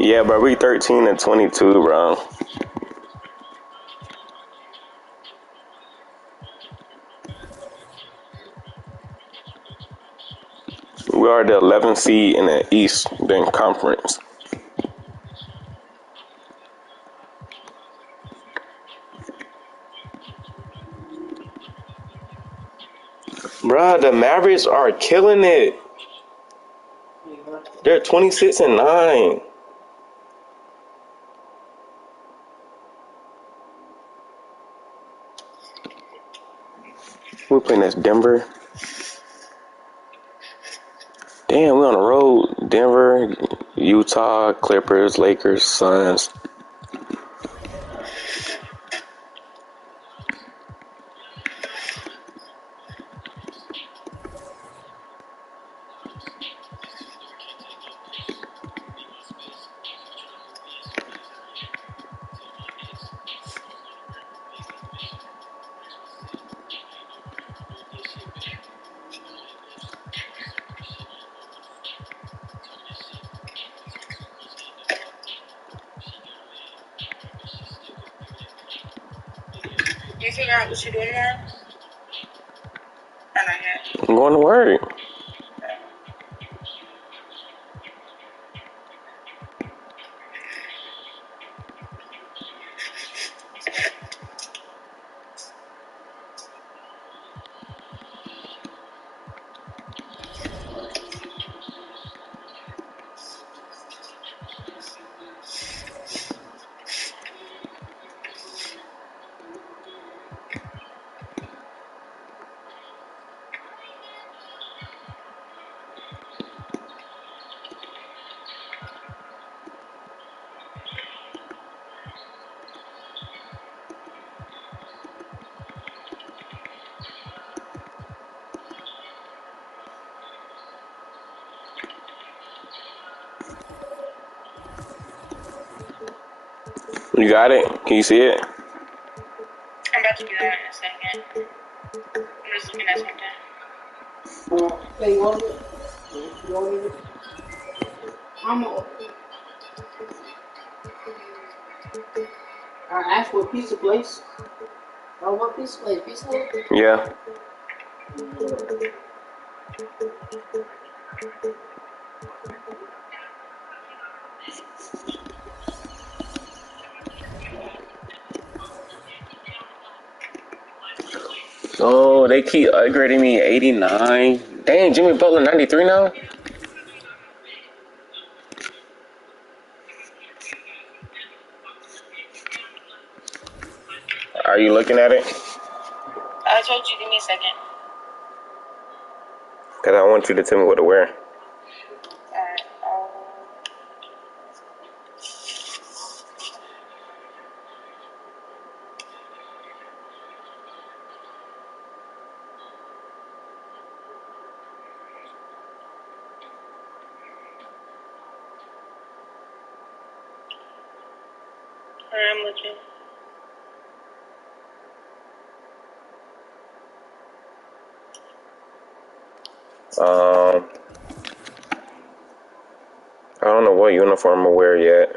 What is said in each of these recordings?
Yeah, bro, we 13 and 22, bro. We are the 11th seed in the East, then conference. Bruh, the Mavericks are killing it. They're 26 and 9. We're playing as Denver. Damn, we on the road. Denver, Utah, Clippers, Lakers, Suns. You figure out what you're doing tomorrow? Or not yet? I'm going to work. You got it? Can you see it? I'm about to do that in a second. I'm just looking at something. They want it. You want it? I'm a. I asked for a pizza place. Oh, what pizza place? Pizza place? Yeah. Oh, they keep upgrading me 89. Dang, Jimmy Butler 93 now? Are you looking at it? I told you, give me a second. Because I want you to tell me what to wear. Alright, I'm looking. I don't know what uniform I'm gonna wear yet.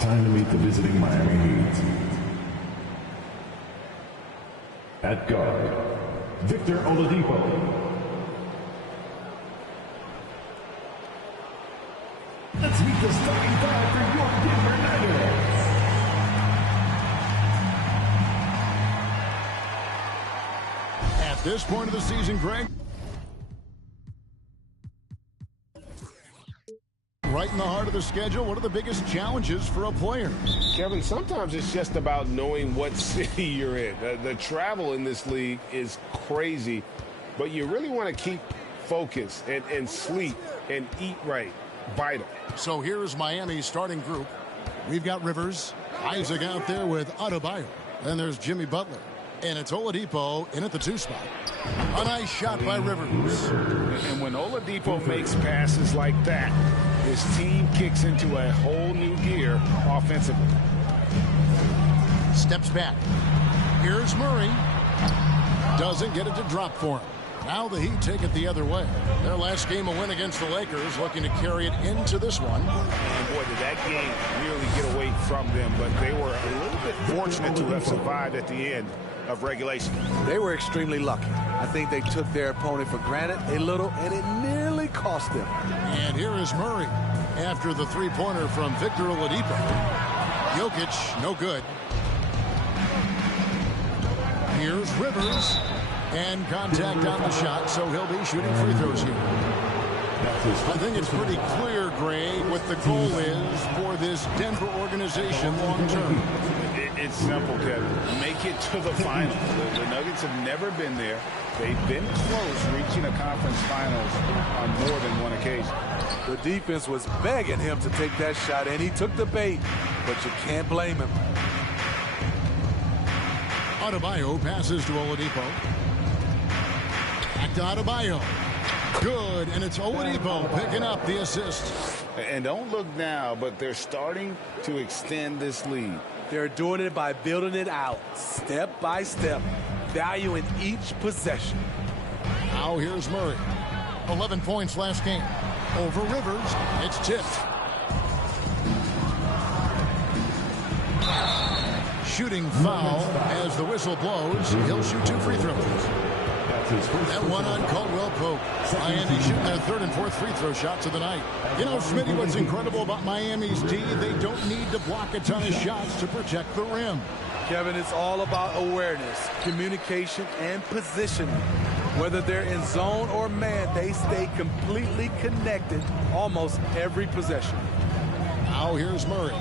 Time to meet the visiting Miami Heat. At guard, Victor Oladipo. Let's meet the starting five for your Denver Nuggets. At this point of the season, Greg, right in the heart of the schedule, what are the biggest challenges for a player? Kevin, sometimes it's just about knowing what city you're in. The travel in this league is crazy, but you really want to keep focused and sleep and eat right. Vital. So here's Miami's starting group. We've got Rivers, Isaac out there with Adebayo. Then there's Jimmy Butler. And it's Oladipo in at the 2 spot. A nice shot by Rivers. And when Oladipo makes passes like that, his team kicks into a whole new gear offensively. Steps back. Here's Murray. Doesn't get it to drop for him. Now the Heat take it the other way. Their last game a win against the Lakers, looking to carry it into this one. And boy, did that game nearly get away from them, but they were a little bit fortunate to have survived at the end of regulation. They were extremely lucky. I think they took their opponent for granted a little, and it nearly cost them. And here is Murray after the three-pointer from Victor Oladipo. Jokic, no good. Here's Rivers. And contact on the shot, so he'll be shooting free throws here. I think it's pretty clear, Greg, what the goal is for this Denver organization long term. It's simple, Kevin. Make it to the finals. The Nuggets have never been there. They've been close reaching a conference finals on more than one occasion. The defense was begging him to take that shot, and he took the bait, but you can't blame him. Adebayo passes to Oladipo. Back to Adebayo. Good, and it's Oladipo picking up the assist. And don't look now, but they're starting to extend this lead. They're doing it by building it out, step by step, valuing each possession. Now here's Murray. 11 points last game. Over Rivers, it's tipped. Shooting foul as the whistle blows. He'll shoot 2 free throws. That one on Caldwell Pope. Miami shooting their 3rd and 4th free throw shots of the night. You know, Smitty, what's incredible about Miami's D, they don't need to block a ton of shots to protect the rim. Kevin, it's all about awareness, communication, and positioning. Whether they're in zone or man, they stay completely connected almost every possession. Now here's Murray.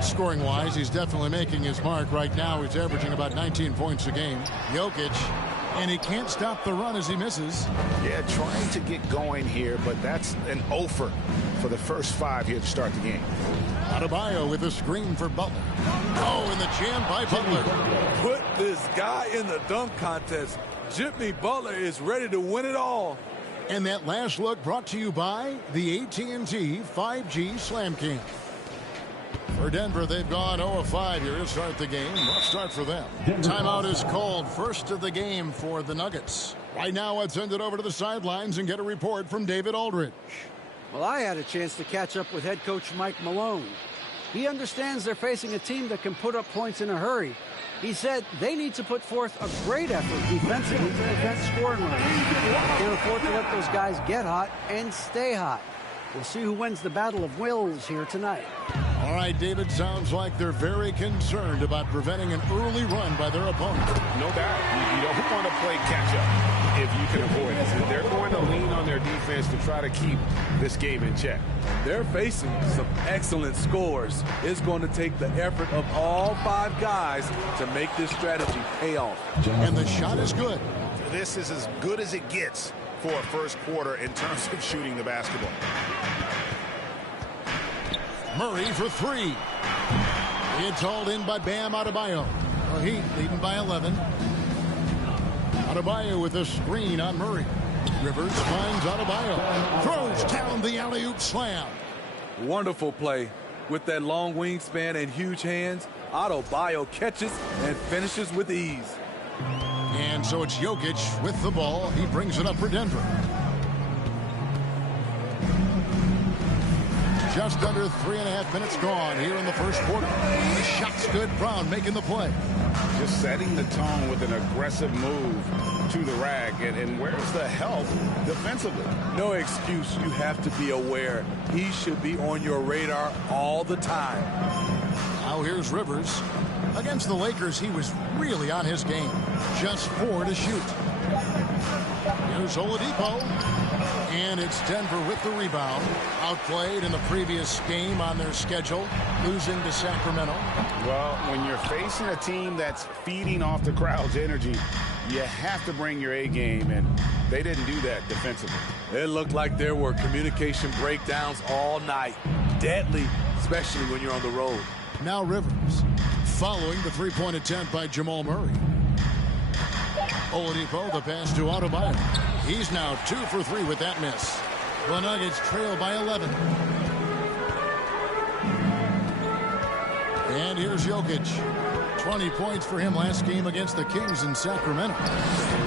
Scoring-wise, he's definitely making his mark. Right now, he's averaging about 19 points a game. Jokic, and he can't stop the run as he misses. Yeah, trying to get going here, but that's an offer for the first 5 here to start the game. Adebayo with a screen for Butler. Oh, and the jam by Butler. Put this guy in the dunk contest. Jimmy Butler is ready to win it all. And that last look brought to you by the AT&T 5G Slam Cam. For Denver, they've gone 0-5 here to start the game. Rough start for them. Timeout is called, first of the game for the Nuggets. Right now, let's send it over to the sidelines and get a report from David Aldridge. Well, I had a chance to catch up with head coach Mike Malone. He understands they're facing a team that can put up points in a hurry. He said they need to put forth a great effort defensively to prevent scoring runs. Can't afford to let those guys get hot and stay hot. We'll see who wins the battle of wills here tonight. All right, David, sounds like they're very concerned about preventing an early run by their opponent. No doubt. You don't want to play catch-up if you can avoid it. They're going to lean on their defense to try to keep this game in check. They're facing some excellent scores. It's going to take the effort of all 5 guys to make this strategy pay off. And the shot is good. This is as good as it gets for a first quarter in terms of shooting the basketball. Murray for 3. It's hauled in by Bam Adebayo. The Heat leading by 11. Adebayo with a screen on Murray. Rivers finds Adebayo. Throws down the alley-oop slam. Wonderful play. With that long wingspan and huge hands, Adebayo catches and finishes with ease. And so it's Jokic with the ball. He brings it up for Denver. Just under 3.5 minutes gone here in the first quarter. The shot's good. Brown making the play. Just setting the tone with an aggressive move to the rack. And where's the help defensively? No excuse. You have to be aware. He should be on your radar all the time. Now here's Rivers. Against the Lakers, he was really on his game. Just 4 to shoot. Here's Oladipo. And it's Denver with the rebound. Outplayed in the previous game on their schedule, losing to Sacramento. Well, when you're facing a team that's feeding off the crowd's energy, you have to bring your A game, and they didn't do that defensively. It looked like there were communication breakdowns all night. Deadly, especially when you're on the road. Now Rivers, following the three-point attempt by Jamal Murray. Oladipo, the pass to Adebayo. He's now 2 for 3 with that miss. The Nuggets trail by 11. And here's Jokic. 20 points for him last game against the Kings in Sacramento.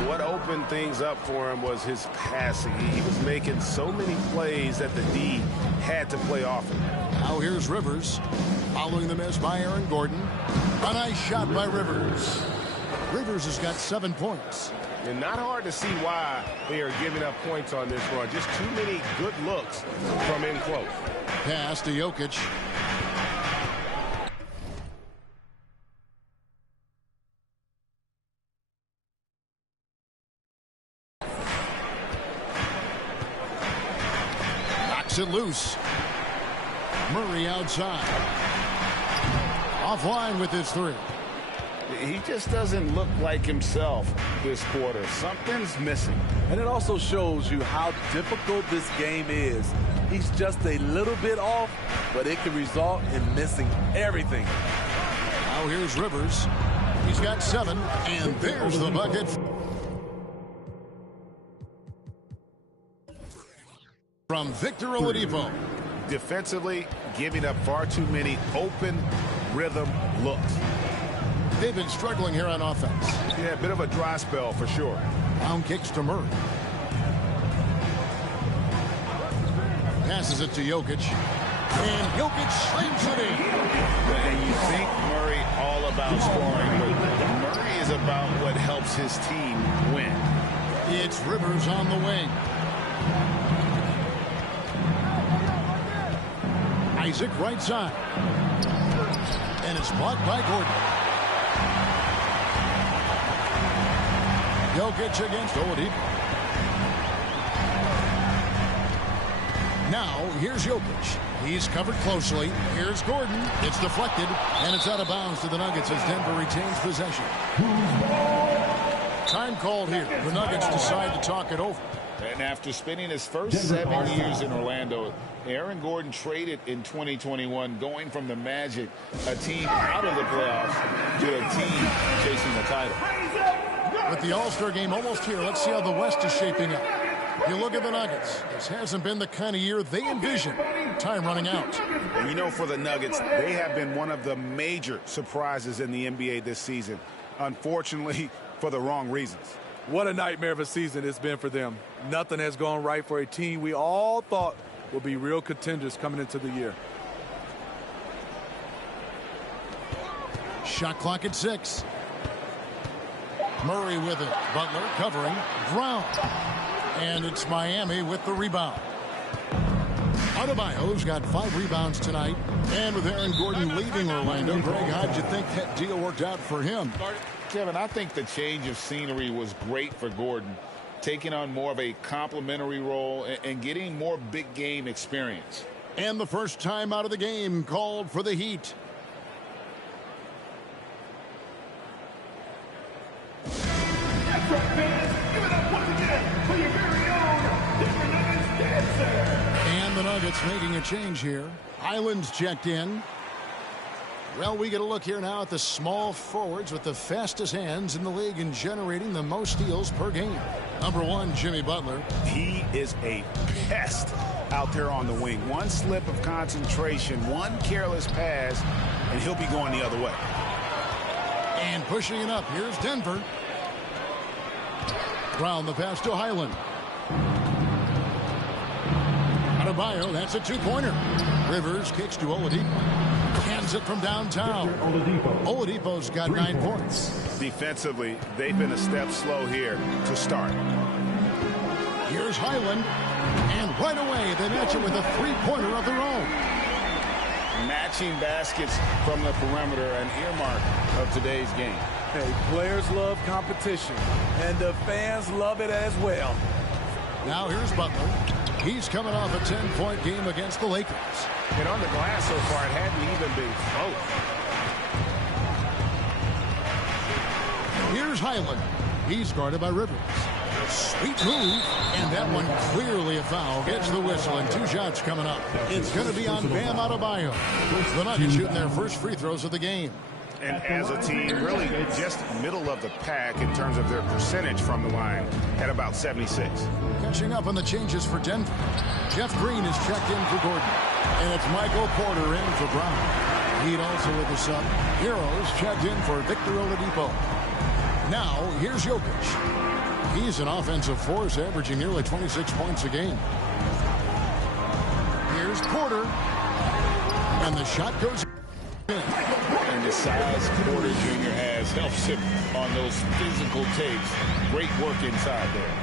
What opened things up for him was his passing. He was making so many plays that the D had to play off him. Now here's Rivers. Following the miss by Aaron Gordon. A nice shot by Rivers. Rivers has got 7 points. And not hard to see why they are giving up points on this run. Just too many good looks from in close. Pass to Jokic. Knocks it loose. Murray outside. Offline with his 3. He just doesn't look like himself this quarter. Something's missing. And it also shows you how difficult this game is. He's just a little bit off, but it can result in missing everything. Now here's Rivers. He's got 7, and there's the bucket. From Victor Oladipo. Defensively, giving up far too many open rhythm looks. They've been struggling here on offense. Yeah, a bit of a dry spell for sure. Down kicks to Murray. Passes it to Jokic. And Jokic slams it in. And you think Murray all about scoring, but Murray is about what helps his team win. It's Rivers on the wing. Isaac right side. And it's blocked by Gordon. Jokic against Oladipo. Now, here's Jokic. He's covered closely. Here's Gordon. It's deflected, and it's out of bounds to the Nuggets as Denver retains possession. Time called here. The Nuggets decide to talk it over. And after spending his first 7 years in Orlando, Aaron Gordon traded in 2021, going from the Magic, a team out of the playoffs, to a team chasing the title. With the All-Star game almost here, let's see how the West is shaping up. You look at the Nuggets. This hasn't been the kind of year they envisioned. Time running out. And you know, for the Nuggets, they have been one of the major surprises in the NBA this season. Unfortunately, for the wrong reasons. What a nightmare of a season it's been for them. Nothing has gone right for a team we all thought would be real contenders coming into the year. Shot clock at 6. Murray with it. Butler covering. Brown. And it's Miami with the rebound. Adebayo's got 5 rebounds tonight. And with Aaron Gordon leaving Orlando, Greg, how'd you think that deal worked out for him? Kevin, I think the change of scenery was great for Gordon, taking on more of a complimentary role and getting more big game experience. And the first time out of the game called for the Heat. That's right, fans. Give it up once again for your very own Denver Nuggets dancer. And the Nuggets making a change here. Island's checked in. Well, we get a look here now at the small forwards with the fastest hands in the league and generating the most steals per game. Number 1, Jimmy Butler. He is a pest out there on the wing. One slip of concentration, one careless pass, and he'll be going the other way. And pushing it up, here's Denver. Brown the pass to Highland. Adebayo, that's a two-pointer. Rivers kicks to Oladipo. Cans it from downtown. Oladipo's got 9 points. Defensively, they've been a step slow here to start. Here's Highland. And right away, they match it with a three-pointer of their own. Matching baskets from the perimeter, an earmark of today's game. Hey, players love competition, and the fans love it as well. Now here's Butler. He's coming off a 10-point game against the Lakers. And on the glass so far, it hadn't even been close. Here's Highland. He's guarded by Rivers. Sweet move, and that one clearly a foul. Gets the whistle, and 2 shots coming up. It's going to be on Bam Adebayo. The Nuggets shooting their first free throws of the game. And as a team, really just middle of the pack in terms of their percentage from the line at about 76. Catching up on the changes for Denver. Jeff Green is checked in for Gordon. And it's Michael Porter in for Brown. Heat also with the sub. Heroes checked in for Victor Oladipo. Now, here's Jokic. He's an offensive force, averaging nearly 26 points a game. Here's Porter. And the shot goes in. And the size Porter Jr. has helps him on those physical takes. Great work inside there.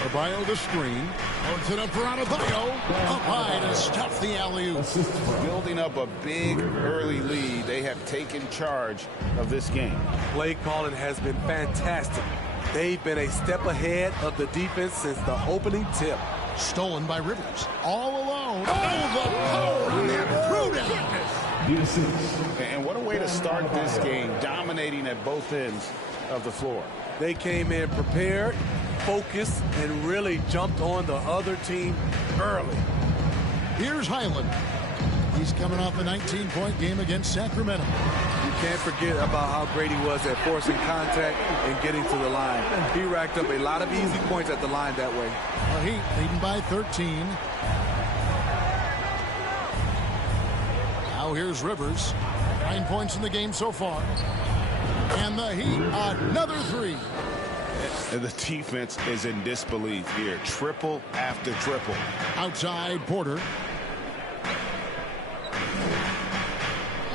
Adebayo the screen. Holds it up for Adebayo. Up high to stuff the alley-oop. Building up a big early lead, they have taken charge of this game. Play calling has been fantastic. They've been a step ahead of the defense since the opening tip. Stolen by Rivers. All alone. Oh, the power on that through down. And what a way to start this game, dominating at both ends of the floor. They came in prepared, focused, and really jumped on the other team early. Here's Highland. He's coming off a 19-point game against Sacramento. You can't forget about how great he was at forcing contact and getting to the line. He racked up a lot of easy points at the line that way. The Heat leading by 13. Now here's Rivers. 9 points in the game so far. And the Heat, another 3. And the defense is in disbelief here. Triple after triple. Outside, Porter.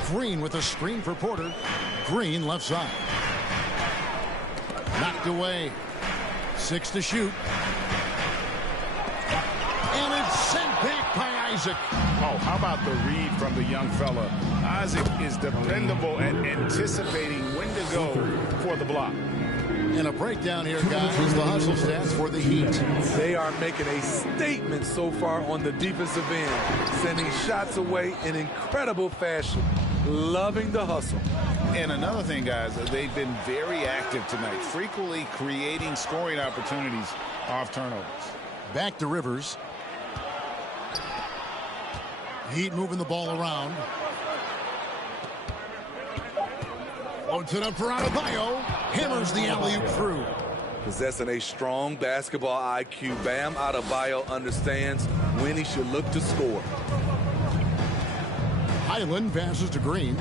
Green with a screen for Porter. Green left side. Knocked away. 6 to shoot. And it's sent back by Isaac. Oh, how about the read from the young fella? Isaac is dependable at anticipating when to go for the block. And a breakdown here, guys, the hustle stats for the Heat. They are making a statement so far on the defensive end, sending shots away in incredible fashion. Loving the hustle. And another thing, guys, they've been very active tonight, frequently creating scoring opportunities off turnovers. Back to Rivers. Heat moving the ball around. Loads it up for Adebayo. Hammers the alley-oop through. Possessing a strong basketball IQ, Bam Adebayo understands when he should look to score. Highland passes to Green.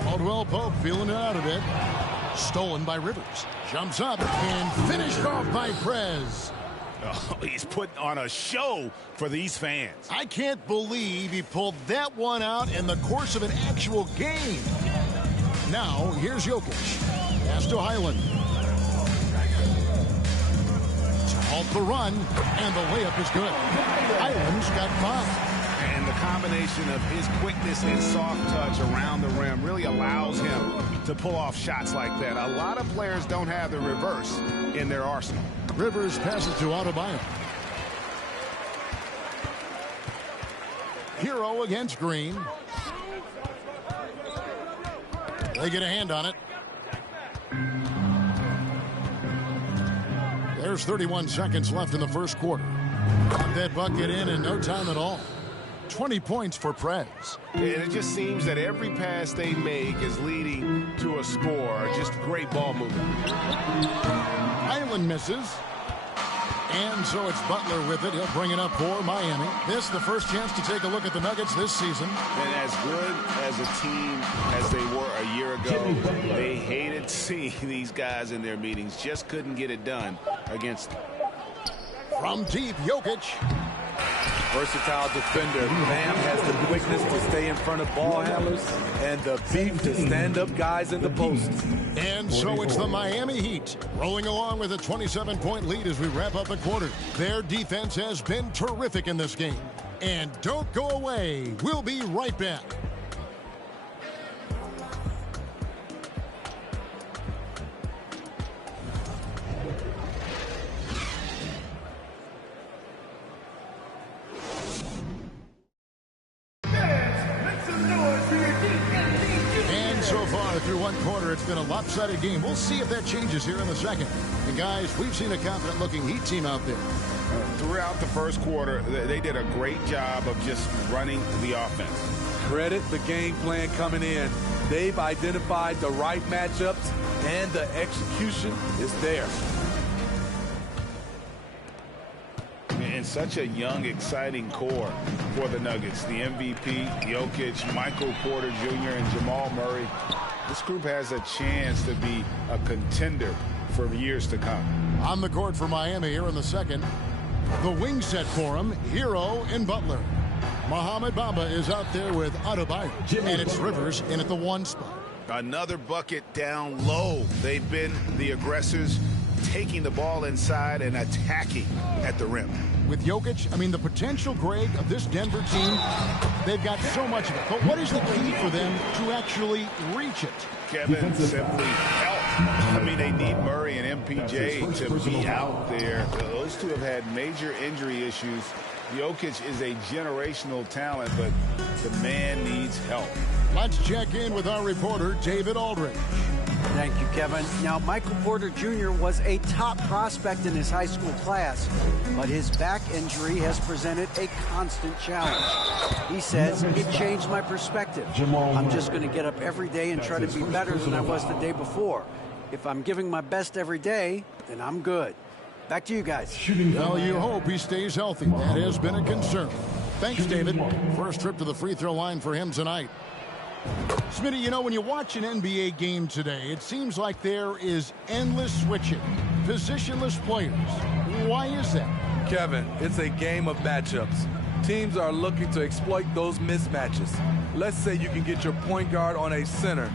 Caldwell Pope feeling it out a bit. Stolen by Rivers. Jumps up and finished off by Prez. Oh, he's putting on a show for these fans. I can't believe he pulled that one out in the course of an actual game. Now, here's Jokic. Pass to Highland. To halt the run, and the layup is good. Highland's got 5. And the combination of his quickness and soft touch around the rim really allows him to pull off shots like that. A lot of players don't have the reverse in their arsenal. Rivers passes to Adebayo. Hero against Green. They get a hand on it. There's 31 seconds left in the first quarter. Got that bucket in no time at all. 20 points for Prez. And it just seems that every pass they make is leading to a score. Just great ball movement. Highland misses. And so it's Butler with it. He'll bring it up for Miami. This the first chance to take a look at the Nuggets this season. And as good as a team as they were a year ago, they hated seeing these guys in their meetings. Just couldn't get it done against them. From deep, Jokic. Versatile defender. Bam has the quickness to stay in front of ball handlers and the beef to stand up guys in the post. And so it's the Miami Heat rolling along with a 27-point lead as we wrap up the quarter. Their defense has been terrific in this game. And don't go away. We'll be right back. Through one quarter, it's been a lopsided game. We'll see if that changes here in the second. And guys, we've seen a confident-looking Heat team out there. Throughout the first quarter, they did a great job of just running the offense. Credit the game plan coming in. They've identified the right matchups, and the execution is there. And such a young, exciting core for the Nuggets. The MVP, Jokic, Michael Porter Jr., and Jamal Murray. This group has a chance to be a contender for years to come. On the court for Miami here in the second. The wing set for him, Hero and Butler. Mohamed Bamba is out there with Adebayo, and it's Rivers in at the one spot. Another bucket down low. They've been the aggressors, taking the ball inside and attacking at the rim. With Jokic, I mean, the potential, Greg, of this Denver team, they've got so much of it. But what is the key for them to actually reach it? Kevin, simply help. I mean, they need Murray and MPJ to be out there. Those two have had major injury issues. Jokic is a generational talent, but the man needs help. Let's check in with our reporter, David Aldridge. Thank you, Kevin. Now, Michael Porter Jr. was a top prospect in his high school class, but his back injury has presented a constant challenge. He says, it changed my perspective. I'm just going to get up every day and try to be better than I was the day before. If I'm giving my best every day, then I'm good. Back to you guys. Well, you hope he stays healthy. That has been a concern. Thanks, David. First trip to the free throw line for him tonight. Smitty, you know, when you watch an NBA game today, it seems like there is endless switching, positionless players. Why is that? Kevin, it's a game of matchups. Teams are looking to exploit those mismatches. Let's say you can get your point guard on a center.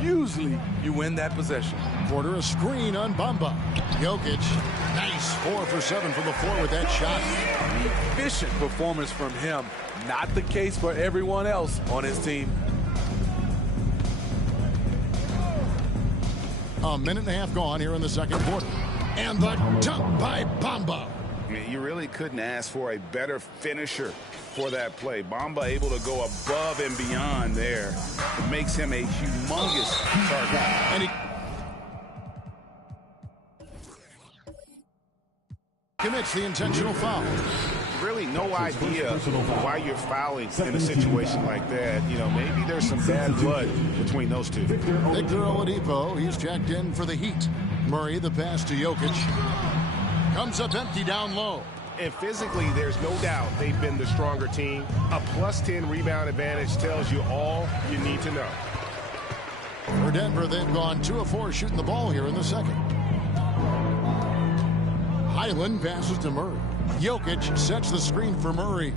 Usually, you win that possession. Porter, a screen on Bamba. Jokic, nice 4 for 7 from the floor with that shot. Efficient performance from him. Not the case for everyone else on his team. A minute and a half gone here in the second quarter. And the dunk by Bamba. You really couldn't ask for a better finisher for that play. Bamba able to go above and beyond there. It makes him a humongous target. And he commits the intentional foul. Really no idea why you're fouling in a situation like that. You know, maybe there's some bad blood between those two. Victor Oladipo, he's checked in for the Heat. Murray, the pass to Jokic. Comes up empty down low. And physically, there's no doubt they've been the stronger team. A +10 rebound advantage tells you all you need to know. For Denver, they've gone 2 of 4 shooting the ball here in the second. Highland passes to Murray. Jokic sets the screen for Murray.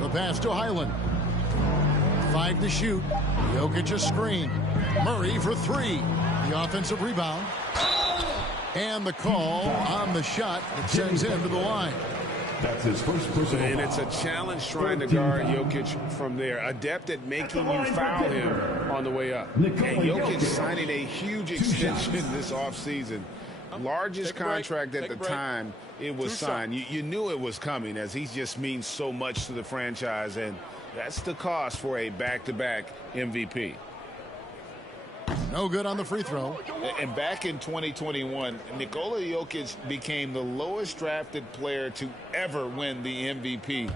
The pass to Highland. 5 to shoot. Jokic a screen. Murray for 3. The offensive rebound. And the call on the shot that sends him to the line. That's his first personal And it's a challenge trying to guard Jokic from there. Adept at making you foul him on the way up. And Jokic signing a huge extension this offseason. Largest contract at the time it was signed. You knew it was coming, as he just means so much to the franchise, and that's the cost for a back-to-back MVP. No good on the free throw. And back in 2021, Nikola Jokic became the lowest drafted player to ever win the MVP.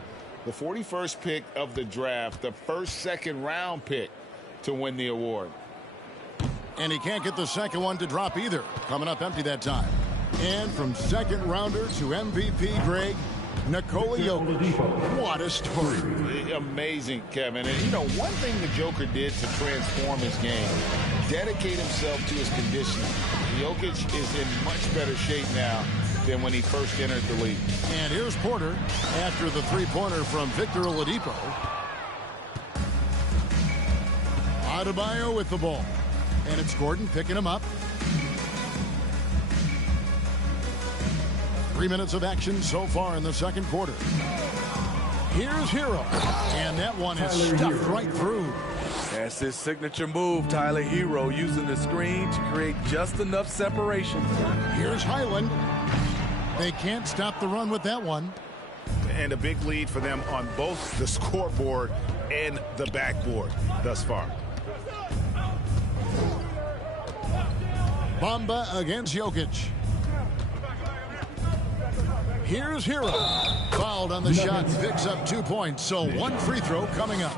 The 41st pick of the draft, the first second-round pick to win the award. And he can't get the second one to drop either. Coming up empty that time. And from second rounder to MVP, Greg, Nikola Jokic. What a story. Amazing, Kevin. And, you know, one thing the Joker did to transform his game, dedicate himself to his conditioning. Jokic is in much better shape now than when he first entered the league. And here's Porter after the three-pointer from Victor Oladipo. Adebayo with the ball. And it's Gordon picking him up. 3 minutes of action so far in the second quarter. Here's Hero. And that one is stuffed right through. That's his signature move, Tyler Hero, using the screen to create just enough separation. Here's Highland. They can't stop the run with that one. And a big lead for them on both the scoreboard and the backboard thus far. Bamba against Jokic. Here's Hero. Fouled on the shot, picks up 2 points, so one free throw coming up.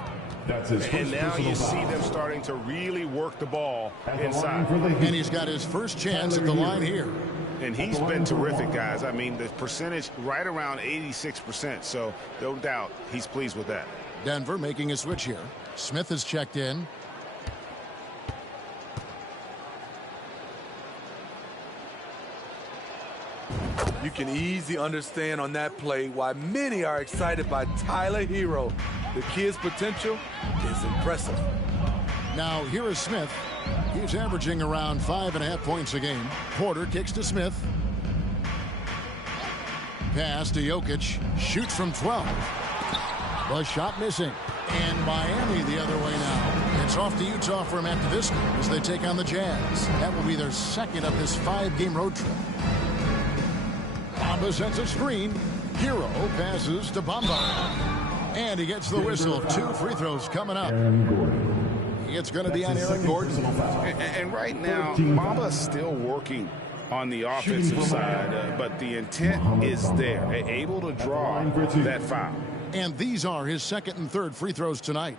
And now you see them starting to really work the ball inside. And he's got his first chance at the line here. And he's been terrific, guys. I mean, the percentage right around 86%, so no doubt he's pleased with that. Denver making a switch here. Smith has checked in. You can easily understand on that play why many are excited by Tyler Hero. The kid's potential is impressive. Now here is Smith. He's averaging around 5.5 points a game. Porter kicks to Smith. Pass to Jokic. Shoots from 12. The shot missing. And Miami the other way now. It's off to Utah for him after this game as they take on the Jazz. That will be their second of this 5-game road trip. Bamba sends a screen. Hero passes to Bamba. And he gets the whistle. 2 free throws coming up. It's going to be on Aaron Gordon. And right now, Bamba's still working on the offensive side, but the intent is there. Able to draw that foul. And these are his second and third free throws tonight.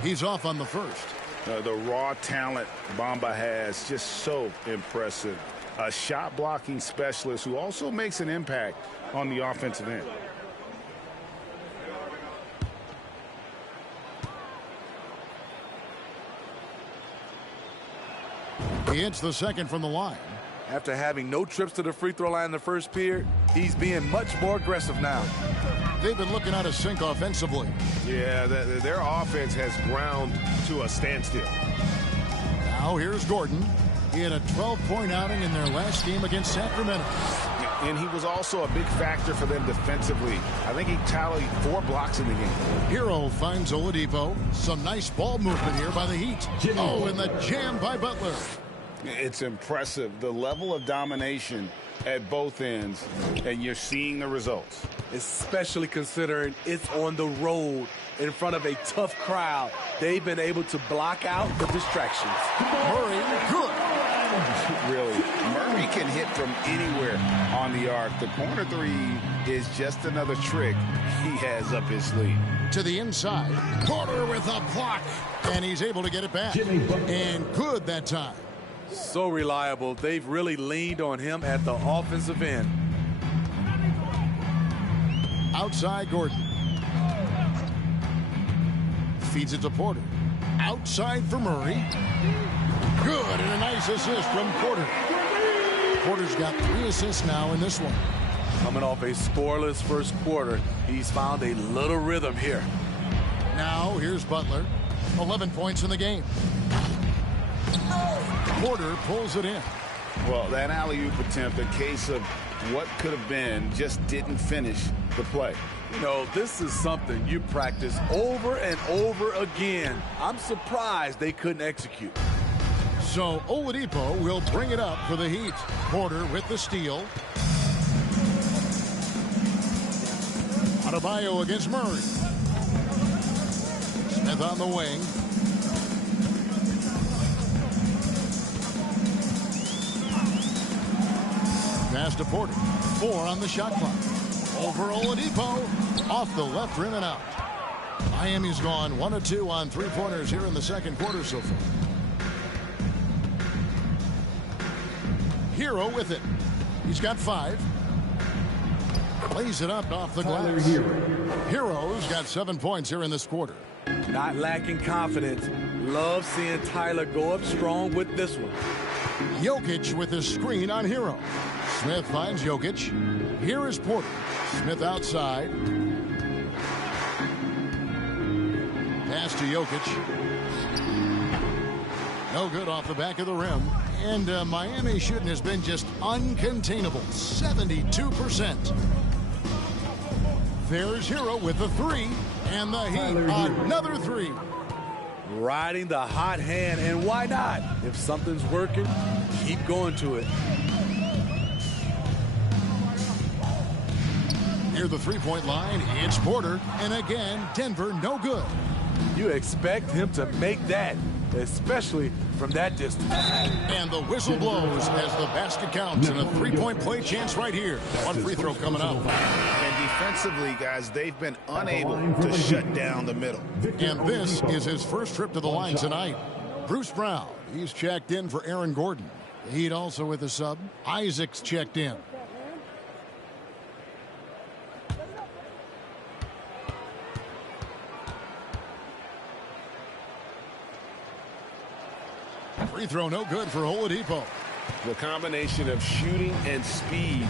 He's off on the first. The raw talent Bamba has, just so impressive. A shot blocking specialist who also makes an impact on the offensive end. He hits the second from the line. After having no trips to the free throw line in the first period, he's being much more aggressive now. They've been looking out of sync offensively. Yeah, their offense has ground to a standstill. Now here's Gordon. He had a 12-point outing in their last game against Sacramento. And he was also a big factor for them defensively. I think he tallied 4 blocks in the game. Hero finds Oladipo. Some nice ball movement here by the Heat. Oh, and the jam by Butler. It's impressive, the level of domination at both ends, and you're seeing the results. Especially considering it's on the road in front of a tough crowd. They've been able to block out the distractions. Murray, good. Really, Murray can hit from anywhere on the arc. The corner three is just another trick he has up his sleeve. To the inside. Porter with a block. And he's able to get it back. And good that time. So reliable. They've really leaned on him at the offensive end. Outside Gordon. Feeds it to Porter. Outside for Murray. Good, and a nice assist from Porter. Porter's got 3 assists now in this one. Coming off a scoreless first quarter, he's found a little rhythm here. Now here's Butler. 11 points in the game. Porter pulls it in. Well, that alley-oop attempt, a case of what could have been, just didn't finish the play. You know, this is something you practice over and over again. I'm surprised they couldn't execute. So Oladipo will bring it up for the Heat. Porter with the steal. Adebayo against Murray. Smith on the wing. pass to Porter. 4 on the shot clock. Over Oladipo. Off the left rim and out. Miami's gone 1 of 2 on three-pointers here in the second quarter so far. Hero with it. He's got 5. Plays it up off the glass. Hero's got 7 points here in this quarter. Not lacking confidence. Love seeing Tyler go up strong with this one. Jokic with a screen on Hero. Smith finds Jokic. Here is Porter. Smith outside. Pass to Jokic. No good off the back of the rim. And Miami shooting has been just uncontainable. 72%. There's Hero with the 3. And the Heat, another 3. Riding the hot hand, and why not? If something's working, keep going to it. Near the three-point line, it's Porter. And again, Denver no good. You expect him to make that, especially from that distance. And the whistle blows as the basket counts, and a three-point play chance right here. One free throw coming up. And defensively, guys, they've been unable to shut down the middle. And this is his first trip to the line tonight. Bruce Brown, he's checked in for Aaron Gordon. The Heat also with a sub. Isaac's checked in. Free throw no good for Oladipo. The combination of shooting and speed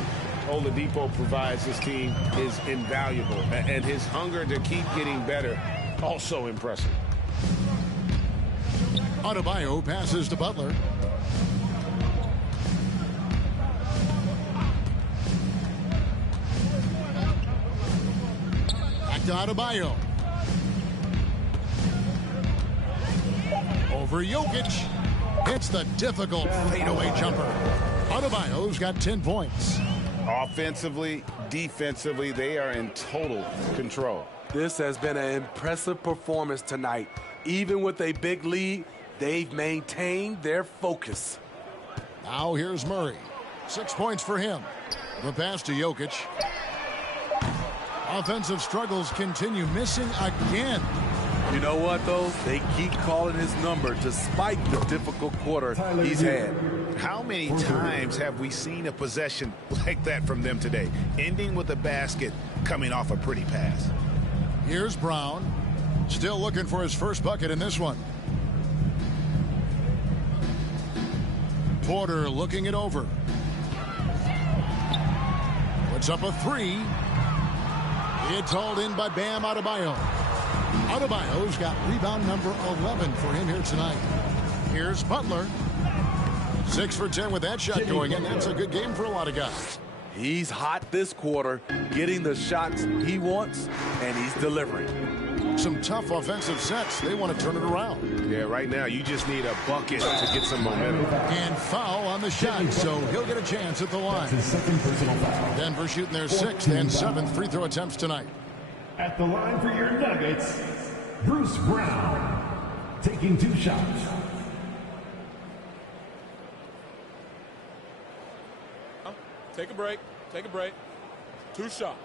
Oladipo provides this team is invaluable. And his hunger to keep getting better, also impressive. Adebayo passes to Butler. Back to Adebayo. Over Jokic. Hits the difficult fadeaway jumper. Adebayo's got 10 points. Offensively, defensively, they are in total control. This has been an impressive performance tonight. Even with a big lead, they've maintained their focus. Now here's Murray. 6 points for him. The pass to Jokic. Offensive struggles continue, missing again. You know what, though? They keep calling his number despite the difficult quarter he's had. How many times have we seen a possession like that from them today, ending with a basket coming off a pretty pass? Here's Brown. Still looking for his first bucket in this one. Porter looking it over. Puts up a 3. It's hauled in by Bam Adebayo. Adebayo's got rebound number 11 for him here tonight. Here's Butler. 6 for 10 with that shot going in. That's a good game for a lot of guys. He's hot this quarter, getting the shots he wants, and he's delivering. Some tough offensive sets. They want to turn it around. Yeah, right now you just need a bucket to get some momentum. And foul on the shot, so he'll get a chance at the line. Denver shooting their 6th and 7th free throw attempts tonight. At the line for your Nuggets, Bruce Brown, taking 2 shots. Take a break. Take a break. 2 shots.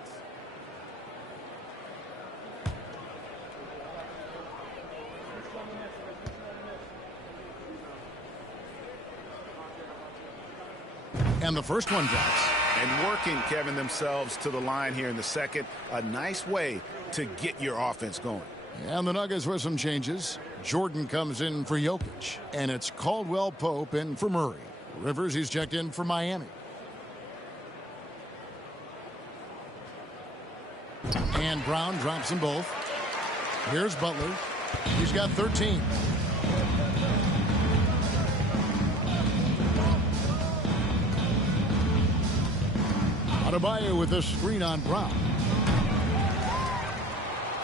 And the first one drops. And working, Kevin, themselves to the line here in the second. A nice way to get your offense going. And the Nuggets with some changes. Jordan comes in for Jokic. And it's Caldwell Pope in for Murray. Rivers, he's checked in for Miami. And Brown drops them both. Here's Butler. He's got 13. Adebayo with a screen on Brown.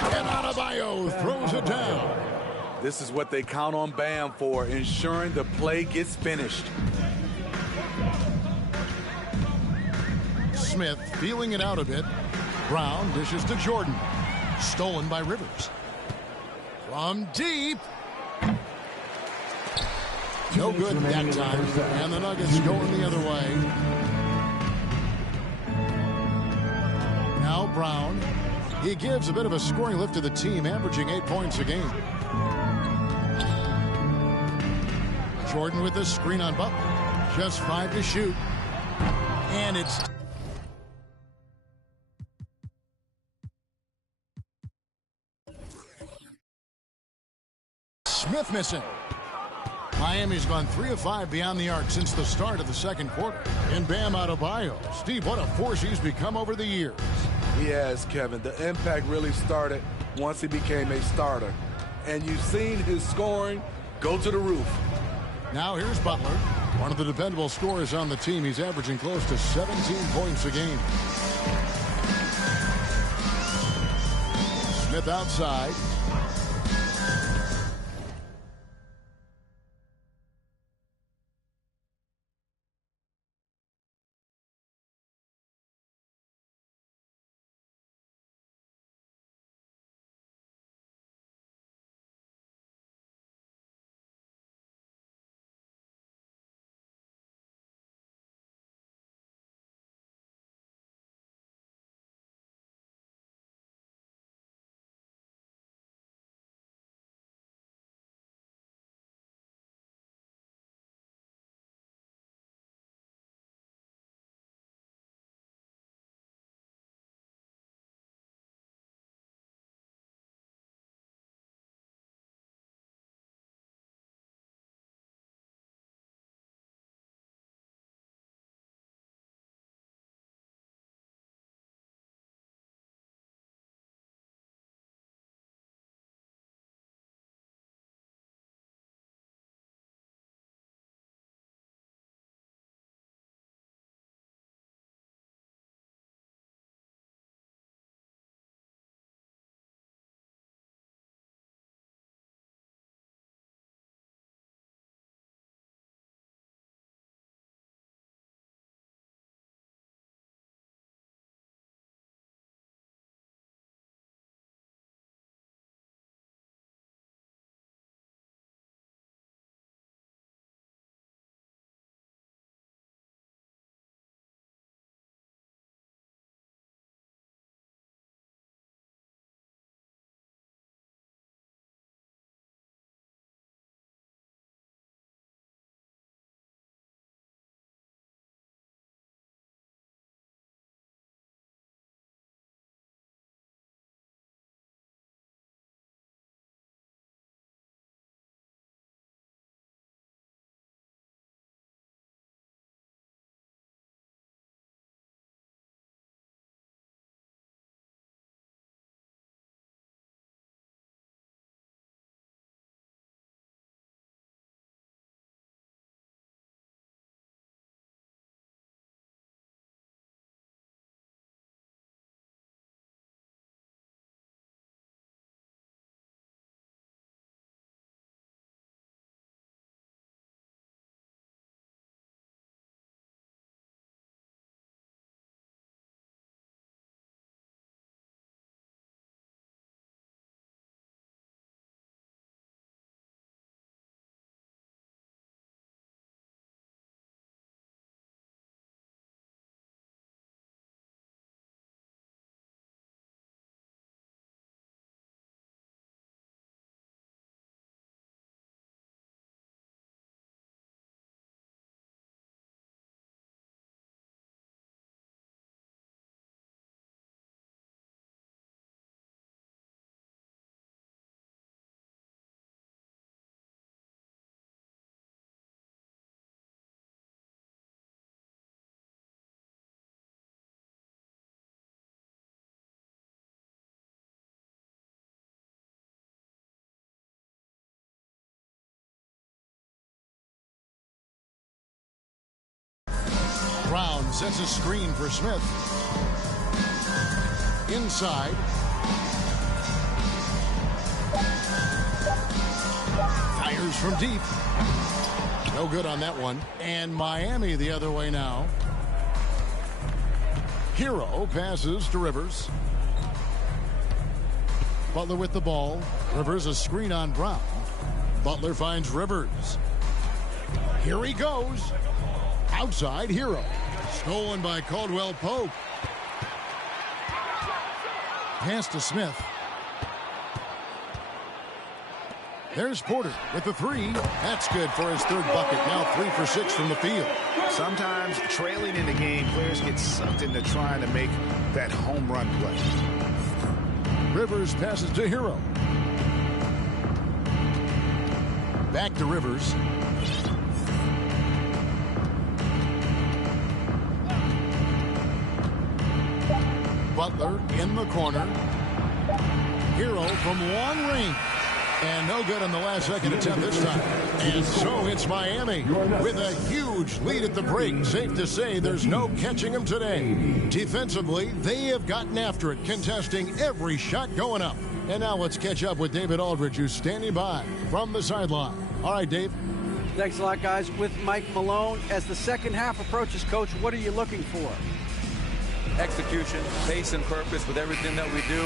And Adebayo throws it down. This is what they count on Bam for, ensuring the play gets finished. Smith feeling it out a bit. Brown dishes to Jordan. Stolen by Rivers. From deep. No good that time. And the Nuggets going the other way. Brown. He gives a bit of a scoring lift to the team, averaging 8 points a game. Jordan with the screen on Butler. Just 5 to shoot. And it's... Smith missing. Miami's gone 3 of 5 beyond the arc since the start of the second quarter. And Bam Adebayo. Steve, what a force he's become over the years. He has, Kevin. The impact really started once he became a starter. And you've seen his scoring go to the roof. Now here's Butler, one of the dependable scorers on the team. He's averaging close to 17 points a game. Smith outside. Brown sets a screen for Smith. Inside. Fires from deep. No good on that one. And Miami the other way now. Hero passes to Rivers. Butler with the ball. Rivers a screen on Brown. Butler finds Rivers. Here he goes. Outside, Hero. Stolen by Caldwell Pope. Pass to Smith. There's Porter with the three. That's good for his third bucket. Now 3 for 6 from the field. Sometimes trailing in the game, players get sucked into trying to make that home run play. Rivers passes to Hero. Back to Rivers. Butler in the corner. Hero from long range. And no good on the last second attempt this time. And so it's Miami with a huge lead at the break. Safe to say there's no catching them today. Defensively, they have gotten after it, contesting every shot going up. And now let's catch up with David Aldridge, who's standing by from the sideline. All right, Dave. Thanks a lot, guys. With Mike Malone, as the second half approaches, Coach, what are you looking for? Execution, pace, and purpose with everything that we do,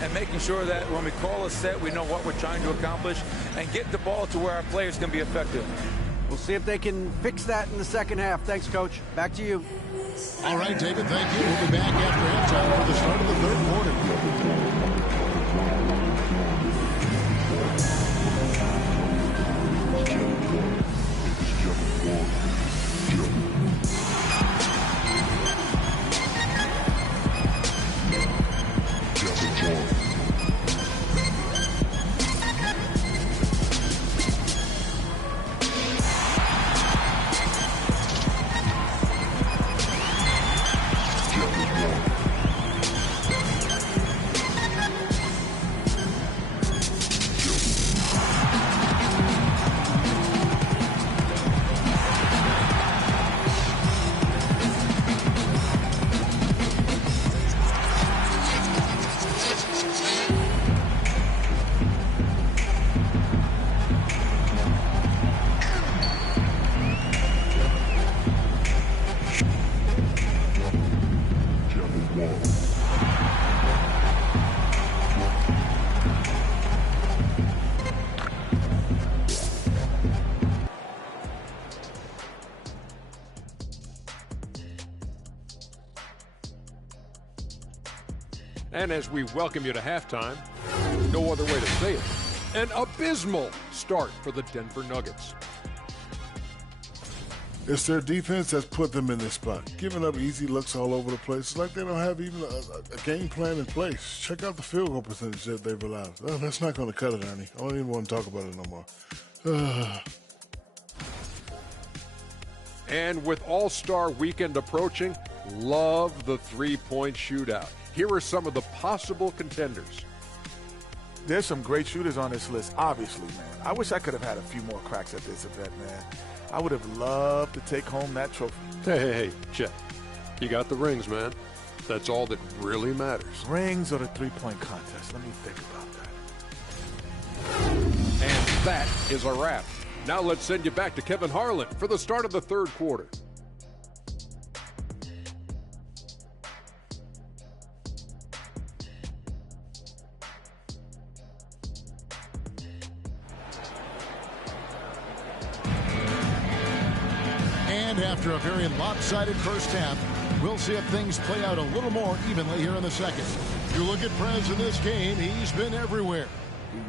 and making sure that when we call a set, we know what we're trying to accomplish and get the ball to where our players can be effective. We'll see if they can fix that in the second half. Thanks, Coach. Back to you. All right, David, thank you. We'll be back after halftime for the start of the third quarter. And as we welcome you to halftime, no other way to say it, an abysmal start for the Denver Nuggets. It's their defense that's put them in this spot. Giving up easy looks all over the place. It's like they don't have even a game plan in place. Check out the field goal percentage that they've allowed. Oh, that's not going to cut it, Ernie. I don't even want to talk about it no more. And with All-Star Weekend approaching, love the three-point shootout. Here are some of the possible contenders. There's some great shooters on this list, obviously, man. I wish I could have had a few more cracks at this event, man. I would have loved to take home that trophy. Hey, Chet. You got the rings, man. That's all that really matters. Rings or the three-point contest? Let me think about that. And that is a wrap. Now let's send you back to Kevin Harlan for the start of the third quarter. And after a very lopsided first half, we'll see if things play out a little more evenly here in the second. You look at Prez in this game, he's been everywhere.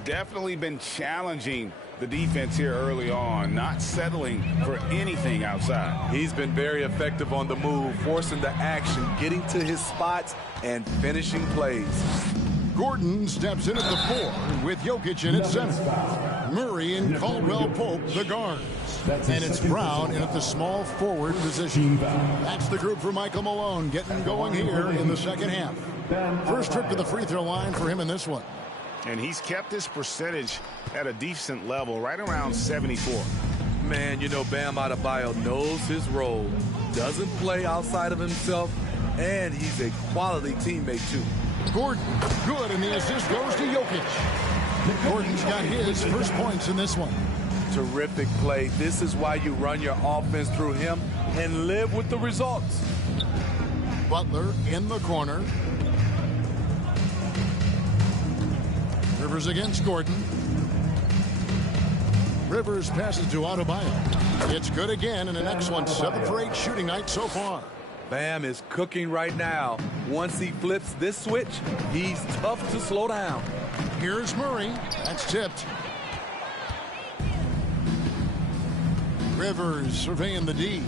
Definitely been challenging the defense here early on, not settling for anything outside. He's been very effective on the move, forcing the action, getting to his spots, and finishing plays. Gordon steps in at the 4 with Jokic in at center. Murray and Caldwell-Pope, the guards. And it's Brown in at the small forward position. That's the group for Michael Malone getting going here in the second half. First trip to the free throw line for him in this one. And he's kept his percentage at a decent level, right around 74. Man, you know Bam Adebayo knows his role, doesn't play outside of himself, and he's a quality teammate too. Gordon, good, and the assist goes to Jokic. Gordon's got his first points in this one. Terrific play. This is why you run your offense through him and live with the results. Butler in the corner. Rivers against Gordon. Rivers passes to Adebayo. It's good again, and an excellent 7 for 8 shooting night so far. Bam is cooking right now. Once he flips this switch, he's tough to slow down. Here's Murray. That's tipped. Rivers surveying the D.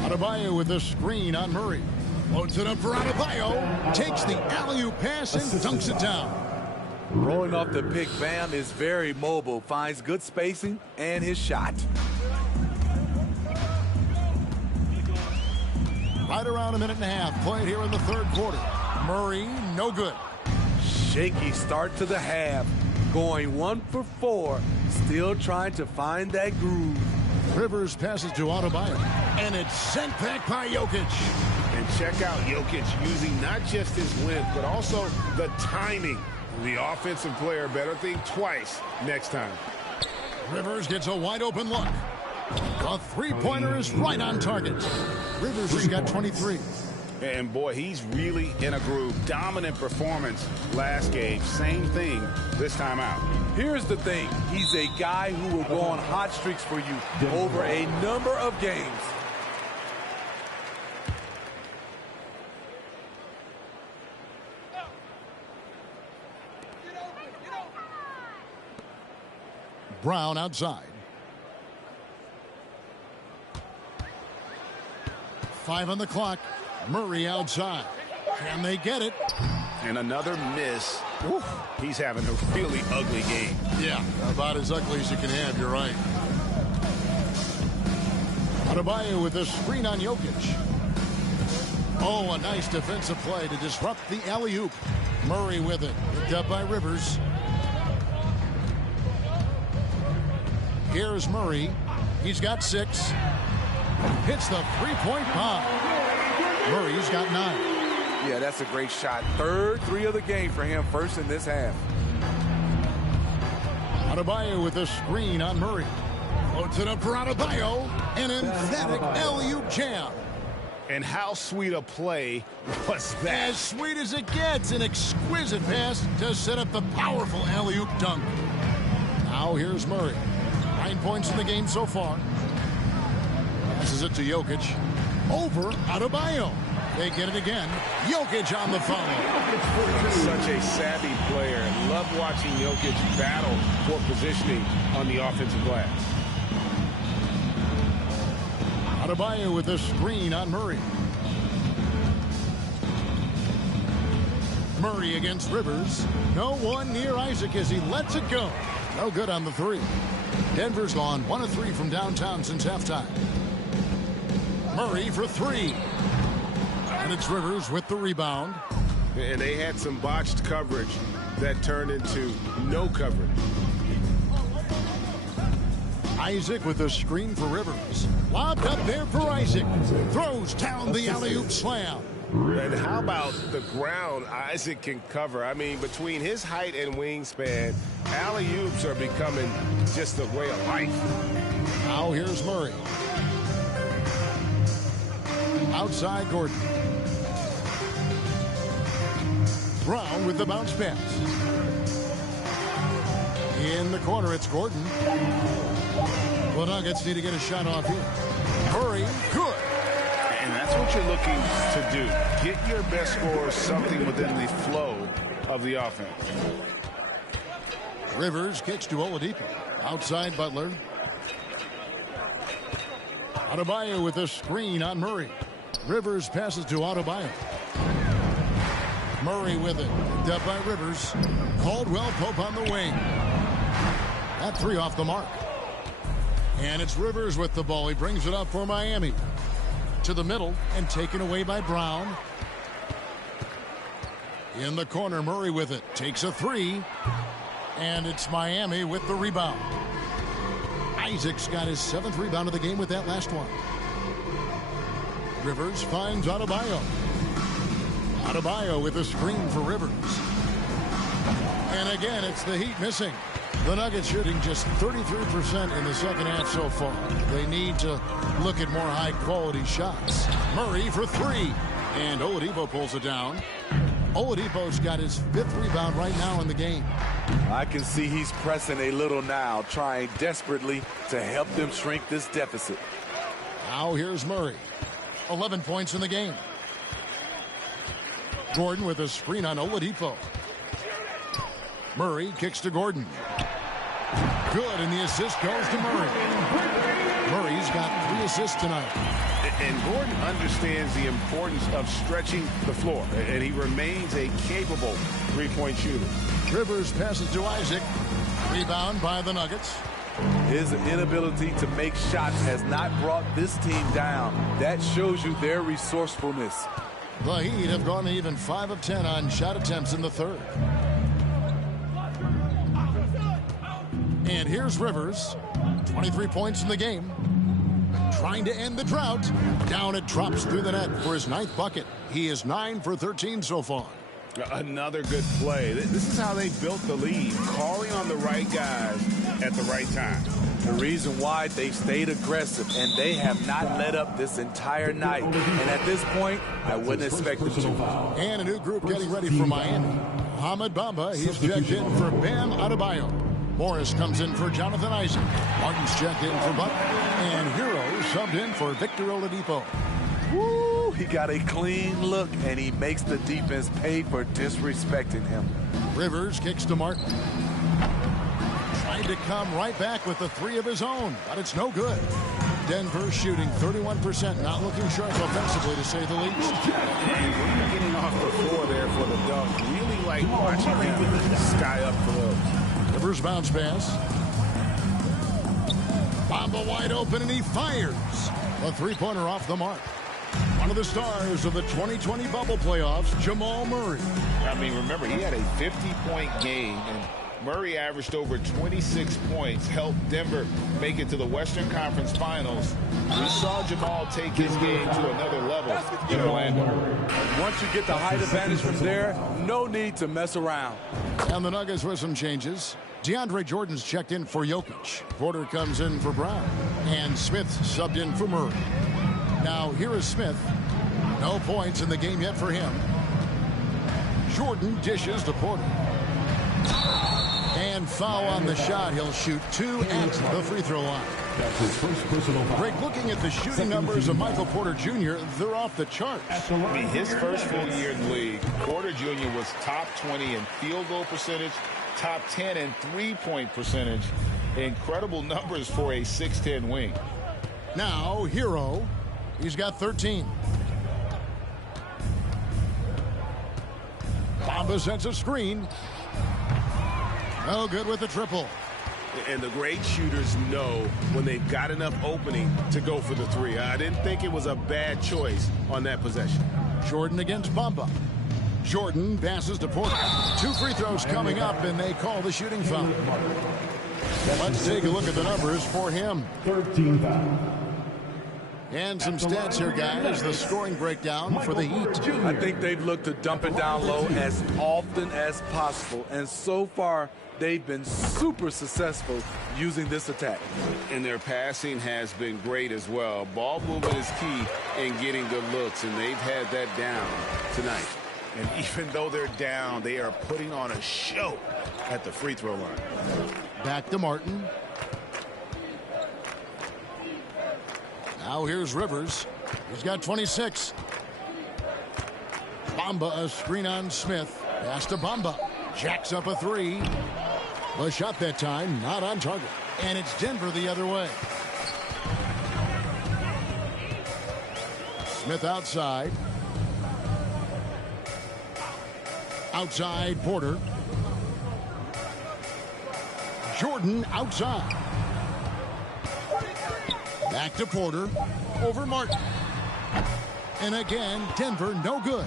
Adebayo with a screen on Murray. Loads it up for Adebayo. Takes the alley-oop pass and dunks it down. Rolling off the pick, Bam is very mobile. Finds good spacing and his shot. Right around a minute and a half played here in the third quarter. Murray, no good. Shaky start to the half. Going 1 for 4. Still trying to find that groove. Rivers passes to Adebayo. And it's sent back by Jokic. And check out Jokic using not just his length, but also the timing. The offensive player better think twice next time. Rivers gets a wide open look. The three-pointer is right on target. Rivers has got 23. And boy, he's really in a groove. Dominant performance last game. Same thing this time out. Here's the thing. He's a guy who will go on hot streaks for you over a number of games. Brown outside. 5 on the clock. Murray outside. Can they get it? And another miss. Oof. He's having a really ugly game. Yeah, about as ugly as you can have, you're right. Adebayo with a screen on Jokic. Oh, a nice defensive play to disrupt the alley-oop. Murray with it. Picked up by Rivers. Here's Murray. He's got 6. Hits the three-point bomb. Murray's got 9. Yeah, that's a great shot. Third 3 of the game for him, first in this half. Adebayo with a screen on Murray. Floats it up for Adebayo. An emphatic alley-oop jam. And how sweet a play was that? As sweet as it gets. An exquisite pass to set up the powerful alley-oop dunk. Now here's Murray. 9 points in the game so far. Passes it to Jokic. Over Adebayo. They get it again. Jokic on the follow. Such a savvy player. Love watching Jokic battle for positioning on the offensive glass. Adebayo with a screen on Murray. Murray against Rivers. No one near Isaac as he lets it go. No good on the 3. Denver's gone 1 of 3 from downtown since halftime. Murray for 3. And it's Rivers with the rebound. And they had some botched coverage that turned into no coverage. Isaac with a screen for Rivers. Lobbed up there for Isaac. Throws down the alley-oop slam. And how about the ground Isaac can cover? I mean, between his height and wingspan, alley-oops are becoming just a way of life. Now here's Murray. Outside Gordon. Brown with the bounce pass. In the corner, it's Gordon. The Nuggets need to get a shot off here. Murray, good. And that's what you're looking to do. Get your best scorers something within the flow of the offense. Rivers kicks to Oladipo. Outside Butler. Adebayo with a screen on Murray. Rivers passes to Adebayo. Murray with it. Picked up by Rivers. Caldwell Pope on the wing. That 3 off the mark. And it's Rivers with the ball. He brings it up for Miami. To the middle and taken away by Brown. In the corner, Murray with it. Takes a 3. And it's Miami with the rebound. Isaac's got his 7th rebound of the game with that last one. Rivers finds Adebayo. Adebayo with a screen for Rivers. And again, it's the Heat missing. The Nuggets shooting just 33% in the second half so far. They need to look at more high-quality shots. Murray for 3. And Oladipo pulls it down. Oladipo's got his 5th rebound right now in the game. I can see he's pressing a little now, trying desperately to help them shrink this deficit. Now here's Murray. 11 points in the game. Gordon with a screen on Oladipo. Murray kicks to Gordon. Good, and the assist goes to Murray. Murray's got 3 assists tonight. And Gordon understands the importance of stretching the floor, and he remains a capable three-point shooter. Rivers passes to Isaac. Rebound by the Nuggets. His inability to make shots has not brought this team down. That shows you their resourcefulness. The Heat have gone even 5 of 10 on shot attempts in the third. And here's Rivers. 23 points in the game. Trying to end the drought. Down it drops through the net for his 9th bucket. He is 9 for 13 so far. Another good play. This is how they built the lead, calling on the right guys at the right time. The reason why they stayed aggressive, and they have not let up this entire night. And at this point, I wouldn't expect them to. And a new group getting ready for Miami. Ahmed Bamba, he's checked in for Bam Adebayo. Morris comes in for Jonathan Isaac. Martin's checked in for Butler. And Hero subbed in for Victor Oladipo. Woo, he got a clean look, and he makes the defense pay for disrespecting him. Rivers kicks to Martin. Trying to come right back with the 3 of his own, but it's no good. Denver shooting 31%, not looking sharp offensively, to say the least. And getting off the floor there for the dunk. Really like watching him sky up for those. Rivers bounce pass. Bamba wide open, and he fires. A 3-pointer off the mark. One of the stars of the 2020 bubble playoffs, Jamal Murray. I mean, remember, he had a 50-point game, and Murray averaged over 26 points, helped Denver make it to the Western Conference Finals. We saw Jamal take his game to another level in Orlando. Once you get the height advantage from there, no need to mess around. And the Nuggets with some changes. DeAndre Jordan's checked in for Jokic. Porter comes in for Brown. And Smith subbed in for Murray. Now here is Smith. No points in the game yet for him. Jordan dishes to Porter. And foul on the shot. He'll shoot 2 at the free throw line. That's his first personal foul. Greg, looking at the shooting numbers of Michael Porter Jr., they're off the charts. I mean, his first full year in the league, Porter Jr. was top 20 in field goal percentage, top 10 in three-point percentage. Incredible numbers for a 6'10 wing. Now, Hero. He's got 13. Bamba sets a screen. No good with the triple. And the great shooters know when they've got enough opening to go for the 3. I didn't think it was a bad choice on that possession. Jordan against Bamba. Jordan passes to Porter. 2 free throws coming up, and they call the shooting foul. Let's take a look at the numbers for him. 13 fouls. And some stats here, guys. The scoring breakdown for the Heat. I think they've looked to dump it down low as often as possible. And so far, they've been super successful using this attack. And their passing has been great as well. Ball movement is key in getting good looks, and they've had that down tonight. And even though they're down, they are putting on a show at the free throw line. Back to Martin. Now here's Rivers. He's got 26. Bamba, a screen on Smith. Pass to Bamba. Jacks up a 3. The shot that time, not on target. And it's Denver the other way. Smith outside. Outside, Porter. Jordan outside. Back to Porter. Over Martin. And again, Denver no good.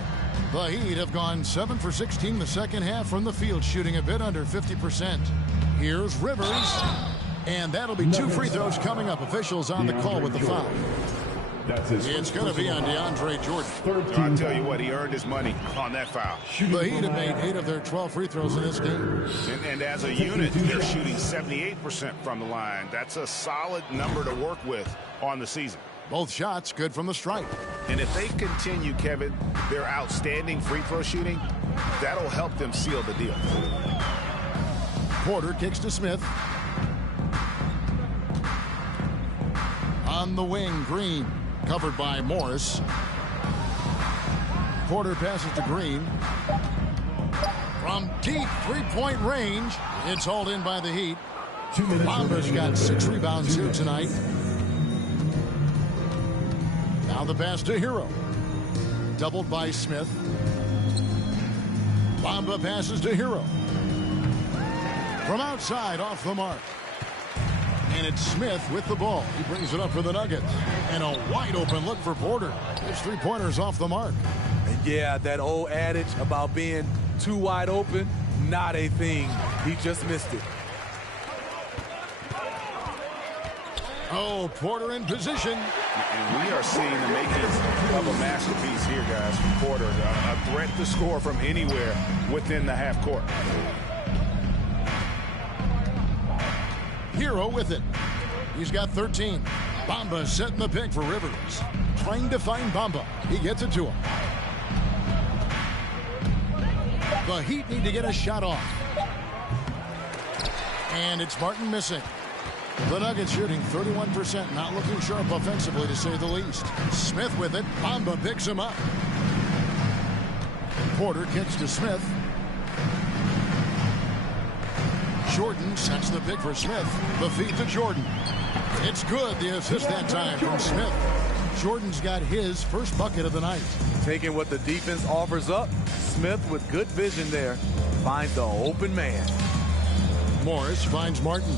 The Heat have gone 7 for 16 the second half from the field, shooting a bit under 50%. Here's Rivers. And that'll be 2 free throws coming up. Officials on the call with the foul. It's going to be on DeAndre Jordan. I'll tell you what, he earned his money on that foul. The Heat have made 8 of their 12 free throws in this game. And as a unit, they're shooting 78% from the line. That's a solid number to work with on the season. Both shots good from the stripe. And if they continue, Kevin, their outstanding free throw shooting, that'll help them seal the deal. Porter kicks to Smith. On the wing, Green. Covered by Morris. Porter passes to Green. From deep three-point range, it's hauled in by the Heat. Bamba's got 6 rebounds here tonight. Now the pass to Hero. Doubled by Smith. Bamba passes to Hero. From outside, off the mark. And it's Smith with the ball. He brings it up for the Nuggets. And a wide open look for Porter. His three-pointer's off the mark. And yeah, that old adage about being too wide open, not a thing. He just missed it. Oh, Porter in position. And we are seeing the makings of a masterpiece here, guys, from Porter. A threat to score from anywhere within the half court. Hero with it. He's got 13. Bamba setting the pick for Rivers. Trying to find Bamba. He gets it to him. The Heat need to get a shot off. And it's Martin missing. The Nuggets shooting 31%, not looking sharp offensively, to say the least. Smith with it. Bamba picks him up. Porter kicks to Smith. Jordan sets the pick for Smith. The feed to Jordan. It's good, the assist that time from Smith. Jordan's got his first bucket of the night. Taking what the defense offers up, Smith with good vision there finds the open man. Morris finds Martin.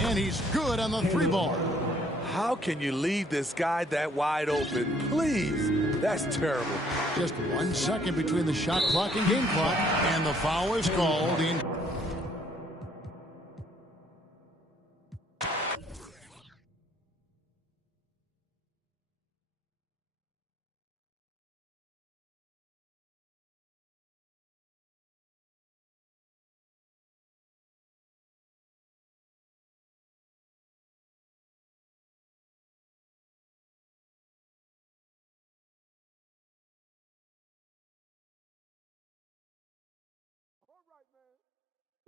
And he's good on the 3-ball. How can you leave this guy that wide open? Please. That's terrible. Just 1 second between the shot clock and game clock. And the foul is called in.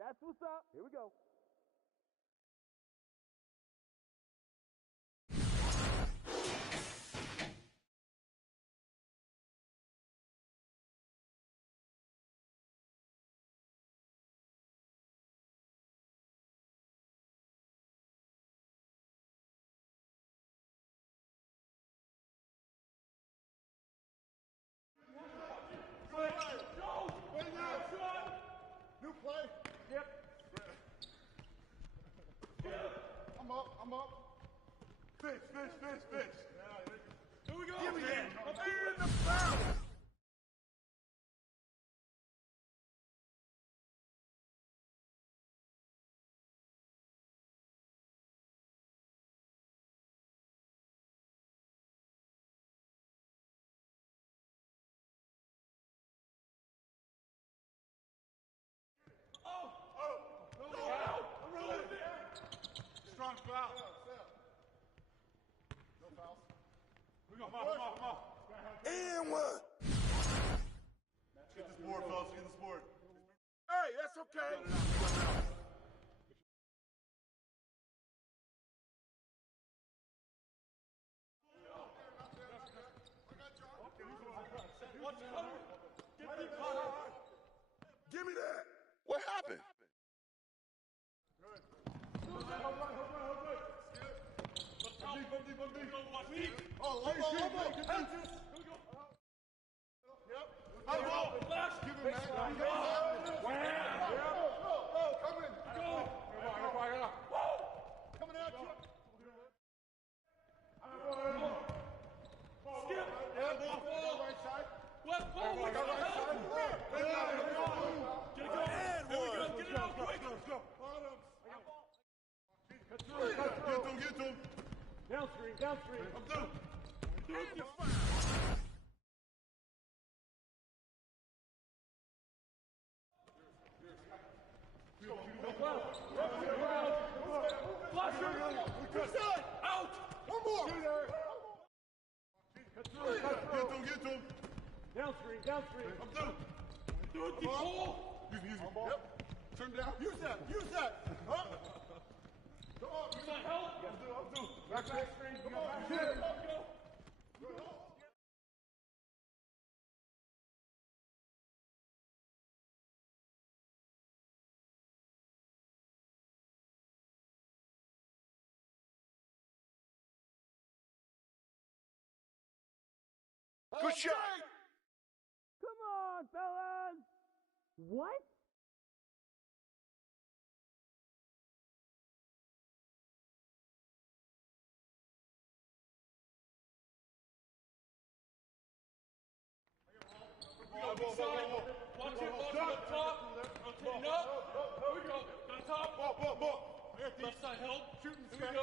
That's what's up. Here we go. New play. Yep. I'm up. Fish. Here we go. Give me that. I'm in the foul. Strong foul. No fouls. Come on. And what? Get this board, fellas. Get this board. Hey, that's okay. Give me that. What happened? Get to him. Downstream. I'm through. Out! One more! Get to him. Downstream. I'm through. Use me. Yep. Turn down. Use that. Huh? Come on. Use that help. Good shot. Come on, fellas! What? Watch it up top. Rotating up. Here we go. Got top. Left side help. Shooting. Here we go.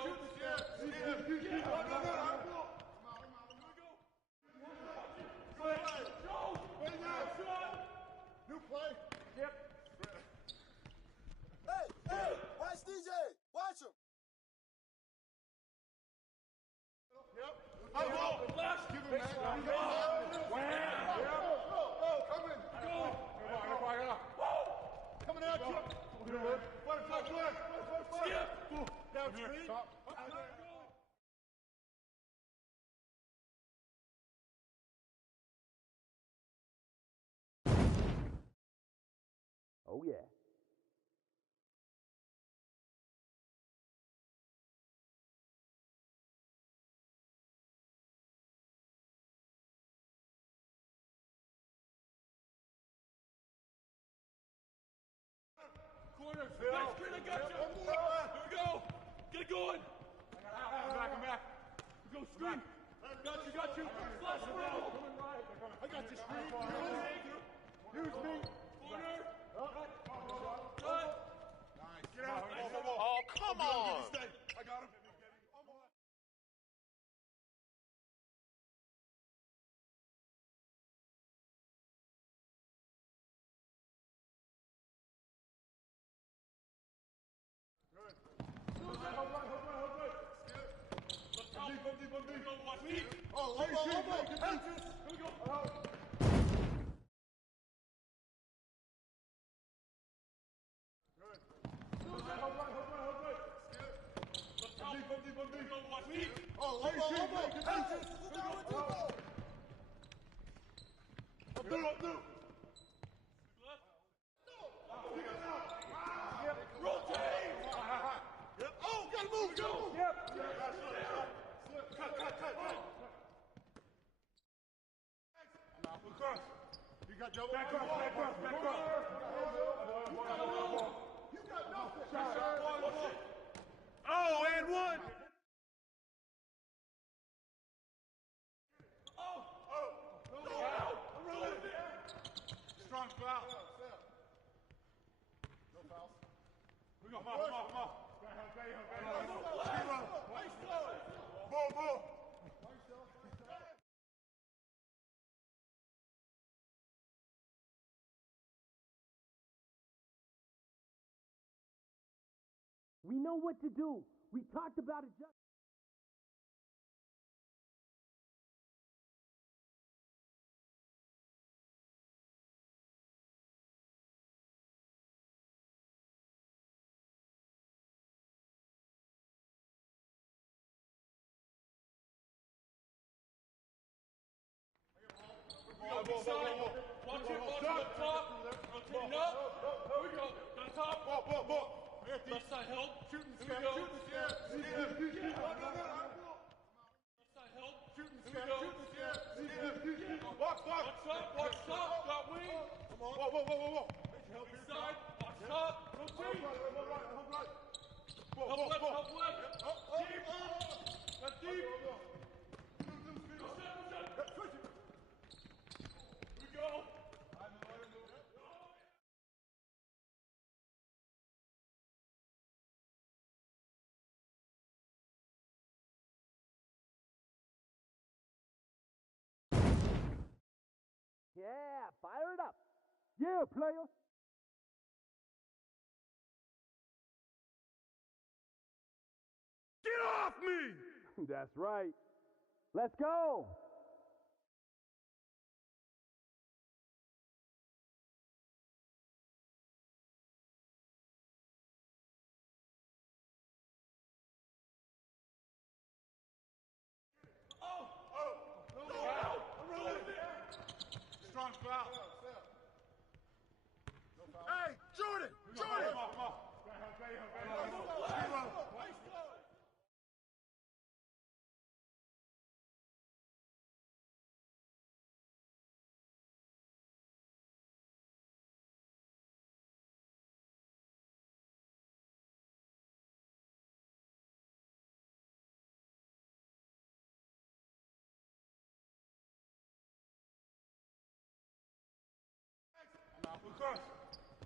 New play. Yep. Hey, watch DJ. Watch him. Yep. Left. Give him that. Coming out, Skip. Down screen. Oh, yeah. Corner. Back screen. I got you. Here we go. Get it going. I'm back. We go screen. Got you. Flash through. I got you, screen. Use me. Corner. Cut. Nice. Get out. Oh, come on. I got him. Good. Oh, gotta move, go! Yep. Cut. Across. You got double. Back cross. You got nothing. Oh, and one. Strong foul. No fouls. We go. Come on. Boom. We know what to do. We talked about it just... Watch it up top. Rotating up. Here we go. Got top. Left side help. Shooting. Here we go. Left side help. Shooting. Here we go. Watch top. Got wing. Come on. Whoa. Weak side. Watch top. Rotate. Help left. Deep. Got deep. Go set. Here we go. Yeah, fire it up. Yeah, player. Get off me! That's right. Let's go. Hey, Jordan! Jordan!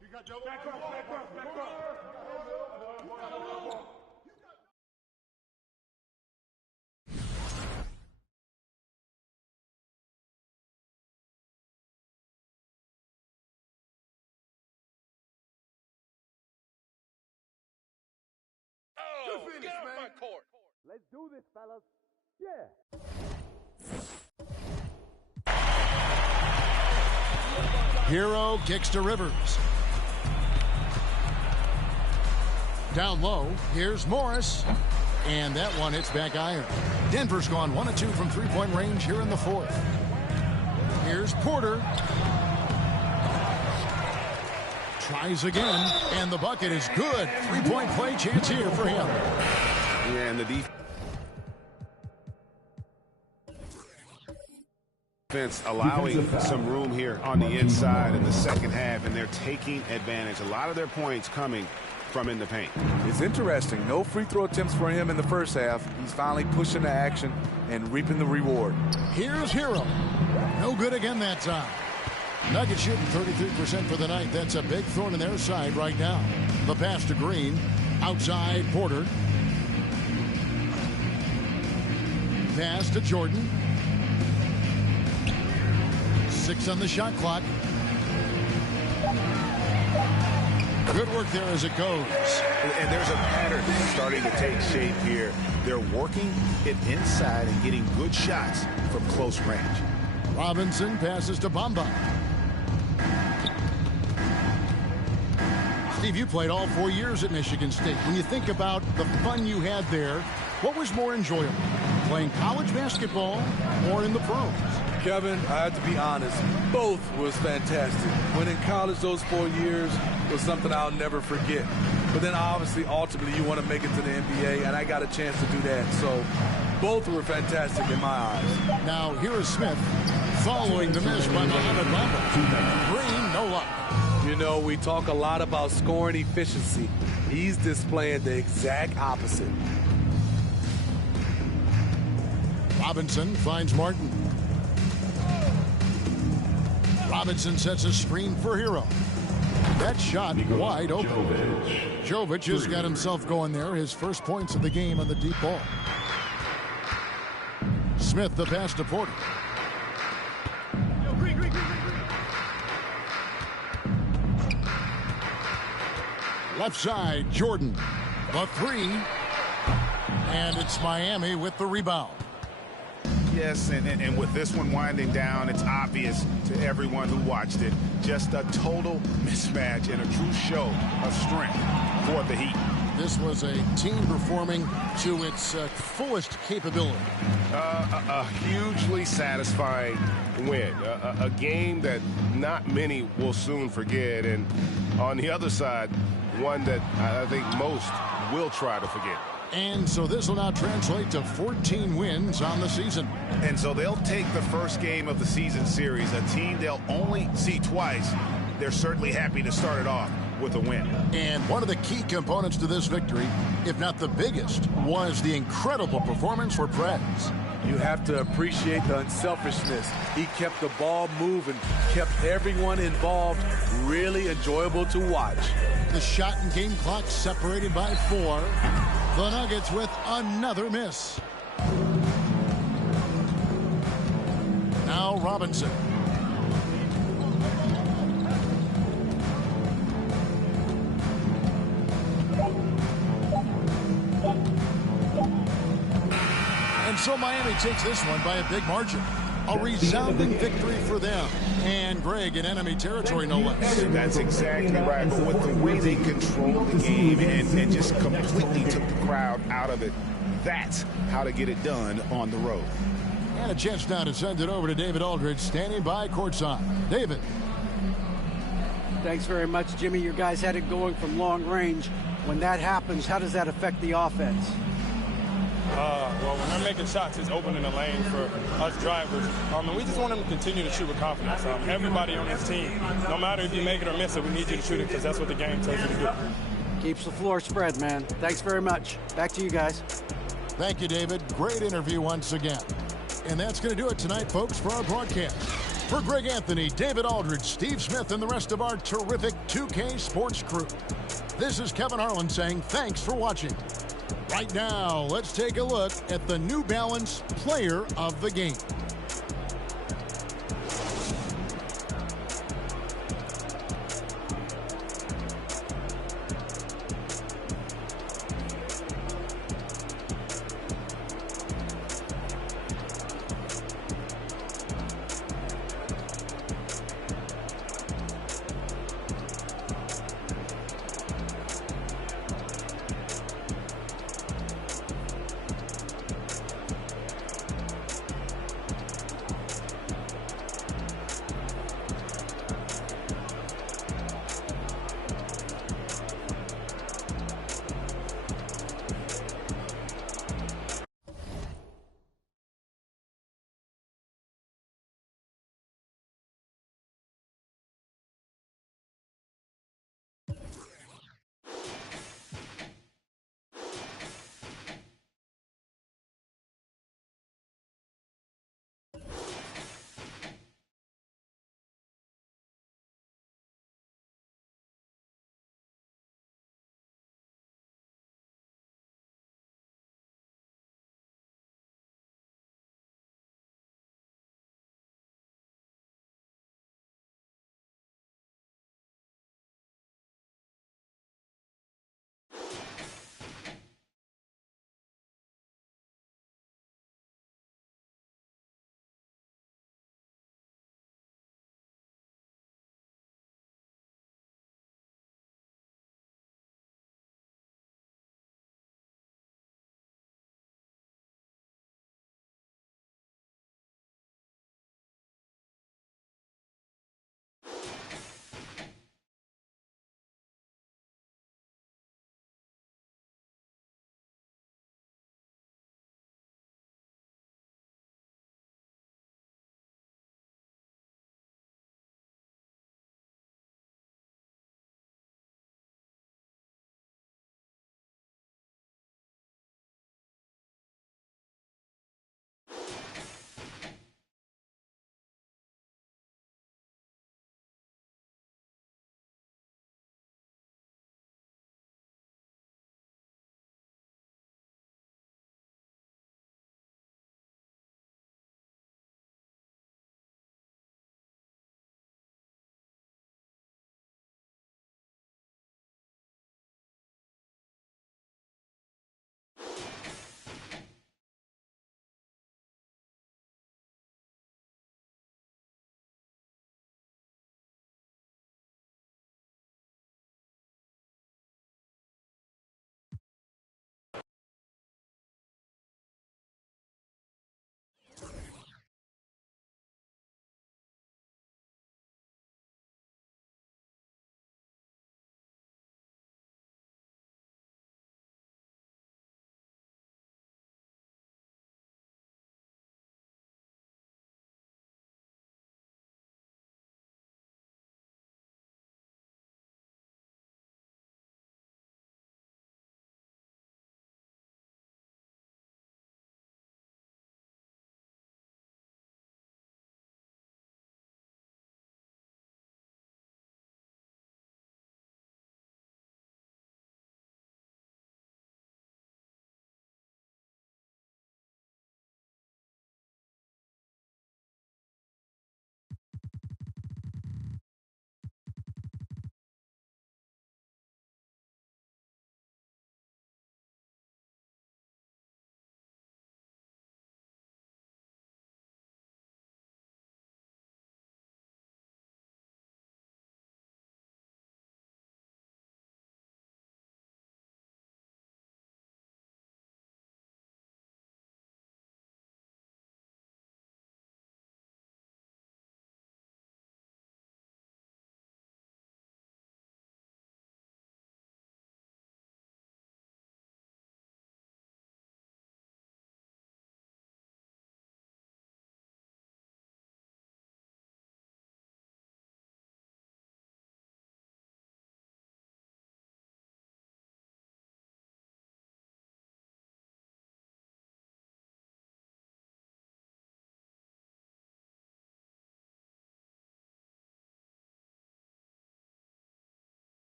You got double. Back up, back up, back up. Oh, get off my court. Let's do this, fellas. Yeah. Hero kicks to Rivers. Down low, here's Morris. And that one hits back iron. Denver's gone 1 of 2 from three-point range here in the fourth. Here's Porter. Tries again, and the bucket is good. Three-point play chance here for him. Yeah, and the defense allowing some room here on the inside in the second half, and they're taking advantage. A lot of their points coming from in the paint. It's interesting. No free throw attempts for him in the first half. He's finally pushing the action and reaping the reward. Here's Hero. No good again that time. Nuggets shooting 33% for the night. That's a big thorn in their side right now. The pass to Green. Outside Porter. Pass to Jordan. 6 on the shot clock. Good work there as it goes. And there's a pattern starting to take shape here. They're working it inside and getting good shots from close range. Robinson passes to Bamba. Steve, you played all 4 years at Michigan State. When you think about the fun you had there, what was more enjoyable, playing college basketball or in the pros? Kevin, I have to be honest, both was fantastic. When in college those 4 years was something I'll never forget. But then obviously, ultimately, you want to make it to the NBA, and I got a chance to do that. So both were fantastic in my eyes. Now here is Smith following the miss by Mohamed Bamba. Green, no luck. You know, we talk a lot about scoring efficiency. He's displaying the exact opposite. Robinson finds Martin. Robinson sets a screen for Hero. That shot wide open. Jovic has got himself going there. His first points of the game on the deep ball. Smith the pass to Porter. Left side, Jordan. The three. And it's Miami with the rebound. Yes, and with this one winding down, it's obvious to everyone who watched it. Just a total mismatch and a true show of strength for the Heat. This was a team performing to its fullest capability. A hugely satisfying win. A game that not many will soon forget. And on the other side, one that I think most will try to forget. And so this will now translate to 14 wins on the season. And so they'll take the first game of the season series, a team they'll only see twice. They're certainly happy to start it off with a win. And one of the key components to this victory, if not the biggest, was the incredible performance for Preds. You have to appreciate the unselfishness. He kept the ball moving, kept everyone involved, really enjoyable to watch. The shot and game clock separated by 4. The Nuggets with another miss. Now Robinson. And so Miami takes this one by a big margin. A resounding victory for them. And Greg in enemy territory, no less. That's exactly right. But with the way they controlled the game and just completely took the crowd out of it, that's how to get it done on the road. And a chance now to send it over to David Aldridge, standing by courtside. David. Thanks very much, Jimmy. Your guys had it going from long range. When that happens, how does that affect the offense? Well, when they're making shots, it's opening the lane for us drivers. And we just want them to continue to shoot with confidence. Everybody on this team, no matter if you make it or miss it, we need you to shoot it because that's what the game tells you to do. Keeps the floor spread, man. Thanks very much. Back to you guys. Thank you, David. Great interview once again. And that's going to do it tonight, folks, for our broadcast. For Greg Anthony, David Aldridge, Steve Smith, and the rest of our terrific 2K Sports crew, this is Kevin Harlan saying thanks for watching. Right now, let's take a look at the New Balance Player of the Game.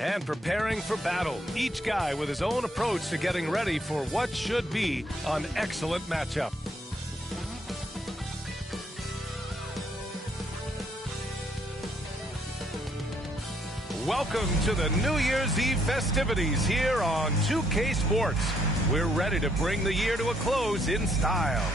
And preparing for battle, each guy with his own approach to getting ready for what should be an excellent matchup. Welcome to the New Year's Eve festivities here on 2K Sports. We're ready to bring the year to a close in style.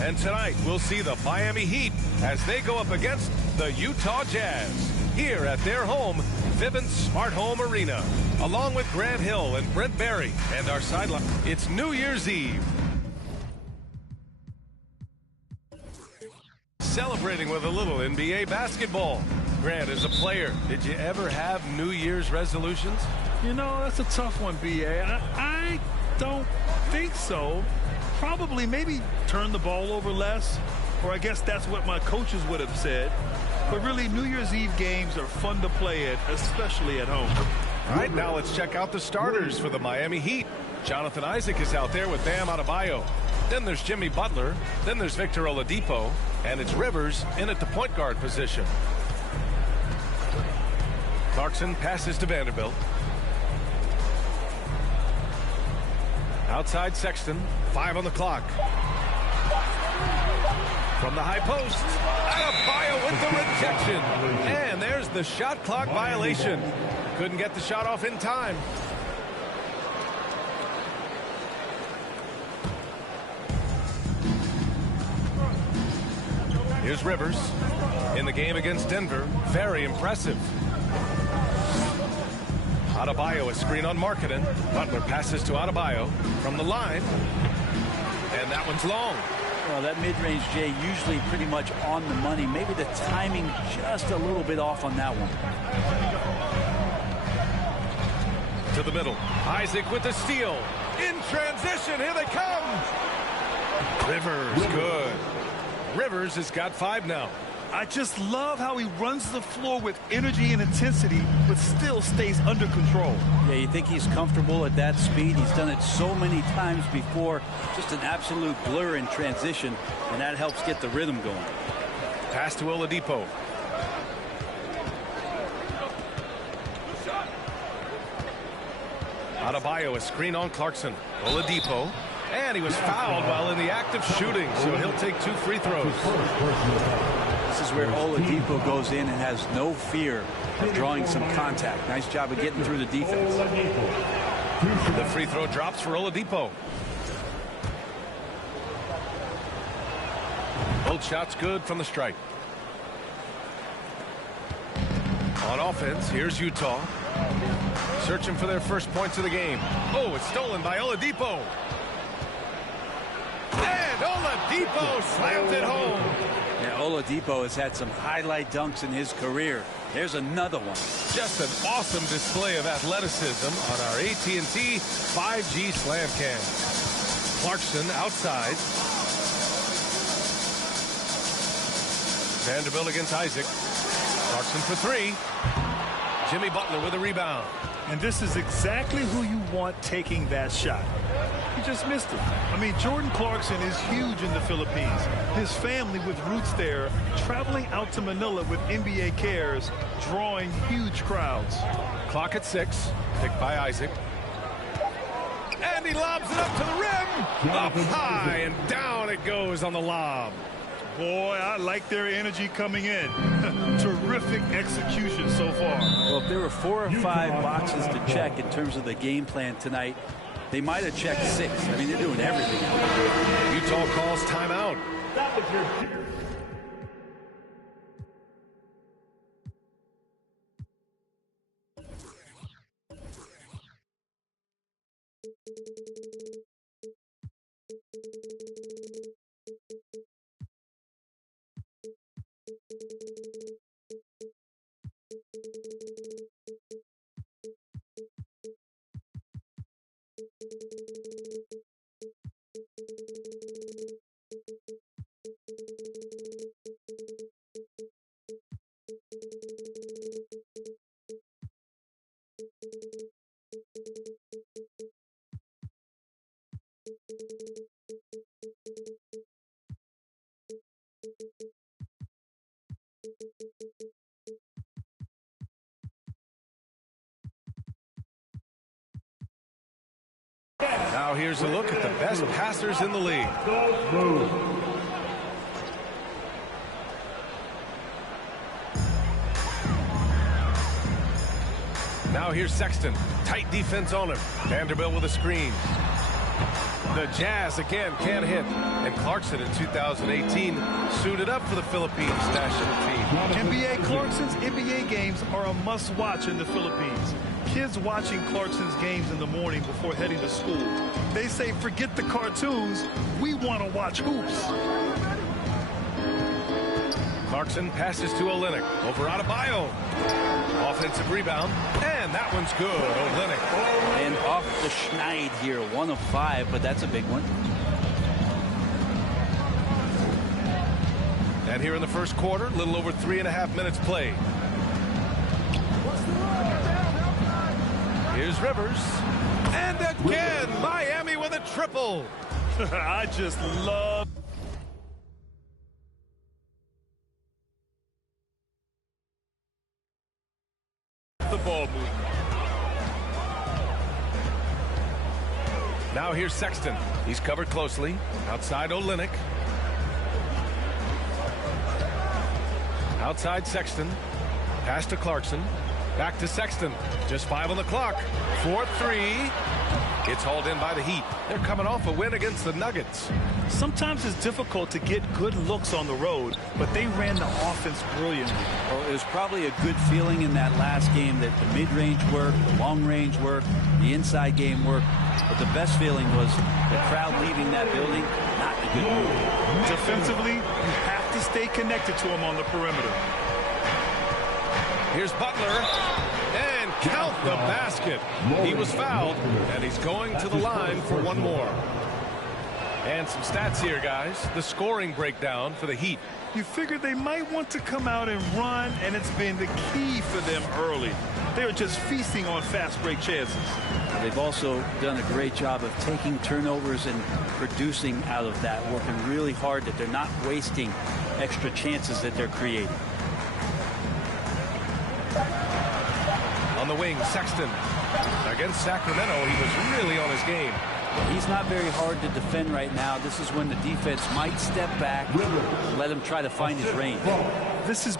And tonight we'll see the Miami Heat as they go up against the Utah Jazz here at their home, Vivint Smart Home Arena, along with Grant Hill and Brent Barry and our sideline. It's New Year's Eve. Celebrating with a little NBA basketball. Grant, as a player, did you ever have New Year's resolutions? You know, that's a tough one, B.A. I don't think so. Probably maybe turn the ball over less, or I guess that's what my coaches would have said. But really, New Year's Eve games are fun to play at, especially at home. All right, now let's check out the starters for the Miami Heat. Jonathan Isaac is out there with Bam Adebayo. Then there's Jimmy Butler. Then there's Victor Oladipo. And it's Rivers in at the point guard position. Clarkson passes to Vanderbilt. Outside Sexton, 5 on the clock. From the high post, Adebayo with the rejection. And there's the shot clock violation. Couldn't get the shot off in time. Here's Rivers in the game against Denver. Very impressive. Adebayo, a screen on Markkanen. Butler passes to Adebayo from the line. And that one's long. Well, that mid-range, Jay, usually pretty much on the money. Maybe the timing just a little bit off on that one. To the middle. Isaac with the steal. In transition, here they come. Rivers, good. Rivers has got 5 now. I just love how he runs the floor with energy and intensity, but still stays under control. Yeah, you think he's comfortable at that speed. He's done it so many times before. Just an absolute blur in transition, and that helps get the rhythm going. Pass to Oladipo. Adebayo, a screen on Clarkson. Oladipo. And he was fouled while in the act of shooting, so he'll take 2 free throws. This is where Oladipo goes in and has no fear of drawing some contact. Nice job of getting through the defense. The free throw drops for Oladipo. Both shots good from the strike. On offense, here's Utah. Searching for their first points of the game. Oh, it's stolen by Oladipo. And Oladipo slams it home. Yeah, Oladipo has had some highlight dunks in his career. There's another one. Just an awesome display of athleticism on our AT&T 5G Slam Cam. Clarkson outside. Vanderbilt against Isaac. Clarkson for 3. Jimmy Butler with a rebound. And this is exactly who you want taking that shot. He just missed it. I mean, Jordan Clarkson is huge in the Philippines. His family with roots there, traveling out to Manila with NBA cares, drawing huge crowds. Clock at 6. Picked by Isaac. And he lobs it up to the rim. Up high and down it goes on the lob. Boy, I like their energy coming in. Terrific execution so far. Well, if there were 4 or 5 boxes to check in terms of the game plan tonight, they might have checked 6. I mean, they're doing everything. Utah calls timeout. Now here's a look at the best passers in the league. Now here's Sexton. Tight defense on him. Vanderbilt with a screen. The Jazz again can't hit. And Clarkson in 2018 suited up for the Philippines national team. NBA Clarkson's NBA games are a must-watch in the Philippines. Kids watching Clarkson's games in the morning before heading to school. They say, forget the cartoons, we want to watch hoops. Clarkson passes to Olynyk. Over Adebayo. Offensive rebound. And that one's good. Olynyk. And off the schneid here. 1 of 5, but that's a big one. And here in the first quarter, a little over 3.5 minutes played. Here's Rivers. And again, Miami with a triple. I just love the ball movement. Now here's Sexton. He's covered closely. Outside Olynyk. Outside Sexton. Pass to Clarkson. Back to Sexton. Just 5 on the clock. 4-3. It's hauled in by the Heat. They're coming off a win against the Nuggets. Sometimes it's difficult to get good looks on the road, but they ran the offense brilliantly. Well, it was probably a good feeling in that last game that the mid-range worked, the long-range worked, the inside game worked. But the best feeling was the crowd leaving that building, not a good move. Defensively, you have to stay connected to him on the perimeter. Here's Butler. And count the basket. He was fouled, and he's going to the line for one more. And some stats here, guys. The scoring breakdown for the Heat. You figured they might want to come out and run, and it's been the key for them early. They're just feasting on fast break chances. They've also done a great job of taking turnovers and producing out of that, working really hard that they're not wasting extra chances that they're creating. On the wing, Sexton. Against Sacramento, he was really on his game. He's not very hard to defend right now. This is when the defense might step back and let him try to find his range. This is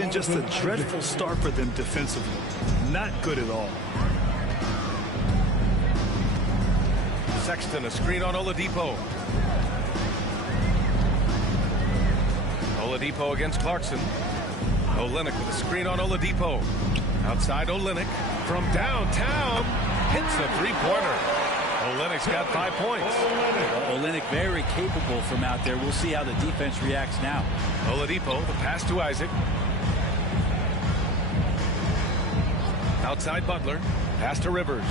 been just a dreadful start for them defensively. Not good at all. Sexton, a screen on Oladipo. Oladipo against Clarkson. Olynyk with a screen on Oladipo. Outside Olynyk from downtown. Hits a three-pointer. Olynyk's got 5 points. Olynyk very capable from out there. We'll see how the defense reacts now. Oladipo, the pass to Isaac. Outside Butler. Pass to Rivers.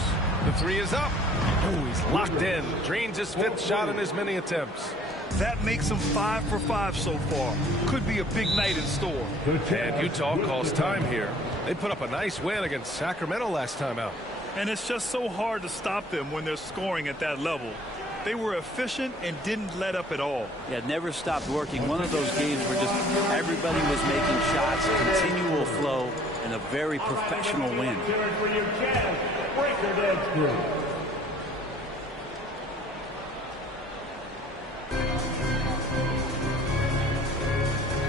The three is up. Oh, he's locked in. Drains his 5th shot in as many attempts. That makes him 5 for 5 so far. Could be a big night in store. And Utah calls time here. They put up a nice win against Sacramento last time out. And it's just so hard to stop them when they're scoring at that level. They were efficient and didn't let up at all. Yeah, never stopped working. One of those games where just everybody was making shots, continual flow, and a very professional win.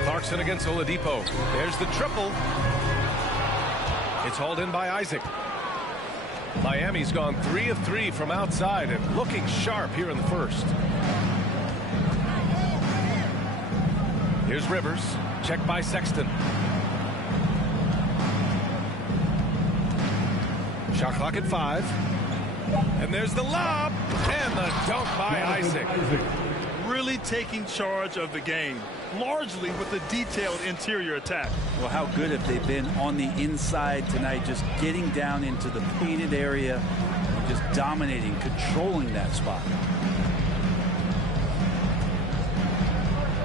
Clarkson against Oladipo. There's the triple. It's hauled in by Isaac. Miami's gone 3 of 3 from outside and looking sharp here in the first. Here's Rivers. Checked by Sexton. Shot clock at 5. And there's the lob. And the dunk by Isaac. Really taking charge of the game, largely with a detailed interior attack. Well, how good have they been on the inside tonight, just getting down into the painted area, and just dominating, controlling that spot.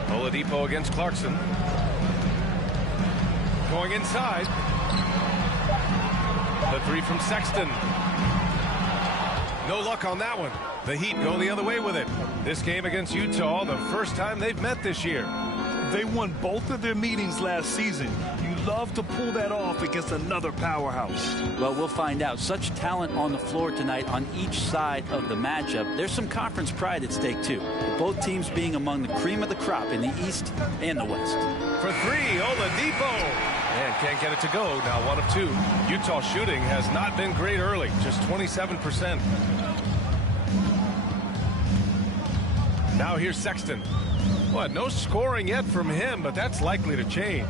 Oladipo against Clarkson. Going inside. The 3 from Sexton. No luck on that one. The Heat go the other way with it. This game against Utah, the first time they've met this year. They won both of their meetings last season. You love to pull that off against another powerhouse. Well, we'll find out. Such talent on the floor tonight on each side of the matchup. There's some conference pride at stake, too. Both teams being among the cream of the crop in the East and the West. For 3, Oladipo. And can't get it to go. Now 1 of 2. Utah shooting has not been great early. Just 27%. Now here's Sexton. What? No scoring yet from him, but that's likely to change.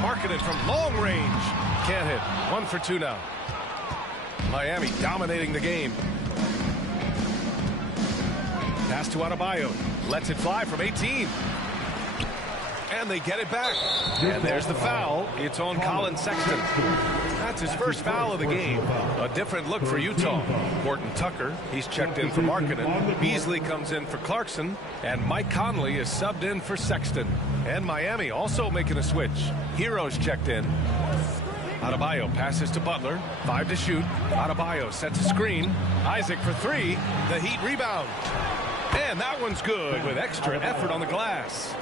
Marketed from long range. Can't hit. 1 for 2 now. Miami dominating the game. Pass to Adebayo. Lets it fly from 18. And they get it back. And there's the foul. It's on Colin Sexton. That's his first foul of the game. A different look for Utah. Horton Tucker, he's checked in for Markkanen. Beasley comes in for Clarkson. And Mike Conley is subbed in for Sexton. And Miami also making a switch. Heroes checked in. Adebayo passes to Butler. 5 to shoot. Adebayo sets a screen. Isaac for 3. The Heat rebound. And that one's good with extra effort on the glass.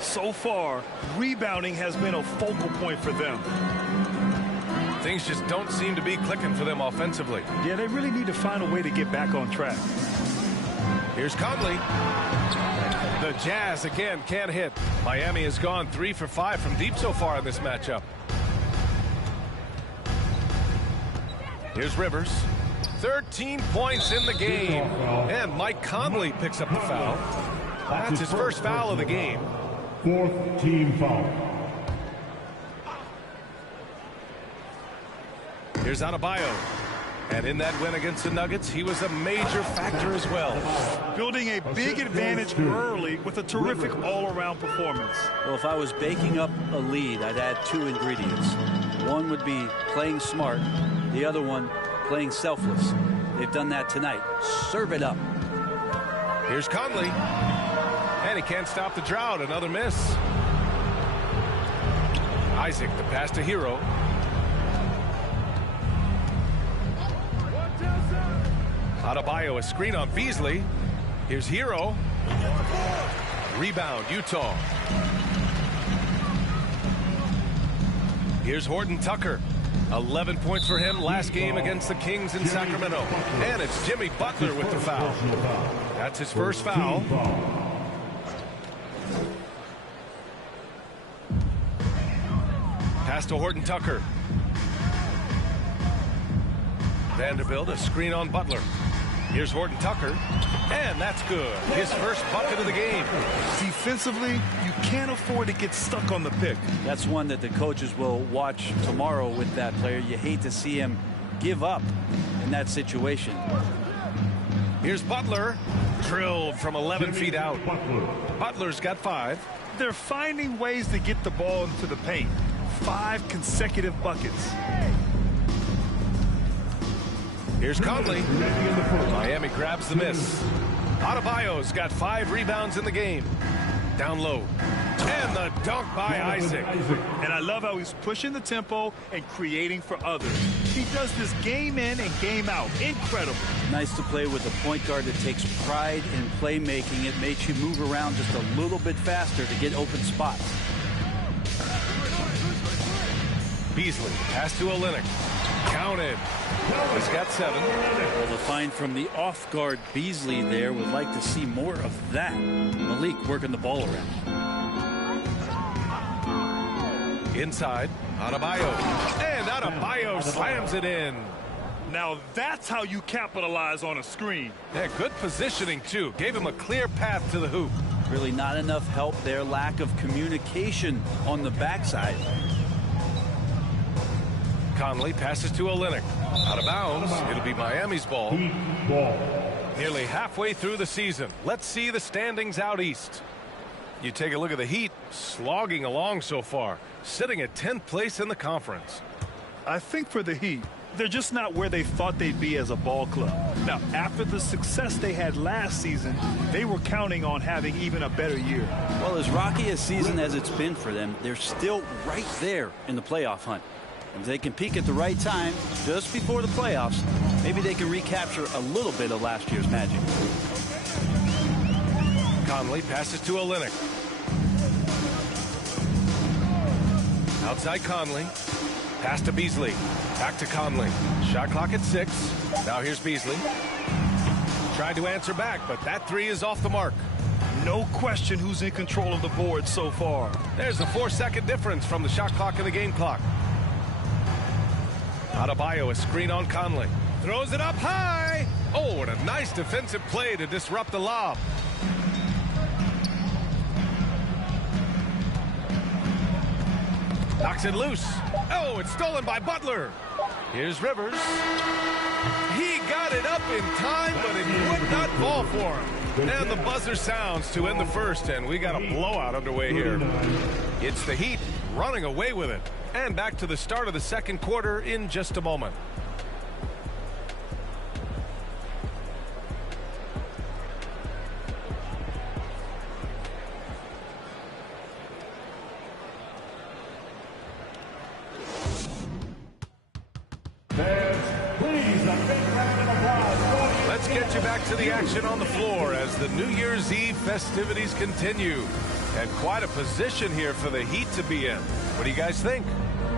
So far, rebounding has been a focal point for them. Things just don't seem to be clicking for them offensively. Yeah, they really need to find a way to get back on track. Here's Conley. The Jazz again can't hit. Miami has gone 3 for 5 from deep so far in this matchup. Here's Rivers. 13 points in the game. And Mike Conley picks up the foul. That's his first foul of the game. 4th team foul. Here's Adebayo. And in that win against the Nuggets, he was a major factor as well. Building a big advantage early with a terrific all-around performance. Well, if I was baking up a lead, I'd add 2 ingredients. One would be playing smart. The other one, playing selfless. They've done that tonight. Serve it up. Here's Conley. And he can't stop the drought. Another miss. Isaac, the pass to Hero. Adebayo, a screen on Beasley. Here's Hero. Rebound, Utah. Here's Horton Tucker. 11 points for him last game against the Kings in Sacramento. And it's Jimmy Butler with the foul. That's his first foul. Pass to Horton Tucker. Vanderbilt, a screen on Butler. Here's Horton Tucker. And that's good. His first bucket of the game. Defensively, you can't afford to get stuck on the pick. That's one that the coaches will watch tomorrow with that player. You hate to see him give up in that situation. Here's Butler. Drilled from 11 feet out. Butler's got 5. They're finding ways to get the ball into the paint. 5 consecutive buckets. Here's Conley. Miami grabs the miss. Adebayo's got 5 rebounds in the game. down low. And the dunk by Isaac. And I love how he's pushing the tempo and creating for others. He does this game in and game out. Incredible. Nice to play with a point guard that takes pride in playmaking. It makes you move around just a little bit faster to get open spots. Beasley, pass to Olynyk. Counted. He's got 7. Well, the find from the off-guard Beasley there. Would like to see more of that. Malik working the ball around. Inside, Adebayo. And Adebayo slams it in. Now that's how you capitalize on a screen. Yeah, good positioning, too. Gave him a clear path to the hoop. Really not enough help there. Lack of communication on the backside. Conley passes to Olynyk. Out of bounds. It'll be Miami's ball. Nearly halfway through the season. Let's see the standings out east. You take a look at the Heat, slogging along so far, sitting at 10th place in the conference. I think for the Heat, they're just not where they thought they'd be as a ball club. Now, after the success they had last season, they were counting on having even a better year. Well, as rocky a season as it's been for them, they're still right there in the playoff hunt. If they can peak at the right time, just before the playoffs, maybe they can recapture a little bit of last year's magic. Conley passes to Olynyk. Outside Conley. Pass to Beasley. Back to Conley. Shot clock at 6. Now here's Beasley. Tried to answer back, but that 3 is off the mark. No question who's in control of the board so far. There's a 4-second difference from the shot clock and the game clock. Adebayo, a screen on Conley. Throws it up high. Oh, and a nice defensive play to disrupt the lob. Knocks it loose. Oh, it's stolen by Butler. Here's Rivers. He got it up in time, but it would not fall for him. And the buzzer sounds to end the first, and we got a blowout underway here. It's the Heat running away with it. And back to the start of the second quarter in just a moment. Let's get you back to the action on the floor as the New Year's Eve festivities continue. And quite a position here for the Heat to be in. What do you guys think?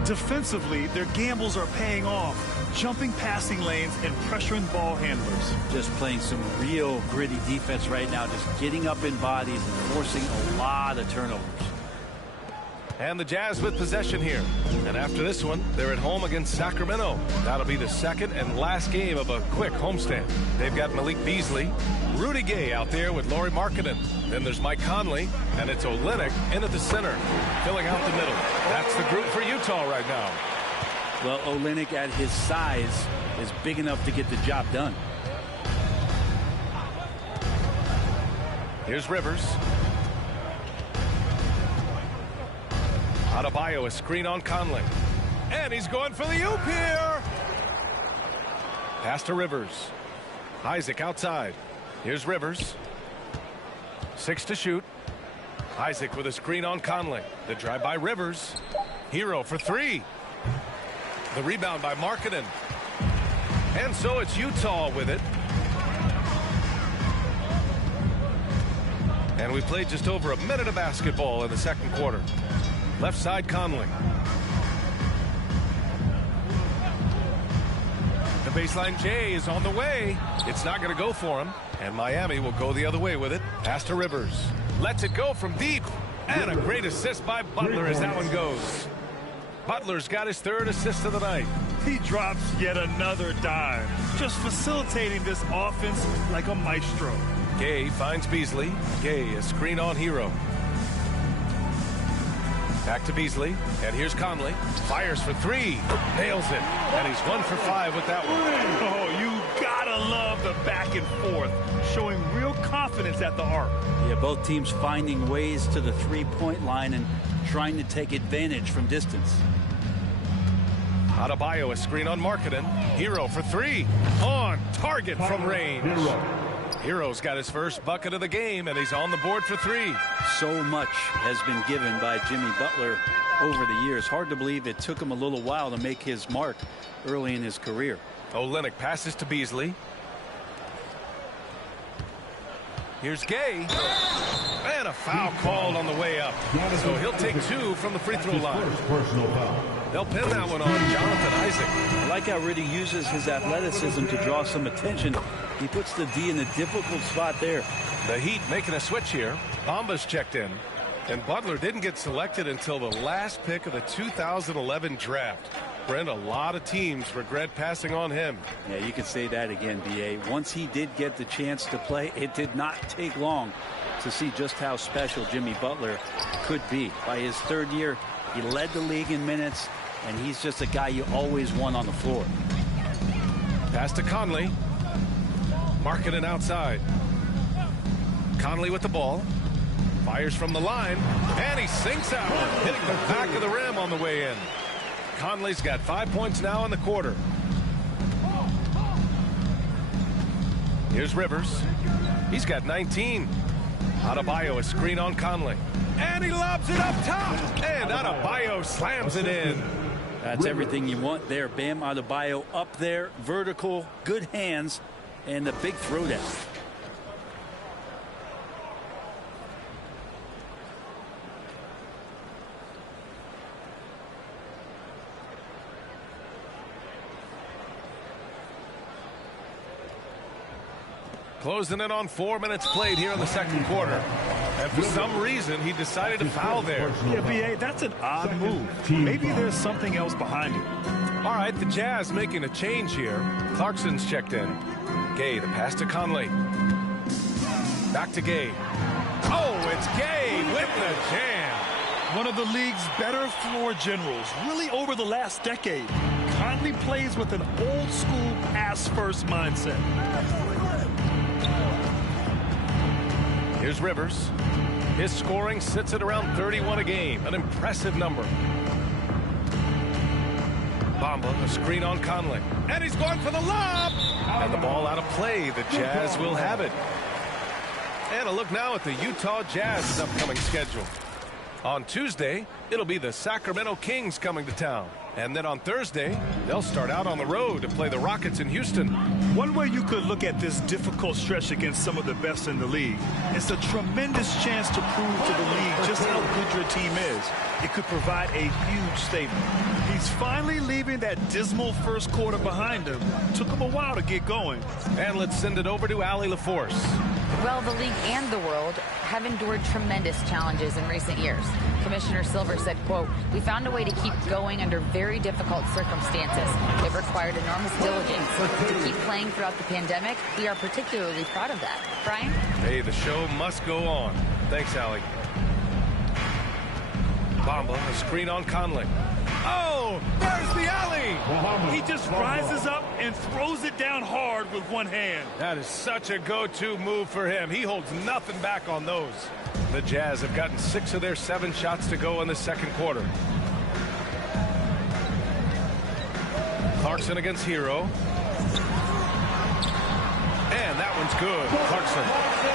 Defensively, their gambles are paying off. Jumping passing lanes and pressuring ball handlers. Just playing some real gritty defense right now. Just getting up in bodies and forcing a lot of turnovers. And the Jazz with possession here. And after this one, they're at home against Sacramento. That'll be the second and last game of a quick homestand. They've got Malik Beasley, Rudy Gay out there with Lauri Markkanen. Then there's Mike Conley, and it's Olynyk in at the center, filling out the middle. That's the group for Utah right now. Well, Olynyk at his size is big enough to get the job done. Here's Rivers. Adebayo, a screen on Conley. And he's going for the oop here. Pass to Rivers. Isaac outside. Here's Rivers. 6 to shoot. Isaac with a screen on Conley. The drive by Rivers. Hero for 3. The rebound by Markkanen. And so it's Utah with it. And we played just over a minute of basketball in the second quarter. Left side Conley. The baseline J is on the way. It's not going to go for him. And Miami will go the other way with it. Pass to Rivers. Lets it go from deep. And a great assist by Butler as that one goes. Butler's got his 3rd assist of the night. He drops yet another dime. Just facilitating this offense like a maestro. Gay finds Beasley. Gay, a screen on Hero. Back to Beasley, and here's Conley. Fires for 3, nails it, and he's 1 for 5 with that one. Oh, you gotta love the back and forth, showing real confidence at the arc. Yeah, both teams finding ways to the three-point line and trying to take advantage from distance. Adebayo, a screen on Markkanen. Hero for 3, on target from range. Hero's got his first bucket of the game, and he's on the board for 3. So much has been given by Jimmy Butler over the years. Hard to believe it took him a little while to make his mark early in his career. Olynyk passes to Beasley. Here's Gay. And a foul called on the way up. So he'll take 2 from the free throw line. They'll pin that one on Jonathan Isaac. I like how Rudy uses his athleticism to draw some attention. He puts the D in a difficult spot there. The Heat making a switch here. Bamba's checked in. And Butler didn't get selected until the last pick of the 2011 draft. Brent, a lot of teams regret passing on him. Yeah, you could say that again, B.A. Once he did get the chance to play, it did not take long to see just how special Jimmy Butler could be. By his 3rd year, he led the league in minutes, and he's just a guy you always want on the floor. Pass to Conley. Markkanen outside. Conley with the ball. Fires from the line, and he sinks out, hitting the back of the rim on the way in. Conley's got 5 points now in the quarter. Here's Rivers. He's got 19. Adebayo, a screen on Conley. And he lobs it up top. And Adebayo slams it in. That's everything you want there. Bam Adebayo up there, vertical, good hands, and the big throwdown. Closing in on 4 minutes played here in the second quarter. And for some reason, he decided to foul there. Yeah, B.A., that's an odd move. Maybe there's something else behind it. All right, the Jazz making a change here. Clarkson's checked in. Gay, the pass to Conley. Back to Gay. Oh, it's Gay with the jam. One of the league's better floor generals, really over the last decade. Conley plays with an old-school pass-first mindset. Here's Rivers. His scoring sits at around 31 a game, an impressive number. Bamba, a screen on Conley. And he's going for the lob! And the ball out of play. The Jazz will have it. And a look now at the Utah Jazz's upcoming schedule. On Tuesday, it'll be the Sacramento Kings coming to town. And then on Thursday, they'll start out on the road to play the Rockets in Houston. One way you could look at this difficult stretch against some of the best in the league, it's a tremendous chance to prove to the league just how good your team is. It could provide a huge statement. He's finally leaving that dismal first quarter behind him. Took him a while to get going. And let's send it over to Allie LaForce. Well, the league and the world have endured tremendous challenges in recent years. Commissioner Silver said, quote, "We found a way to keep going under very difficult circumstances. It required enormous diligence. To keep playing throughout the pandemic, we are particularly proud of that." Brian? Hey, the show must go on. Thanks, Allie. Bamba, a screen on Conley. Oh, there's the alley. He just rises up and throws it down hard with one hand. That is such a go-to move for him. He holds nothing back on those. The Jazz have gotten 6 of their 7 shots to go in the second quarter. Clarkson against Hero. And that one's good. Clarkson.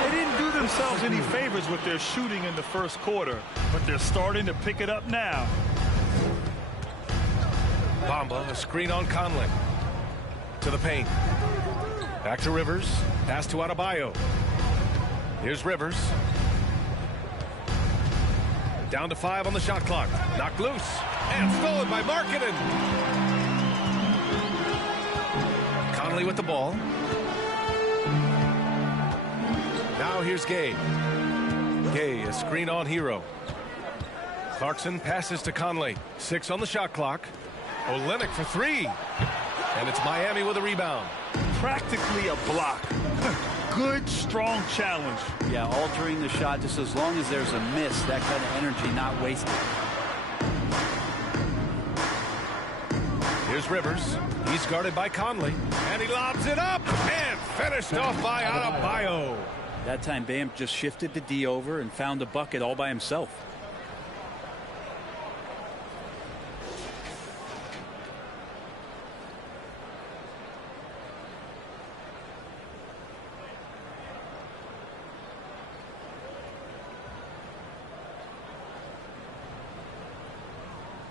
They didn't do themselves any favors with their shooting in the first quarter, but they're starting to pick it up now. Bamba, a screen on Conley. To the paint. Back to Rivers. Pass to Adebayo. Here's Rivers. Down to 5 on the shot clock. Knocked loose. And stolen by Markkanen. Conley with the ball. Now here's Gay. Gay, a screen on Hero. Clarkson passes to Conley. 6 on the shot clock. Olynyk for 3. And it's Miami with a rebound. Practically a block. Good, strong challenge. Yeah, altering the shot just as long as there's a miss. That kind of energy not wasted. Here's Rivers. He's guarded by Conley. And he lobs it up. And finished off by Adebayo. That time, Bam just shifted the D over and found a bucket all by himself.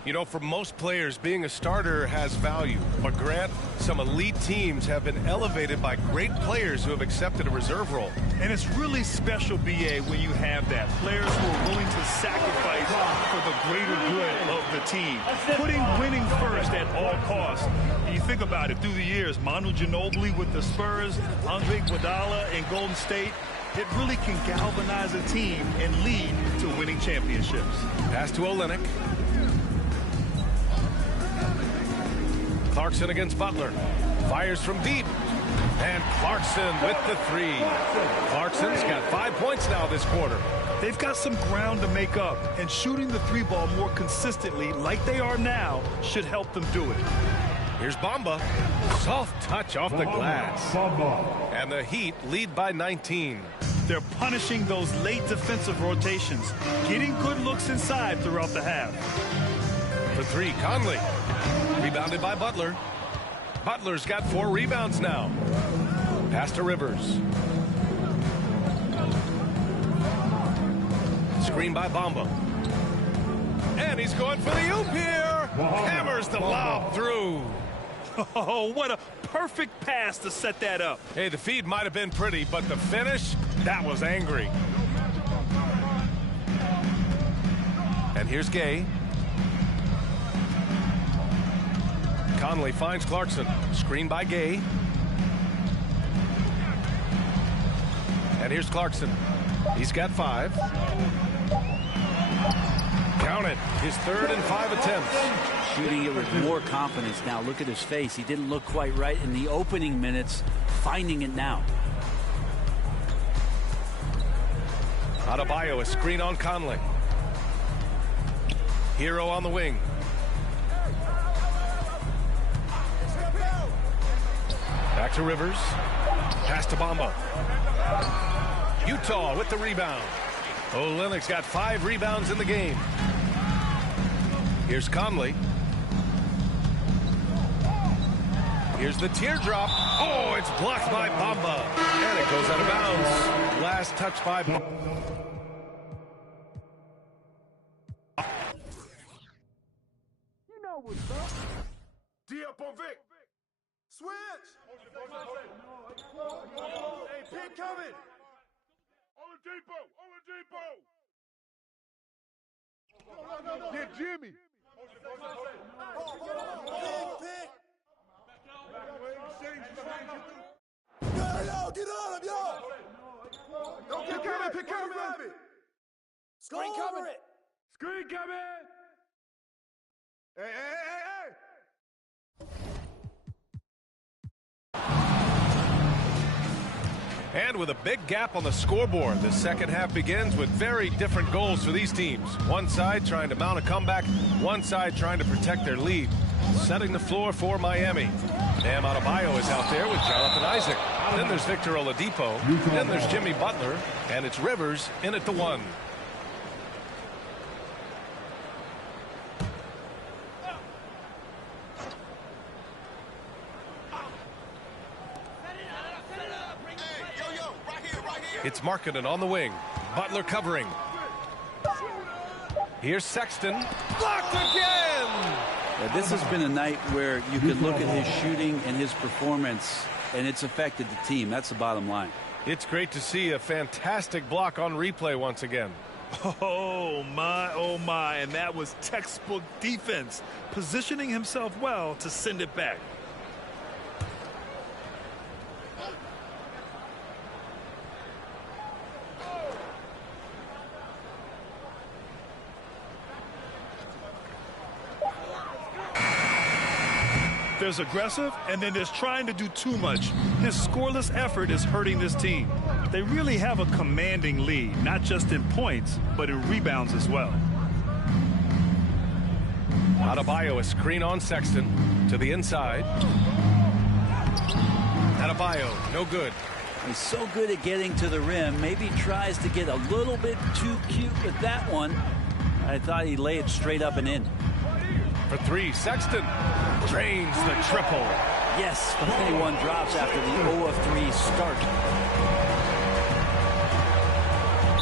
You know, for most players, being a starter has value. But Grant, some elite teams have been elevated by great players who have accepted a reserve role. And it's really special, B.A., when you have that. Players who are willing to sacrifice for the greater good of the team. Putting winning first at all costs. And you think about it, through the years, Manu Ginobili with the Spurs, Andre Iguodala in Golden State, it really can galvanize a team and lead to winning championships. Pass to Olynyk. Clarkson against Butler. Fires from deep. And Clarkson with the three. Clarkson's got 5 points now this quarter. They've got some ground to make up, and shooting the three ball more consistently like they are now should help them do it. Here's Bamba. Soft touch off the glass. And the Heat lead by 19. They're punishing those late defensive rotations, getting good looks inside throughout the half. For three, Conley. Rebounded by Butler. Butler's got 4 rebounds now. Pass to Rivers. Screen by Bamba. And he's going for the oop here. Hammers the lob through. Oh, what a perfect pass to set that up. Hey, the feed might have been pretty, but the finish, that was angry. And here's Gay. Conley finds Clarkson. Screen by Gay. And here's Clarkson. He's got 5. Count it. His 3rd and 5 attempts. Shooting it with more confidence now. Look at his face. He didn't look quite right in the opening minutes. Finding it now. Adebayo, a screen on Conley. Hero on the wing. Back to Rivers. Pass to Bamba. Utah with the rebound. Olynyk's got 5 rebounds in the game. Here's Conley. Here's the teardrop. Oh, it's blocked by Bamba. And it goes out of bounds. Last touch by Bamba. You know what's up. D up on Vic. Switch. Hey, pick coming. Oladipo. Get Jimmy. Yo, get on him, yo. Don't get coming, pick coming. Screen coming. Screen coming. Hey. And with a big gap on the scoreboard, the second half begins with very different goals for these teams. One side trying to mount a comeback, one side trying to protect their lead. Setting the floor for Miami. Bam Adebayo is out there with Jonathan Isaac. Then there's Victor Oladipo. Then there's Jimmy Butler. And it's Rivers in at the 1. It's Markkanen on the wing. Butler covering. Here's Sexton. Blocked again! Yeah, this has been a night where you could look at his shooting and his performance, and it's affected the team. That's the bottom line. It's great to see a fantastic block on replay once again. Oh, my. And that was textbook defense. Positioning himself well to send it back. There's aggressive, and then there's trying to do too much. His scoreless effort is hurting this team. They really have a commanding lead, not just in points, but in rebounds as well. Adebayo, a screen on Sexton to the inside. Adebayo, no good. He's so good at getting to the rim. Maybe tries to get a little bit too cute with that one. I thought he'd lay it straight up and in. For 3, Sexton drains the triple. Yes, but anyone drops after the 0 of 3 start.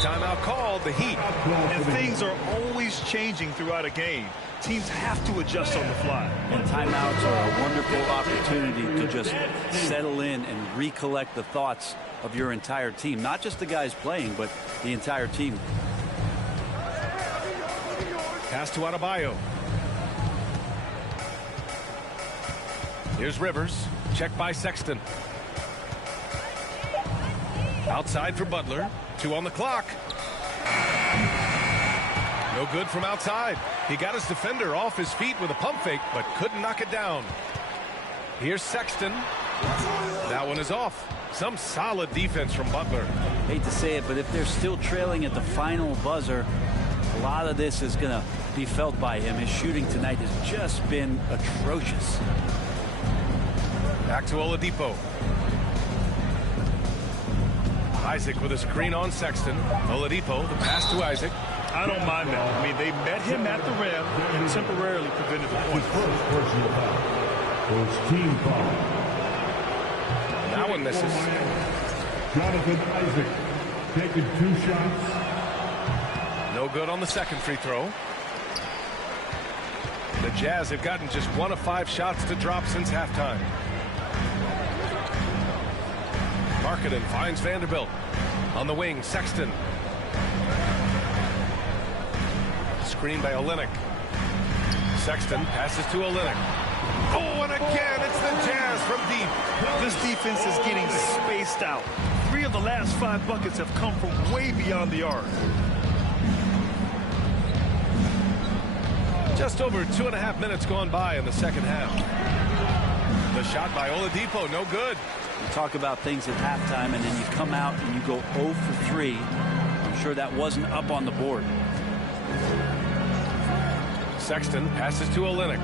Timeout called the Heat. And things are always changing throughout a game. Teams have to adjust on the fly. And timeouts are a wonderful opportunity to just settle in and recollect the thoughts of your entire team. Not just the guys playing, but the entire team. Pass to Adebayo. Here's Rivers. Check by Sexton. Outside for Butler. 2 on the clock. No good from outside. He got his defender off his feet with a pump fake, but couldn't knock it down. Here's Sexton. That one is off. Some solid defense from Butler. Hate to say it, but if they're still trailing at the final buzzer, a lot of this is going to be felt by him. His shooting tonight has just been atrocious. Back to Oladipo. Isaac with a screen on Sexton. Oladipo, the pass to Isaac. I don't mind that. I mean, they met him at the rim and temporarily prevented the point. First personal foul. First team foul. That one misses. Jonathan Isaac taking 2 shots. No good on the second free throw. The Jazz have gotten just 1 of 5 shots to drop since halftime. Markkanen finds Vanderbilt. On the wing, Sexton. Screen by Olynyk. Sexton passes to Olynyk. Oh, and again, it's the Jazz from deep. This defense is getting spaced out. 3 of the last 5 buckets have come from way beyond the arc. Just over 2.5 minutes gone by in the second half. The shot by Oladipo, no good. You talk about things at halftime, and then you come out and you go 0 for 3. I'm sure that wasn't up on the board. Sexton passes to Olynyk.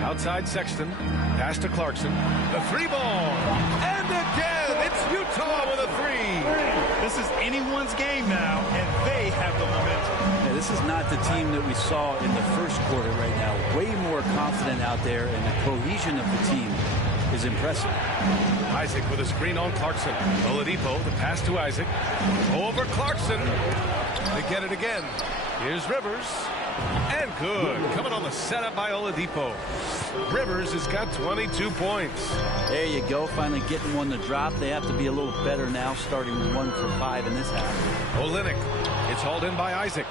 Outside Sexton. Pass to Clarkson. The 3-ball. And again, it's Utah with a 3. This is anyone's game now, and they have the momentum. Yeah, this is not the team that we saw in the first quarter right now. Way more confident out there, and the cohesion of the team is impressive. Isaac with a screen on Clarkson. Oladipo, the pass to Isaac. Over Clarkson. They get it again. Here's Rivers. And good. Coming on the setup by Oladipo. Rivers has got 22 points. There you go. Finally getting one to drop. They have to be a little better now, starting 1 for 5 in this half. Olynyk. It's hauled in by Isaac.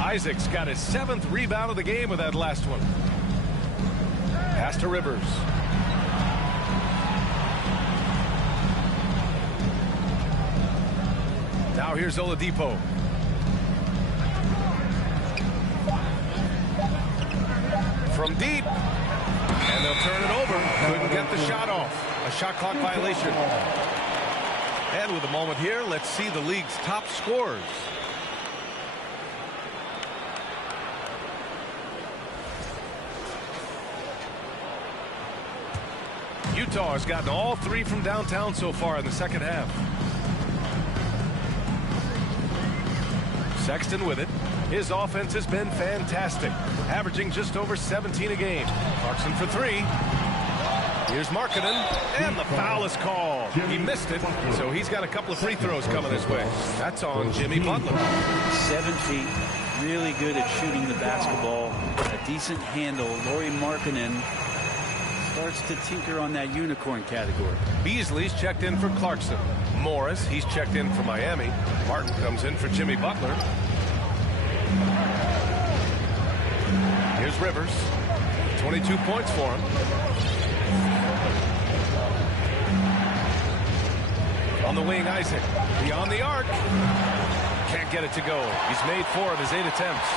Isaac's got his 7th rebound of the game with that last one. Pass to Rivers. Now here's Oladipo. From deep. And they'll turn it over. Couldn't get the shot off. A shot clock violation. And with a moment here, let's see the league's top scorers. Utah has gotten all 3 from downtown so far in the second half. Sexton with it. His offense has been fantastic, averaging just over 17 a game. Clarkson for 3. Here's Markkanen, and the foul is called. He missed it, so he's got a couple of free throws coming his way. That's on Jimmy Butler. 7 feet, really good at shooting the basketball. A decent handle. Lauri Markkanen starts to tinker on that unicorn category. Beasley's checked in for Clarkson. Morris, he's checked in for Miami. Martin comes in for Jimmy Butler. Here's Rivers. 22 points for him. On the wing, Isaac. Beyond the arc. Can't get it to go. He's made 4 of his 8 attempts.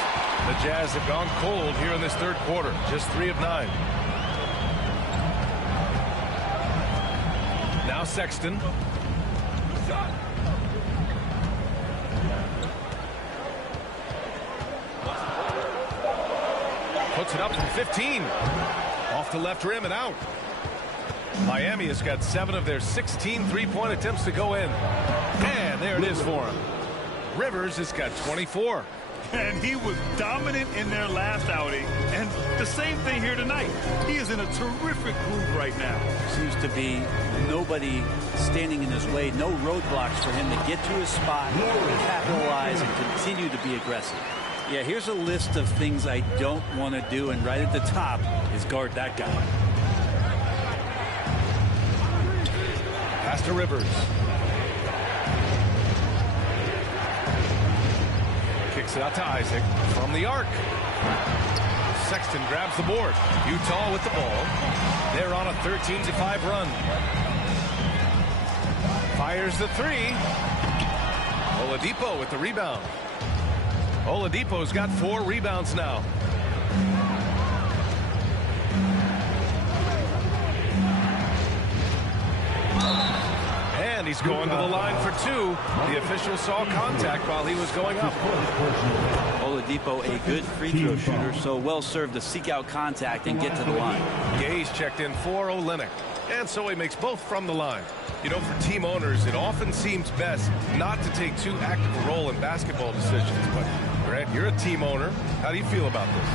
The Jazz have gone cold here in this third quarter. Just 3 of 9. Now Sexton. Puts it up from 15. Off the left rim and out. Miami has got 7 of their 16 3-point attempts to go in. And there it is for him. Rivers has got 24. And he was dominant in their last outing, and The same thing here tonight. He is in a terrific groove right now. Seems to be nobody standing in his way, no roadblocks for him to get to his spot, capitalize, and continue to be aggressive. Yeah, here's a list of things I don't want to do, and right at the top is guard that guy. Pass to Rivers. Kicks it out to Isaac from the arc. Sexton grabs the board. Utah with the ball. They're on a 13-5 run. Fires the three. Oladipo with the rebound. Oladipo's got 4 rebounds now. And he's going to the line for 2. The official saw contact while he was going up. Oladipo, a good free throw shooter, so well served to seek out contact and get to the line. Gay's checked in for Olynyk, and so he makes both from the line. You know, for team owners, it often seems best not to take too active a role in basketball decisions. But, Grant, you're a team owner. How do you feel about this?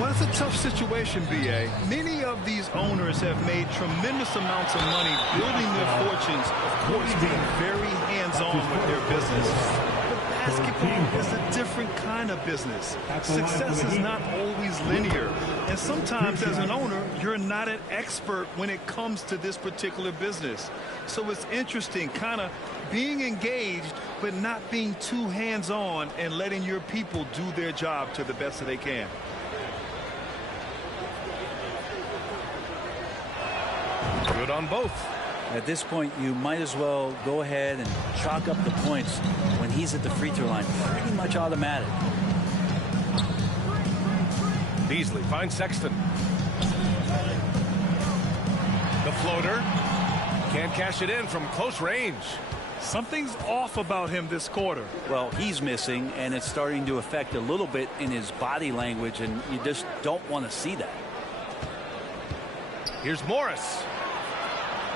Well, it's a tough situation, B.A. Many of these owners have made tremendous amounts of money building their fortunes, of course, being very hands-on with their business. But basketball is a different kind of business. Success is not always linear. And sometimes, as an owner, you're not an expert when it comes to this particular business. So it's interesting, kind of being engaged, but not being too hands-on and letting your people do their job to the best that they can. Good on both. At this point, you might as well go ahead and chalk up the points when he's at the free throw line. Pretty much automatic. Beasley finds Sexton. The floater. Can't cash it in from close range. Something's off about him this quarter. Well, he's missing, and it's starting to affect a little bit in his body language, and you just don't want to see that. Here's Morris.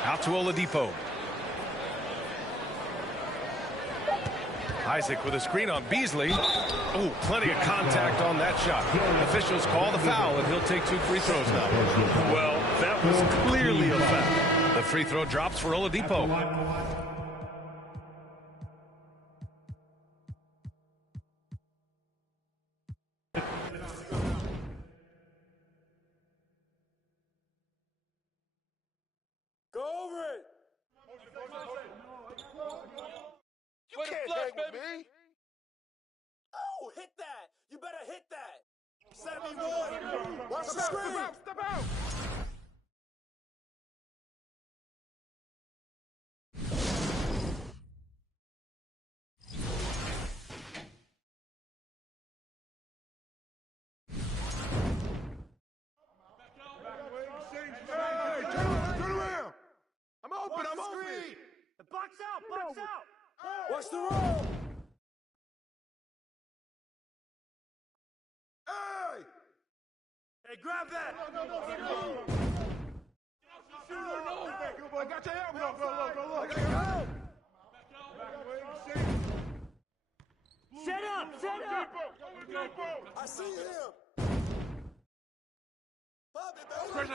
Out to Oladipo. Isaac with a screen on Beasley. Oh, plenty of contact on that shot. Officials call the foul, and he'll take 2 free throws now. Well, that was clearly a foul. The free throw drops for Oladipo. You can't hang with me. Oh, hit that. You better hit that. Set me, boy. Watch the screen. Step out. Hey, turn around. I'm open. Box out. Watch the roll. Hey, grab that. No. I got your helmet. Go look. Set up. I see him. Bobby, baby.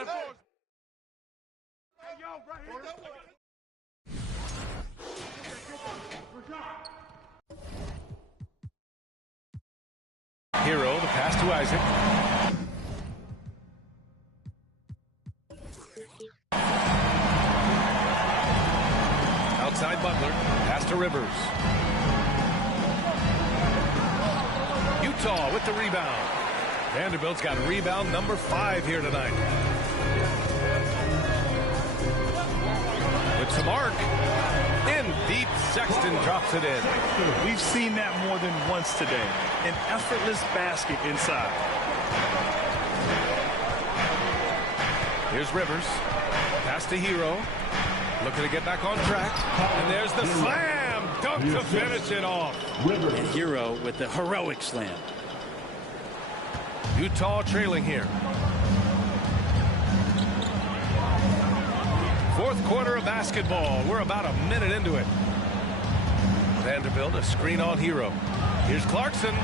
Hey, yo, right here. Hero, the pass to Isaac. Outside Butler, pass to Rivers. Utah with the rebound. Vanderbilt's got rebound number 5 here tonight. With some arc. In deep, Sexton drops it in. We've seen that more than once today. An effortless basket inside. Here's Rivers. Pass to Hero. Looking to get back on track. And there's the slam dunk to finish it off. And Hero with the heroic slam. Utah trailing here. Fourth quarter of basketball. We're about a minute into it. Vanderbilt, a screen on Hero. Here's Clarkson.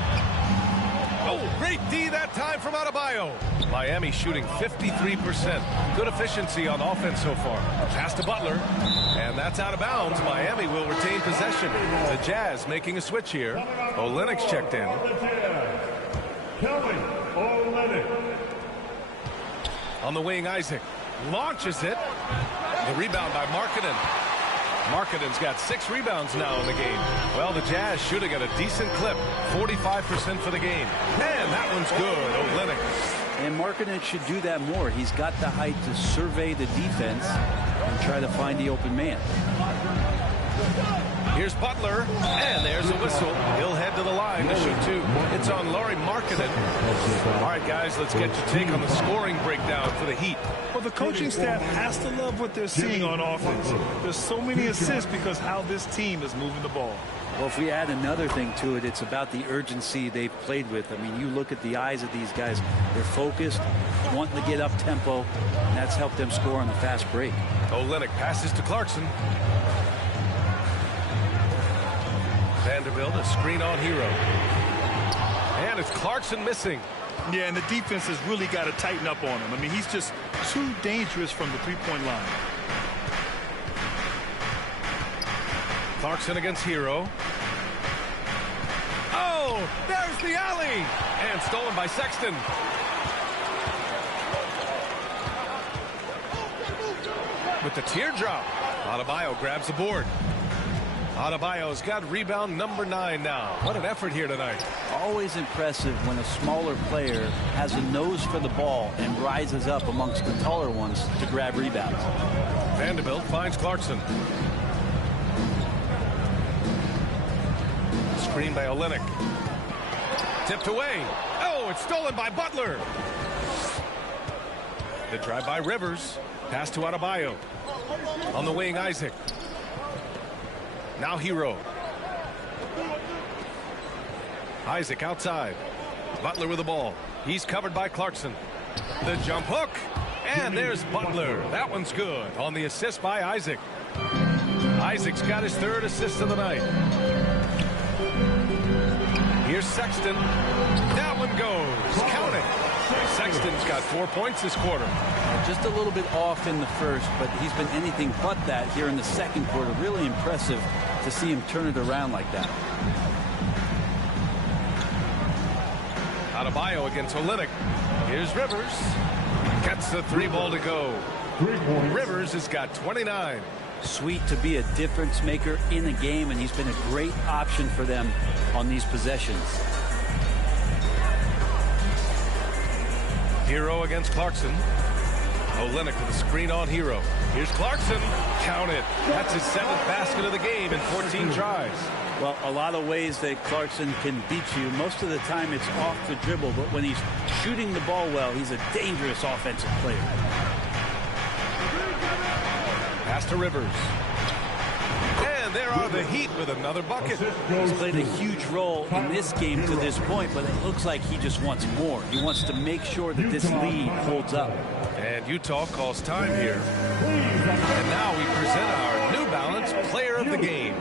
Oh, great D that time from Adebayo. Miami shooting 53%. Good efficiency on offense so far. Pass to Butler, and that's out of bounds. Miami will retain possession. The Jazz making a switch here. Olynyk's checked in. On the wing, Isaac launches it. The rebound by Markkanen. Markkanen's got 6 rebounds now in the game. Well, the Jazz shooting at a decent clip, 45% for the game. And that one's good, Olynyk. And Markkanen should do that more. He's got the height to survey the defense and try to find the open man. Here's Butler, and there's a whistle. He'll head to the line to shoot 2. It's on Lauri Markkanen. All right, guys, let's get your take on the scoring breakdown for the Heat. Well, the coaching staff has to love what they're seeing on offense. There's so many assists because how this team is moving the ball. Well, if we add another thing to it, it's about the urgency they've played with. I mean, you look at the eyes of these guys. They're focused, wanting to get up tempo, and that's helped them score on the fast break. Olynyk passes to Clarkson. Vanderbilt, a screen on Hero. And it's Clarkson missing. Yeah, and the defense has really got to tighten up on him. I mean, he's just too dangerous from the three-point line. Clarkson against Hero. Oh, there's the alley. And stolen by Sexton. With the teardrop, Adebayo grabs the board. Adebayo's got rebound number 9 now. What an effort here tonight. Always impressive when a smaller player has a nose for the ball and rises up amongst the taller ones to grab rebounds. Vanderbilt finds Clarkson. Screen by Olynyk. Tipped away. Oh, it's stolen by Butler. The drive by Rivers. Pass to Adebayo. On the wing, Isaac. Now Hero. Isaac outside. Butler with the ball. He's covered by Clarkson. The jump hook. And there's Butler. That one's good on the assist by Isaac. Isaac's got his 3rd assist of the night. Here's Sexton. That one goes. Count it. Sexton's got 4 points this quarter. Just a little bit off in the first, but he's been anything but that here in the second quarter. Really impressive to see him turn it around like that. Adebayo against Olynyk. Here's Rivers. Gets the 3 ball to go. Rivers has got 29. Sweet to be a difference maker in the game, and he's been a great option for them on these possessions. Hero against Clarkson. Olynyk with a screen on Hero. Here's Clarkson. Count it. That's his 7th basket of the game in 14 tries. Well, a lot of ways that Clarkson can beat you. Most of the time it's off the dribble, but when he's shooting the ball well, he's a dangerous offensive player. Pass to Rivers. And there are the Heat with another bucket. He's played a huge role in this game to this point, but it looks like he just wants more. He wants to make sure that this lead holds up. And Utah calls time here. And now we present our New Balance Player of the Game.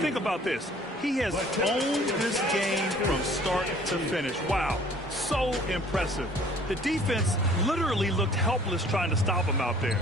Think about this. He has owned this game from start to finish. Wow, so impressive. The defense literally looked helpless trying to stop him out there.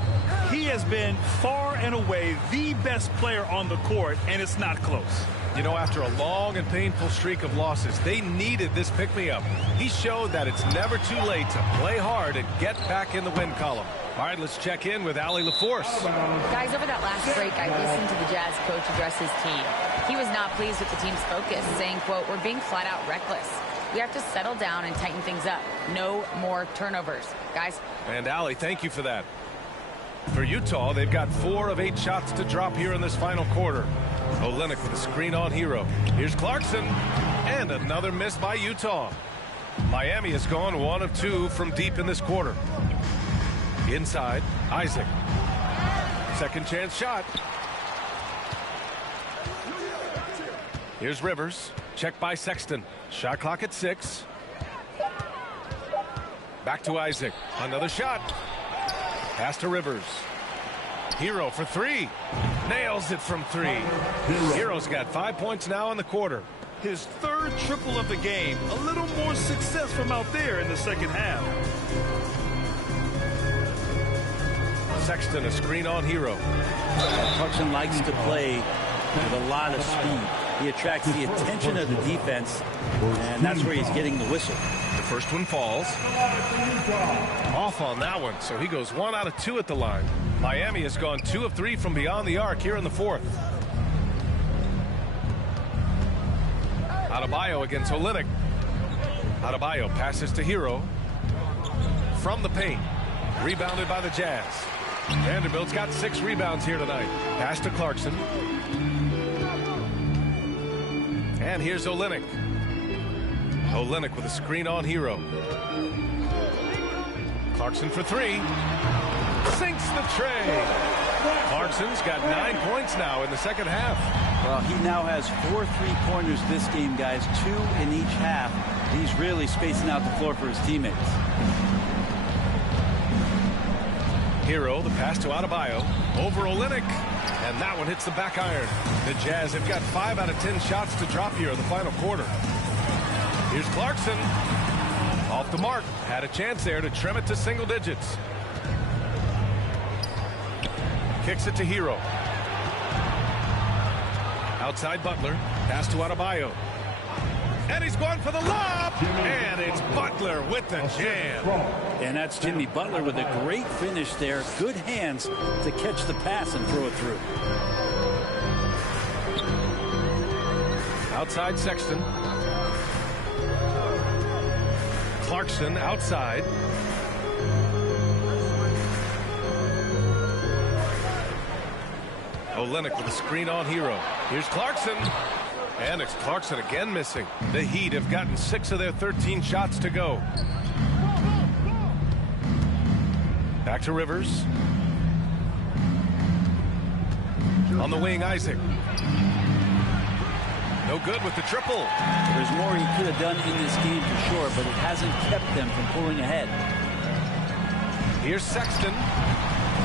He has been far and away the best player on the court, and it's not close. You know, after a long and painful streak of losses, they needed this pick-me-up. He showed that it's never too late to play hard and get back in the win column. All right, let's check in with Allie LaForce. Guys, over that last break, I listened to the Jazz coach address his team. He was not pleased with the team's focus, saying, quote, "We're being flat out reckless. We have to settle down and tighten things up. No more turnovers." Guys. And Allie, thank you for that. For Utah, they've got 4 of 8 shots to drop here in this final quarter. Olynyk with a screen on Hero. Here's Clarkson. And another miss by Utah. Miami has gone 1 of 2 from deep in this quarter. Inside, Isaac. Second chance shot. Here's Rivers. Checked by Sexton. Shot clock at 6. Back to Isaac. Another shot. Pass to Rivers. Hero for 3. Nails it from 3. Hero's got 5 points now in the quarter. His 3rd triple of the game. A little more success from out there in the second half. Sexton, a screen on Hero. Clarkson likes to play with a lot of speed. He attracts the attention of the defense, and that's where he's getting the whistle. The first one falls. Off on that one, so he goes 1 out of 2 at the line. Miami has gone 2 of 3 from beyond the arc here in the fourth. Adebayo against Olynyk. Adebayo passes to Hero. From the paint. Rebounded by the Jazz. Vanderbilt's got 6 rebounds here tonight. Pass to Clarkson. And here's Olynyk. Olynyk with a screen on Hero. Clarkson for 3. Sinks the tray. Clarkson's got 9 points now in the second half. Well, he now has 4 3-pointers this game, guys. 2 in each half. He's really spacing out the floor for his teammates. Hero, the pass to Adebayo. Over Olynyk. And that one hits the back iron. The Jazz have got 5 out of 10 shots to drop here in the final quarter. Here's Clarkson. Off the mark. Had a chance there to trim it to single digits. Kicks it to Hero. Outside Butler. Pass to Adebayo. And he's going for the lob. And it's Butler with the jam. And that's Jimmy Butler with a great finish there. Good hands to catch the pass and throw it through. Outside Sexton. Clarkson outside. Olynyk with a screen on Hero. Here's Clarkson. And it's Clarkson again missing. The Heat have gotten 6 of their 13 shots to go. Back to Rivers. On the wing, Isaac. No good with the triple. There's more he could have done in this game for sure, but it hasn't kept them from pulling ahead. Here's Sexton.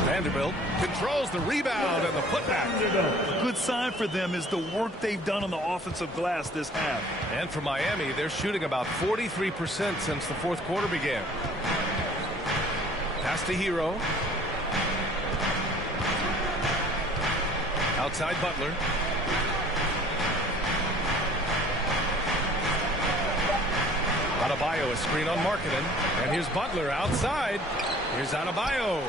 Vanderbilt controls the rebound and the putback. Good sign for them is the work they've done on the offensive glass this half. And for Miami, they're shooting about 43% since the fourth quarter began. Pass to Hero. Outside Butler. Adebayo, a screen on Markkanen. And here's Butler outside. Here's Adebayo.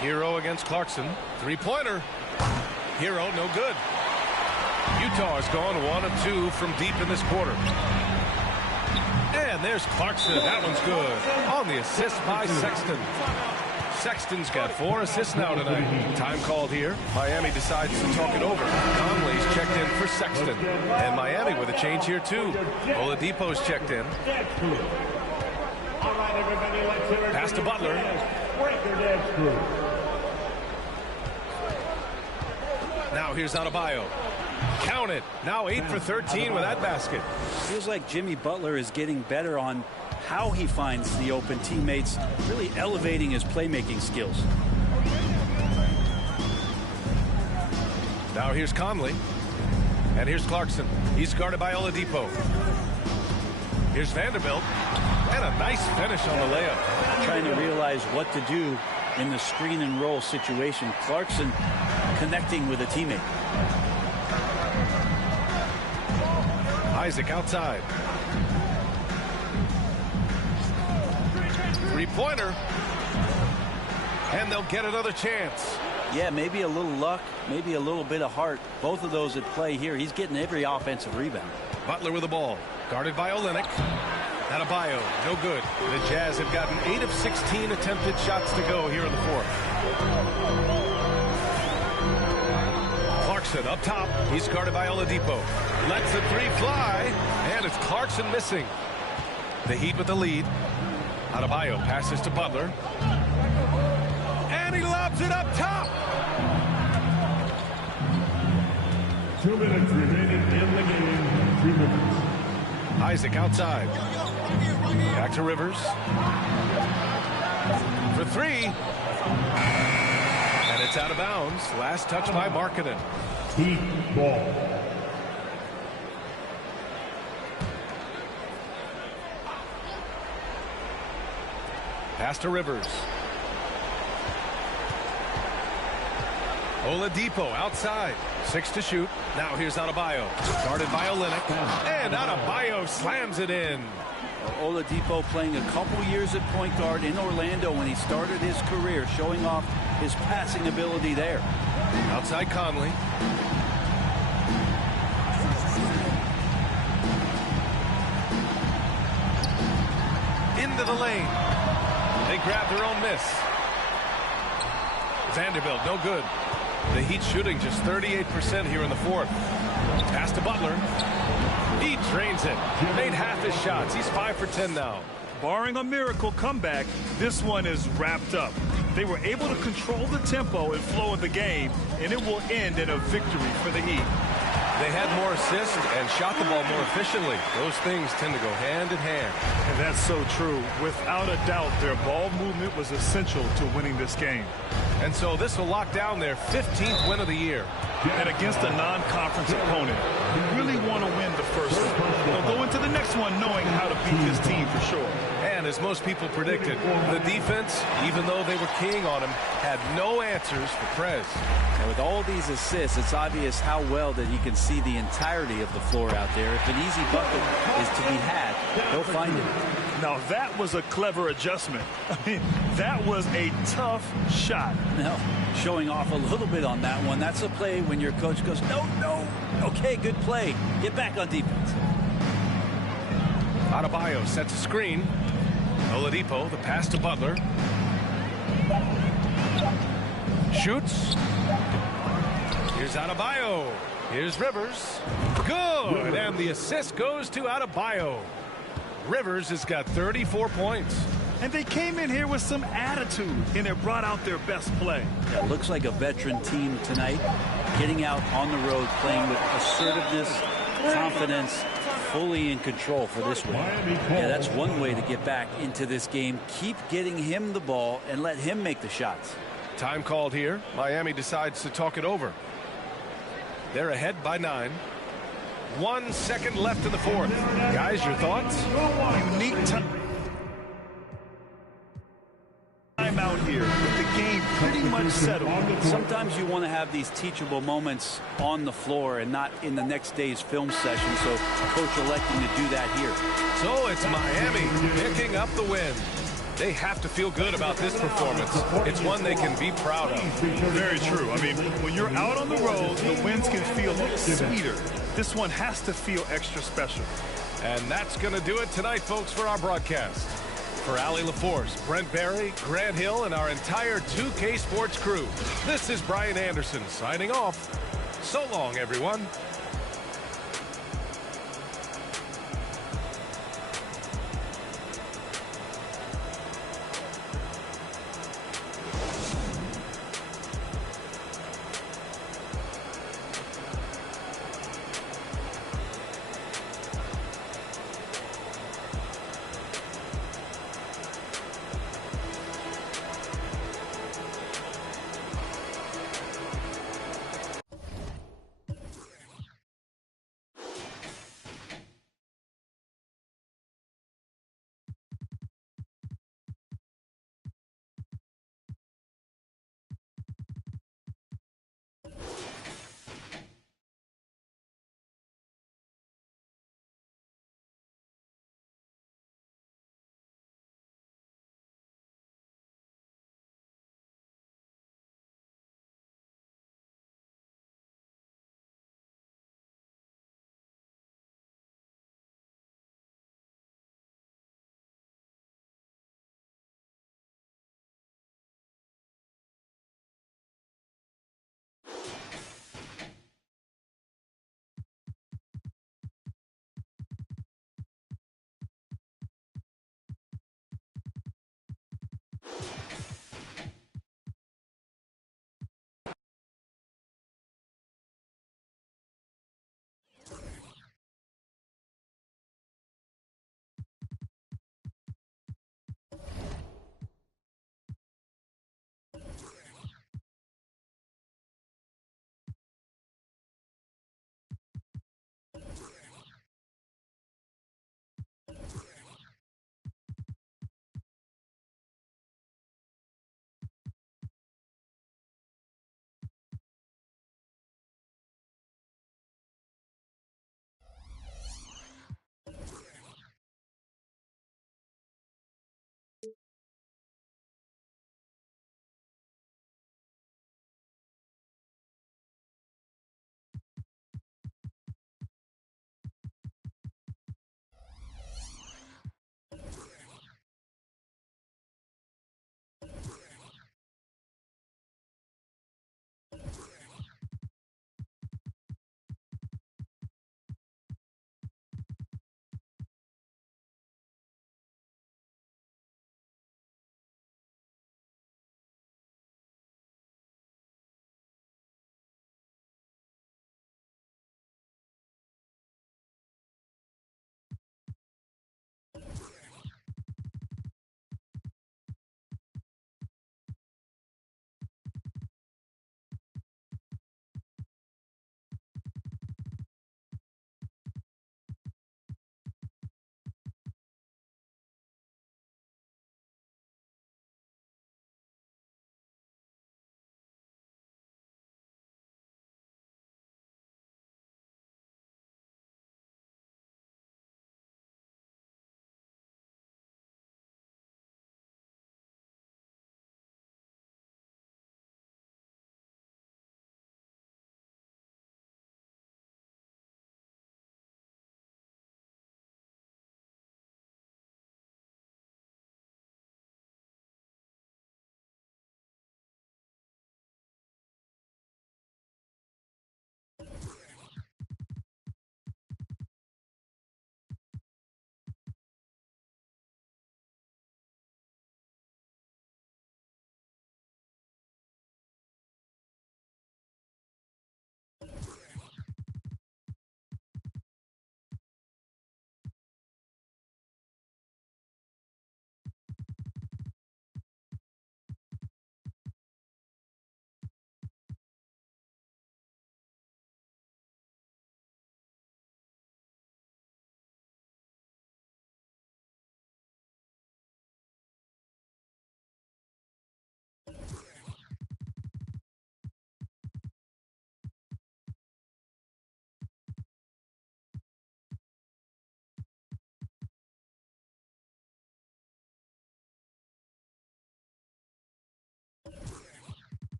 Hero against Clarkson. 3-pointer. Hero, no good. Utah has gone 1 of 2 from deep in this quarter. And there's Clarkson. That one's good. On the assist by Sexton. Sexton's got 4 assists now tonight. Time called here. Miami decides to talk it over. Conley's checked in for Sexton. And Miami with a change here too. Oladipo's checked in. Pass to Butler. Now here's Adebayo. Count it. Now 8 for 13 with that basket. Feels like Jimmy Butler is getting better on how he finds the open teammates, really elevating his playmaking skills. Now here's Conley. And here's Clarkson. He's guarded by Oladipo. Here's Vanderbilt. And a nice finish on the layup. Trying to realize what to do in the screen and roll situation. Clarkson connecting with a teammate. Isaac outside. 3-pointer. And they'll get another chance. Yeah, maybe a little luck, maybe a little bit of heart. Both of those at play here. He's getting every offensive rebound. Butler with the ball. Guarded by Olynyk. Adebayo, no good. The Jazz have gotten 8 of 16 attempted shots to go here in the fourth. Clarkson up top. He's guarded by Oladipo. Lets the 3 fly. And it's Clarkson missing. The Heat with the lead. Adebayo passes to Butler. And he lobs it up top. 2 minutes remaining in the game. 3 minutes. Isaac outside. Back to Rivers. For 3. And it's out of bounds. Last touch by Markkanen. Heat ball. Pass to Rivers. Oladipo outside. 6 to shoot. Now here's Adebayo. Guarded by Olynyk. And Adebayo slams it in. Oladipo playing a couple years at point guard in Orlando when he started his career, showing off his passing ability there. Outside Conley. Into the lane. They grab their own miss. Vanderbilt, no good. The Heat shooting just 38% here in the fourth. Pass to Butler. He drains it. Made half his shots. He's 5 for 10 now. Barring a miracle comeback, this one is wrapped up. They were able to control the tempo and flow of the game, and it will end in a victory for the Heat. They had more assists and shot the ball more efficiently. Those things tend to go hand in hand. And that's so true. Without a doubt, their ball movement was essential to winning this game. And so this will lock down their 15th win of the year. And against a non-conference opponent, you really want to win the first one. They'll go into the next one knowing how to beat this team for sure. And as most people predicted, the defense, even though they were keying on him, had no answers for Prez. And with all these assists, it's obvious how well that he can see the entirety of the floor out there. If an easy bucket is to be had, he'll find it. Now that was a clever adjustment. I mean, that was a tough shot. Now, showing off a little bit on that one. That's a play when your coach goes, no. Okay, good play. Get back on defense. Adebayo sets a screen. Oladipo, the pass to Butler. Shoots. Here's Adebayo. Here's Rivers. Good. And the assist goes to Adebayo. Rivers has got 34 points. And they came in here with some attitude, and it brought out their best play. Yeah, looks like a veteran team tonight, getting out on the road, playing with assertiveness, confidence, fully in control for this one. Yeah, that's one way to get back into this game. Keep getting him the ball and let him make the shots. Time called here. Miami decides to talk it over. They're ahead by 9. 1 second left in the fourth. Guys, your thoughts? Unique timeout here with the game pretty much settled. Sometimes you want to have these teachable moments on the floor and not in the next day's film session, so coach electing to do that here. So it's Miami picking up the win. They have to feel good about this performance. It's one they can be proud of. Very true. I mean, when you're out on the road, the wins can feel a little sweeter. This one has to feel extra special. And that's going to do it tonight, folks, for our broadcast. For Allie LaForce, Brent Barry, Grant Hill, and our entire 2K Sports crew, this is Brian Anderson signing off. So long, everyone.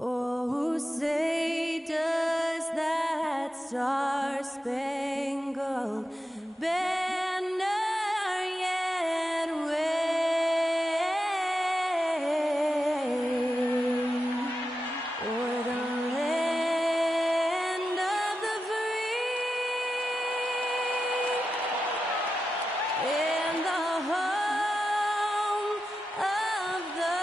Oh, say does that star-spangled banner yet wave o'er the land of the free and the home of the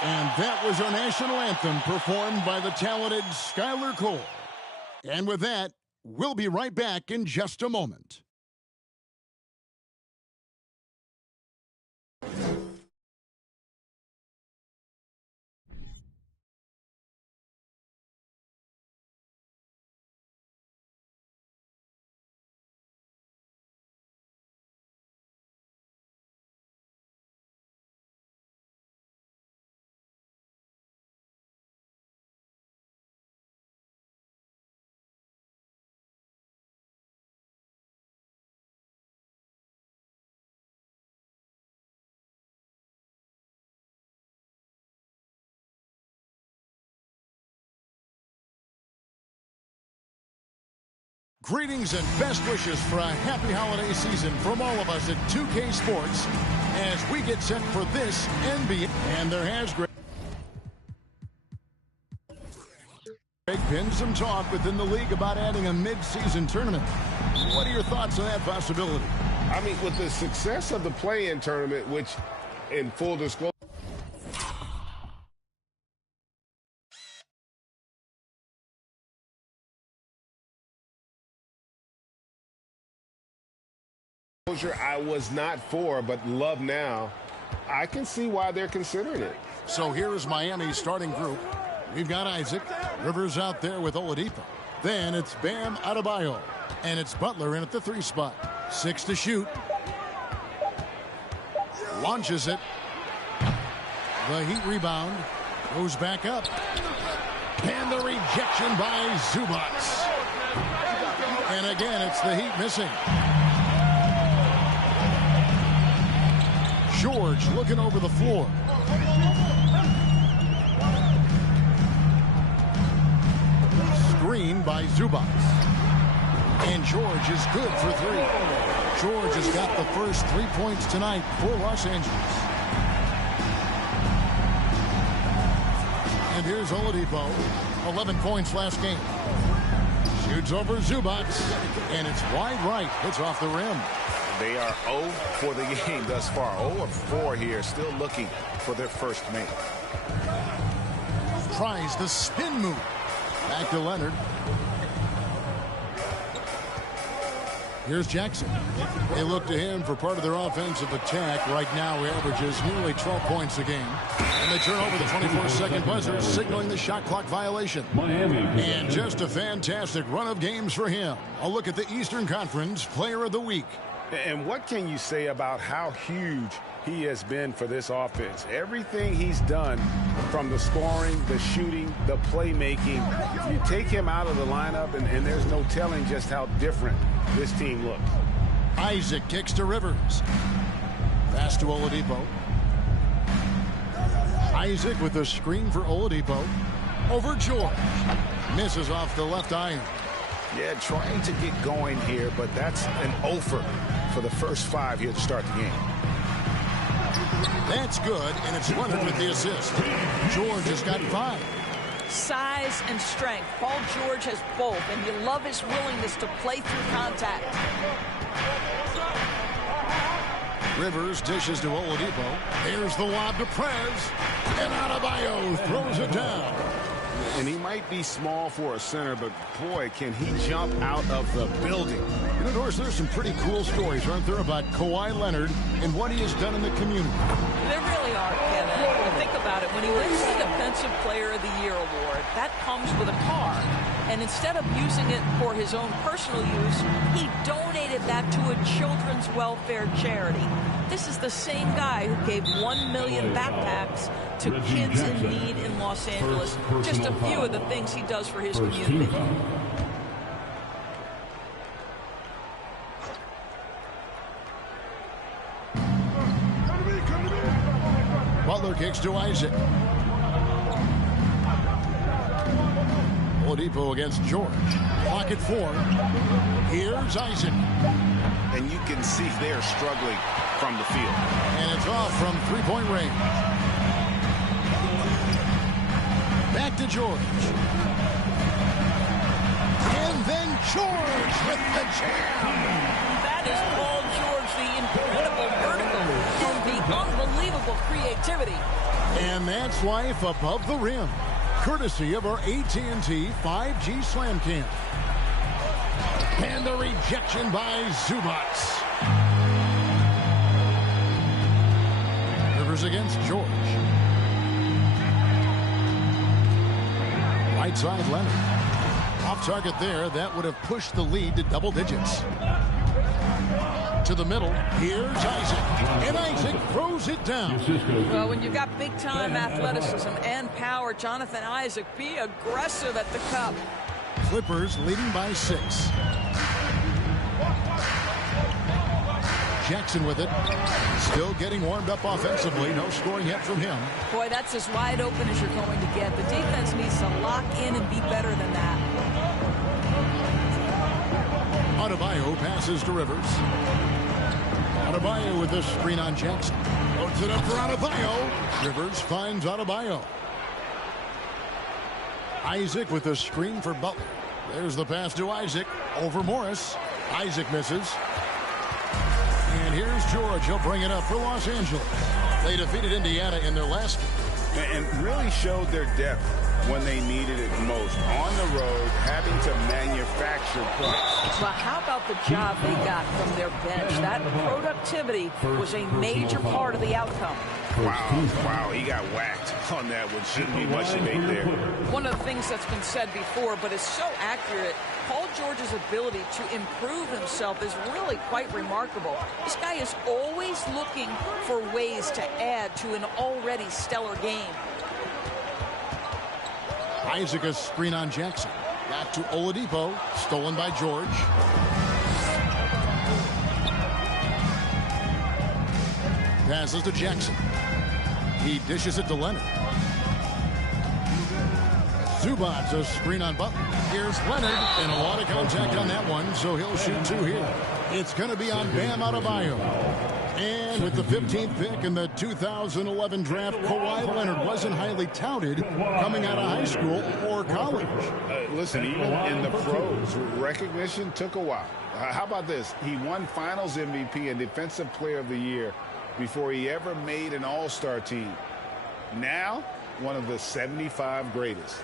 And that was our national anthem performed by the talented Skylar Cole. And with that, we'll be right back in just a moment. Greetings and best wishes for a happy holiday season from all of us at 2K Sports as we get set for this NBA. And there has been some talk within the league about adding a mid-season tournament. What are your thoughts on that possibility? I mean, with the success of the play-in tournament, which, in full disclosure, I was not for, but love now, I can see why they're considering it. So here is Miami's starting group. We've got Isaac. Rivers out there with Oladipo. Then it's Bam Adebayo. And it's Butler in at the 3 spot. 6 to shoot. Launches it. The Heat rebound. Goes back up. And the rejection by Zubats. And again, it's the Heat missing. George looking over the floor. Screen by Zubats. And George is good for 3. George has got the first 3 points tonight for Los Angeles. And here's Oladipo. 11 points last game. Shoots over Zubats. And it's wide right. Hits off the rim. They are 0 for the game thus far. 0 of 4 here, still looking for their first make. Tries the spin move. Back to Leonard. Here's Jackson. They look to him for part of their offensive attack. Right now, he averages nearly 12 points a game. And they turn over the 24-second buzzer, signaling the shot clock violation. And just a fantastic run of games for him. A look at the Eastern Conference Player of the Week. And what can you say about how huge he has been for this offense? Everything he's done, from the scoring, the shooting, the playmaking, you take him out of the lineup, and there's no telling just how different this team looks. Isaac kicks to Rivers. Pass to Oladipo. Isaac with a screen for Oladipo. Over George. Misses off the left iron. Yeah, trying to get going here, but that's an offer for the first 5 here to start the game. That's good, and it's Leonard with the assist. George has got 5. Size and strength. Paul George has both, and you love his willingness to play through contact. Rivers dishes to Oladipo. Here's the lob to Prez. And Adebayo throws it down. And he might be small for a center, but boy, can he jump out of the building. You know, Doris, there's some pretty cool stories, aren't there, about Kawhi Leonard and what he has done in the community. There really are, Kevin. When you think about it, when he wins the Defensive Player of the Year award, that comes with a car. And instead of using it for his own personal use, he donated that to a children's welfare charity. This is the same guy who gave 1 million backpacks to kids in need in Los Angeles. Just a few of the things he does for his community. Butler kicks to Isaac. Oladipo against George. Clock at 4. Here's Isaac. And you can see they're struggling from the field. And it's off from three-point range. Back to George. And then George with the jam. That is Paul George, the incredible vertical and the unbelievable creativity. And that's life above the rim. Courtesy of our AT&T 5G Slam Cam. And the rejection by Zubats. Rivers against George. Right side Leonard. Off target there. That would have pushed the lead to double digits. To the middle. Here's Isaac. And Isaac throws it down. Well, when you've got big-time athleticism and power, Jonathan Isaac, be aggressive at the cup. Clippers leading by 6. Jackson with it. Still getting warmed up offensively. No scoring yet from him. Boy, that's as wide open as you're going to get. The defense needs to lock in and be better than that. Adebayo passes to Rivers. Adebayo with the screen on Jackson. Loads it up for Adebayo. Rivers finds Adebayo. Isaac with the screen for Butler. There's the pass to Isaac. Over Morris. Isaac misses. And here's George. He'll bring it up for Los Angeles. They defeated Indiana in their last game. And really showed their depth when they needed it most. On the road, having to manufacture points. Well, how about the job they got from their bench? That productivity was a major part of the outcome. Wow, he got whacked on that one. Shouldn't be much debate there. One of the things that's been said before, but is so accurate, Paul George's ability to improve himself is really quite remarkable. This guy is always looking for ways to add to an already stellar game. Isaac a screen on Jackson. Back to Oladipo. Stolen by George. Passes to Jackson. He dishes it to Leonard. Zubats a screen on Butler. Here's Leonard, and a lot of contact on that one, so he'll shoot 2 here. It's going to be on Bam Adebayo. And with the 15th pick in the 2011 draft, Kawhi Leonard wasn't highly touted coming out of high school or college. Listen, even in the pros, recognition took a while. How about this? He won Finals MVP and Defensive Player of the Year before he ever made an All-Star team. Now, one of the 75 greatest.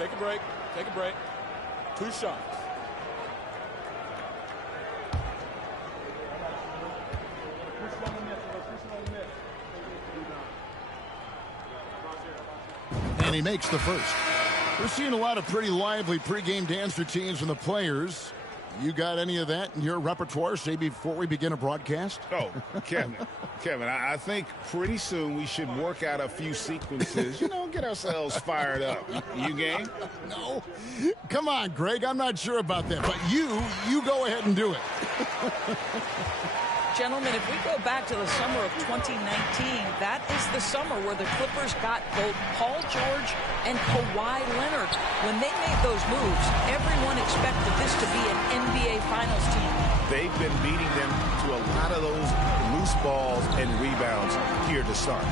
Take a break. Take a break. 2 shots. And he makes the first. We're seeing a lot of pretty lively pregame dance routines from the players. You got any of that in your repertoire, say, before we begin a broadcast? Oh, Kevin, I think pretty soon we should work out a few sequences, get ourselves fired up. You game? No. Come on, Greg, I'm not sure about that, but you go ahead and do it. Gentlemen, if we go back to the summer of 2019, that is the summer where the Clippers got both Paul George and Kawhi Leonard. When they made those moves, everyone expected this to be an NBA Finals team. They've been beating them to a lot of those loose balls and rebounds here to start.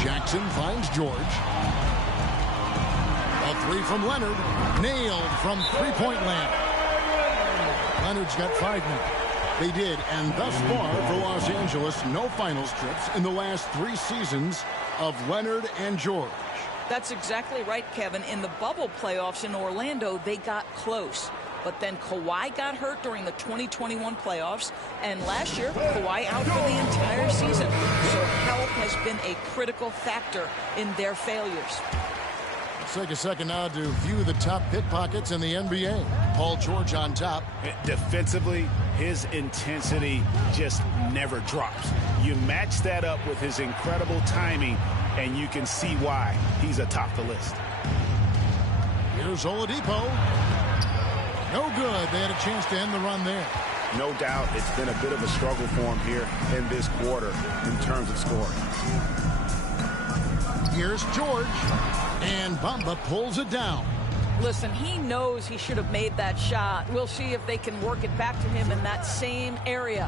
Jackson finds George. A three from Leonard. Nailed from three-point land. Leonard's got 5 now. They did, and thus far for Los Angeles, no finals trips in the last 3 seasons of Leonard and George. That's exactly right, Kevin. In the bubble playoffs in Orlando, they got close. But then Kawhi got hurt during the 2021 playoffs, and last year, Kawhi out for the entire season. So health has been a critical factor in their failures. Let's take a second now to view the top pickpockets in the NBA. Paul George on top. Defensively, his intensity just never drops. You match that up with his incredible timing, and you can see why he's atop the list. Here's Oladipo. No good. They had a chance to end the run there. No doubt it's been a bit of a struggle for him here in this quarter in terms of scoring. Here's George. And Bamba pulls it down. Listen, he knows he should have made that shot. We'll see if they can work it back to him in that same area.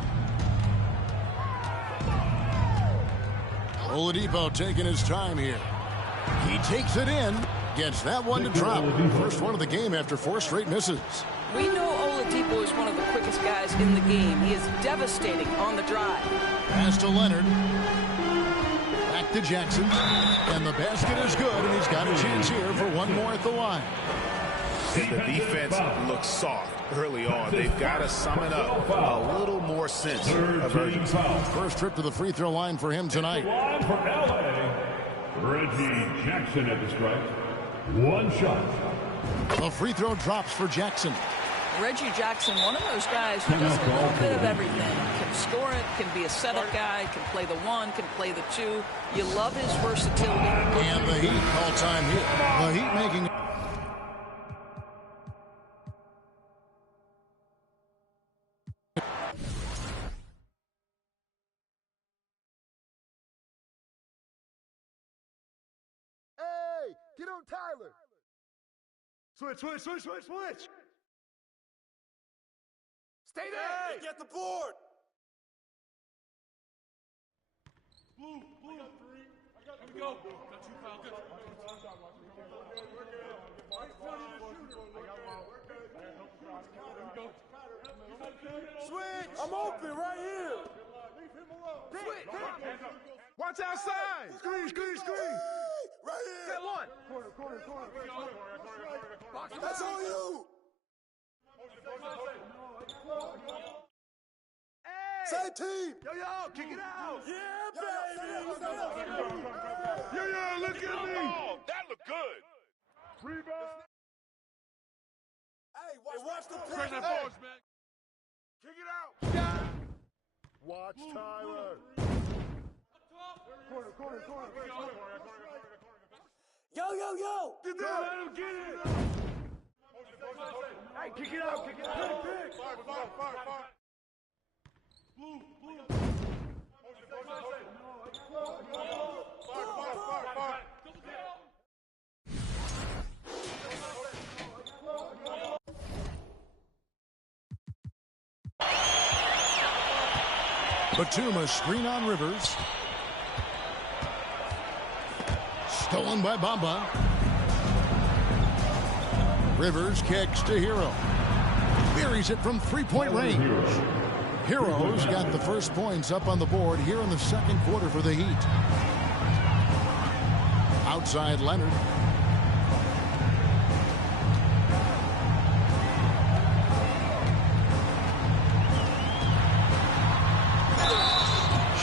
Oladipo taking his time here. He takes it in. Gets that one to drop. First one of the game after 4 straight misses. We know Oladipo is one of the quickest guys in the game. He is devastating on the drive. Pass to Leonard. Back to Jackson. And the basket is good, and he's got a chance here for one more at the line. The defense looks soft early on. They've got to summon up a little more sense of urgency. First trip to the free throw line for him tonight. For LA, Reggie Jackson at the strike. 1 shot. The free throw drops for Jackson. Reggie Jackson, one of those guys who does a little bit of everything. Can score it, can be a setup guy, can play the 1, can play the 2. You love his versatility. And the Heat all-time hit. The Heat making... Hey, get on Tyler. Switch. Stay there. Hey, get the board. Blue. I got 3. Here we go. Got 2 foul. Good. Switch. I'm open right here. Leave him alone. Switch. Watch outside. Screen. Right here. Get 1. Corner. That's on you. Hey! Same team! Yo, kick it out! Yeah, baby! Yo, look at me! Oh, that look good! Rebound! Hey, watch the pick! Kick it out! Watch Tyler! Corner! Yo! Get down! Let him get it! Hey, kick it out! Pick! Fire! Blue! Fire! Batum, screen on Rivers. Stolen by Bamba. Rivers kicks to Hero. Buries it from 3-point range. Hero's got the first points up on the board here in the second quarter for the Heat. Outside Leonard.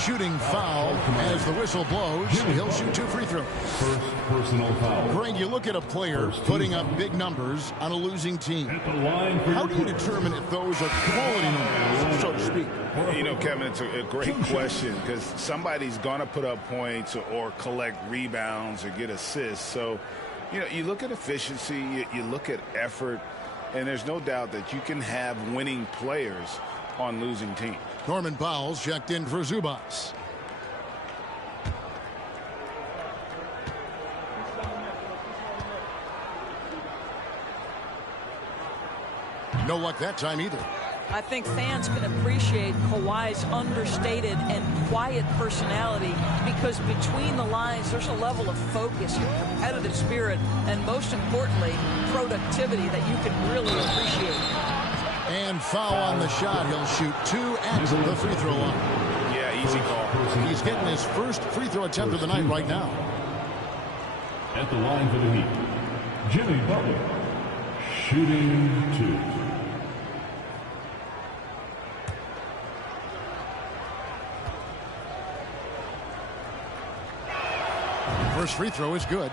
shooting foul. As the whistle blows, he'll shoot 2 free throws. First personal foul. Greg, you look at a player putting up big numbers on a losing team. How do you determine if those are quality numbers, so to speak? You know, Kevin, it's a great question because somebody's going to put up points or collect rebounds or get assists. So, you know, you look at efficiency, you look at effort, and there's no doubt that you can have winning players on losing teams. Norman Powell's checked in for Zubas. No luck that time either. I think fans can appreciate Kawhi's understated and quiet personality because between the lines there's a level of focus, competitive spirit, and most importantly, productivity that you can really appreciate. And foul on the shot. He'll shoot 2 at the free throw line. Yeah, easy call. He's getting his first free throw attempt of the night right now. At the line for the Heat, Jimmy Butler, shooting 2. First free throw is good.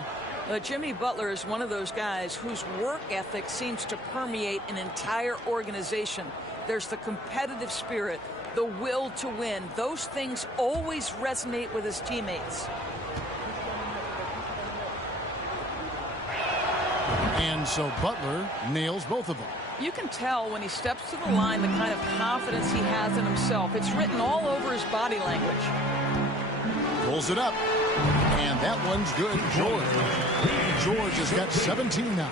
Jimmy Butler is one of those guys whose work ethic seems to permeate an entire organization. There's the competitive spirit, the will to win. Those things always resonate with his teammates. And so Butler nails both of them. You can tell when he steps to the line the kind of confidence he has in himself. It's written all over his body language. Pulls it up. And that one's good. George has got 17 now.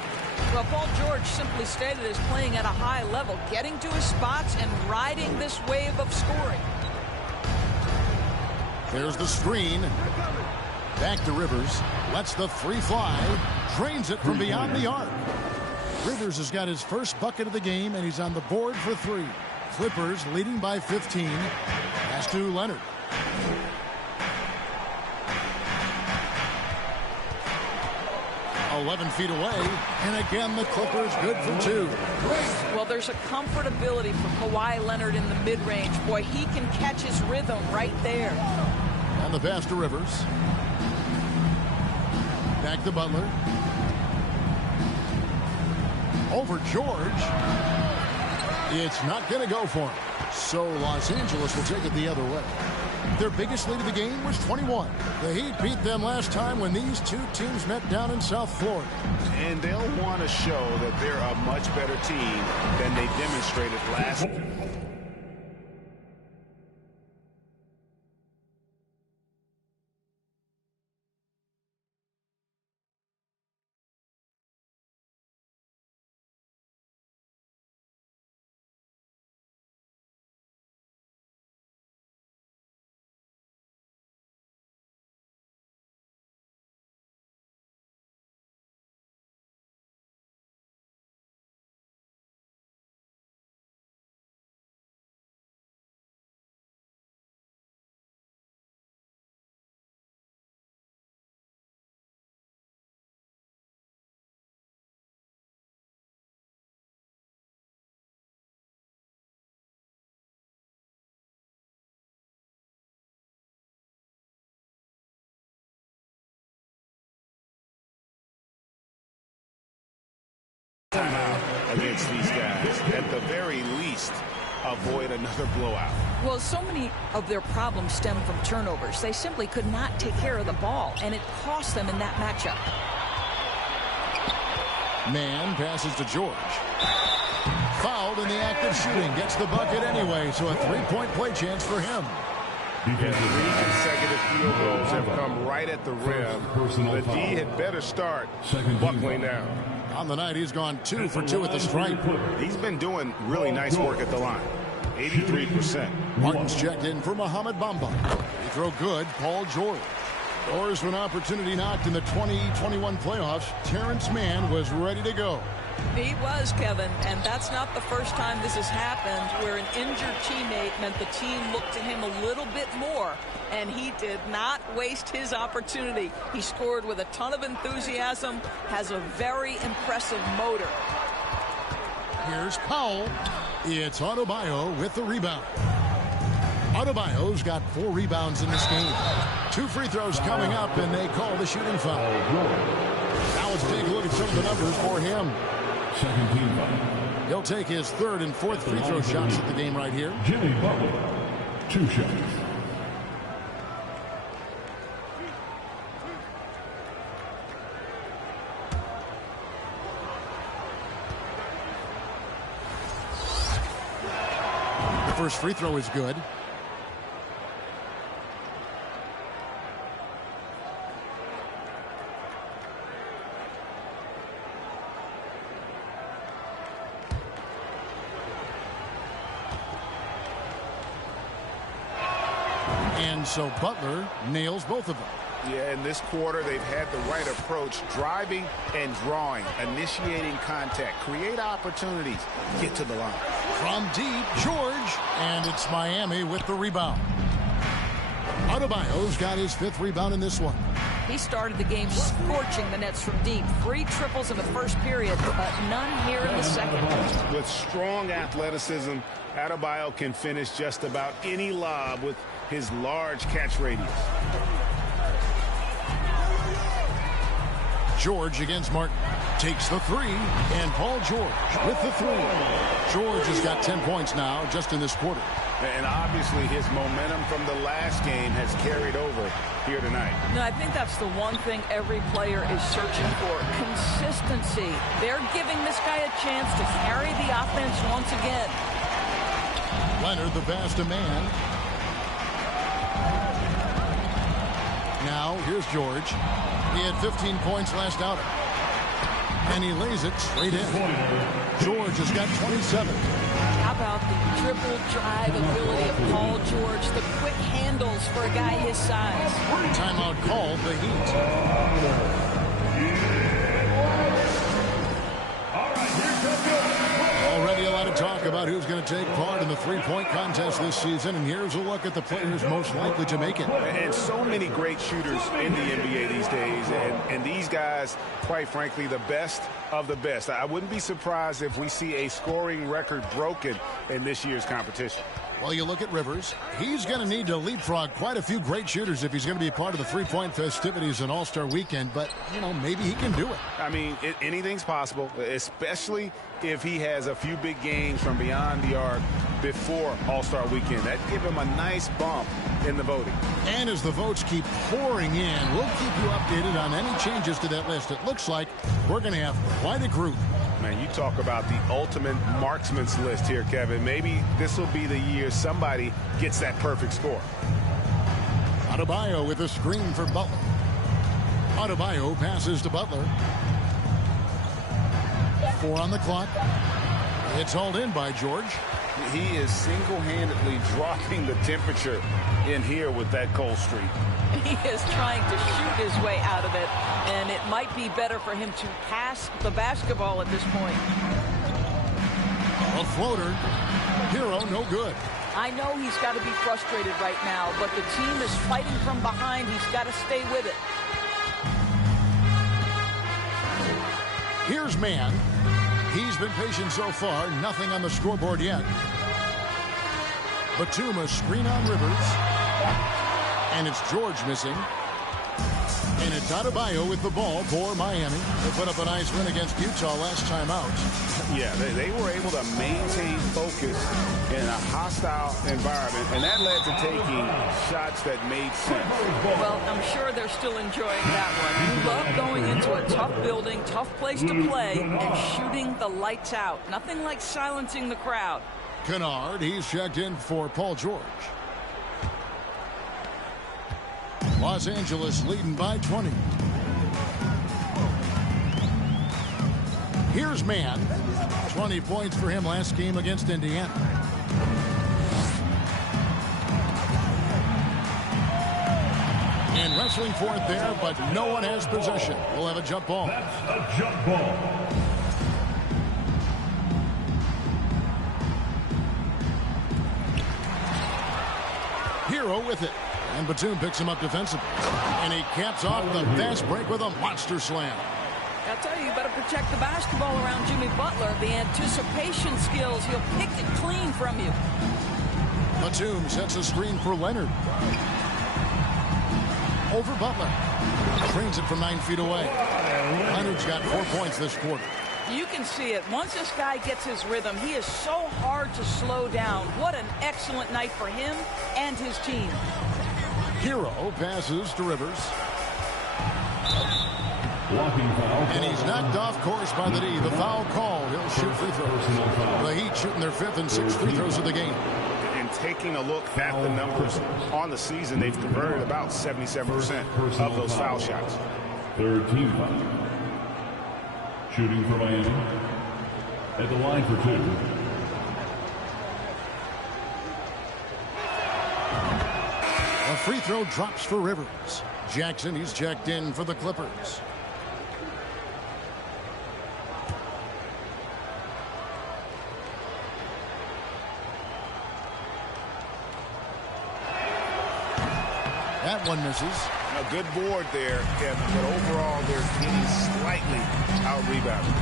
Well, Paul George simply stated as playing at a high level, getting to his spots and riding this wave of scoring. There's the screen. Back to Rivers. Lets the 3 fly. Drains it from beyond the arc. Rivers has got his first bucket of the game, and he's on the board for 3. Clippers leading by 15. Pass to Leonard. .11 feet away, and again the Clippers good for 2. Well, there's a comfortability for Kawhi Leonard in the mid-range. Boy, he can catch his rhythm right there. And the pass to Rivers. Back to Butler. Over George. It's not going to go for him. So Los Angeles will take it the other way. Their biggest lead of the game was 21. The Heat beat them last time when these two teams met down in South Florida. And they'll want to show that they're a much better team than they demonstrated last. Against these guys, at the very least, avoid another blowout. Well, so many of their problems stem from turnovers. They simply could not take care of the ball, and it cost them in that matchup. Man passes to George. Fouled in the act of shooting. Gets the bucket anyway, so a 3-point play chance for him. 3 consecutive field goals have come right at the rim. The D had better start buckling down. On the night, he's gone 2 for 2 at the stripe. He's been doing really nice work at the line. 83%. Martin's checked in for Mohamed Bamba. He throw good, Paul George. Doors to an opportunity knocked in the 2021 playoffs. Terrence Mann was ready to go. He was, Kevin, and that's not the first time this has happened where an injured teammate meant the team looked to him a little bit more, and he did not waste his opportunity. He scored with a ton of enthusiasm, has a very impressive motor. Here's Powell. It's Adebayo with the rebound. Adebayo's got 4 rebounds in this game. 2 free throws coming up, and they call the shooting foul. Now let's take a look at some of the numbers for him. Second team foul. He'll take his 3rd and 4th free throw shots at the game right here. Jimmy Butler, 2 shots. The first free throw is good. And so Butler nails both of them. Yeah, in this quarter, they've had the right approach, driving and drawing, initiating contact, create opportunities, get to the line. From deep, George, and it's Miami with the rebound. Adebayo's got his 5th rebound in this one. He started the game scorching the Nets from deep. 3 triples in the first period, but none here in the second. With strong athleticism, Adebayo can finish just about any lob with his large catch radius. George against Martin. Takes the 3, and Paul George with the 3. George has got 10 points now just in this quarter. And obviously his momentum from the last game has carried over here tonight. No, I think that's the one thing every player is searching for. Consistency. They're giving this guy a chance to carry the offense once again. Leonard, the Basta man. Now, here's George. He had 15 points last outing. And he lays it straight in. George has got 27. How about the dribble drive ability of Paul George? The quick handles for a guy his size. Timeout called the Heat. Already a lot of talk about who's going to take part in the three-point contest this season, and here's a look at the players most likely to make it. And so many great shooters in the NBA these days, and these guys, quite frankly, the best of the best. I wouldn't be surprised if we see a scoring record broken in this year's competition. Well, you look at Rivers. He's going to need to leapfrog quite a few great shooters if he's going to be part of the three-point festivities in All-Star Weekend. But, you know, maybe he can do it. I mean, anything's possible, especially if he has a few big games from beyond the arc before All-Star Weekend. That'd give him a nice bump in the voting. And as the votes keep pouring in, we'll keep you updated on any changes to that list. It looks like we're going to have quite a group. Man, you talk about the ultimate marksman's list here, Kevin. Maybe this will be the year somebody gets that perfect score. Adebayo with a screen for Butler. Adebayo passes to Butler. 4 on the clock. It's hauled in by George. He is single-handedly dropping the temperature in here with that cold streak. He is trying to shoot his way out of it, and it might be better for him to pass the basketball at this point. A floater. Hero, no good. I know he's got to be frustrated right now, but the team is fighting from behind. He's got to stay with it. Here's Mann. He's been patient so far. Nothing on the scoreboard yet. Batum, a screen on Rivers. And it's George missing. And it's Adebayo with the ball for Miami. They put up a nice win against Utah last time out. Yeah, they were able to maintain focus in a hostile environment, and that led to taking shots that made sense. Well, I'm sure they're still enjoying that one. You love going into a tough building, tough place to play, and shooting the lights out. Nothing like silencing the crowd. Kennard, he's checked in for Paul George. Los Angeles leading by 20. Here's Mann. 20 points for him last game against Indiana. And wrestling for it there, but no one has possession. We'll have a jump ball. That's a jump ball. Hero with it. And Batum picks him up defensively. And he caps off the fast break with a monster slam. I tell you, you better protect the basketball around Jimmy Butler. The anticipation skills, he'll pick it clean from you. Batum sets a screen for Leonard. Over Butler. Trains it from 9 feet away. Leonard's got 4 points this quarter. You can see it. Once this guy gets his rhythm, he is so hard to slow down. What an excellent night for him and his team. Hero passes to Rivers. Blocking foul. And he's knocked off course by the D. The foul call. He'll shoot free throws. The Heat shooting their 5th and 6th free throws of the game. And taking a look at the numbers on the season, they've converted about 77% of those foul shots. Third team foul. Shooting for Miami. At the line for 2. A free throw drops for Rivers. Jackson, he's checked in for the Clippers. That one misses. A good board there, Kevin, but overall they're getting slightly out-rebounded.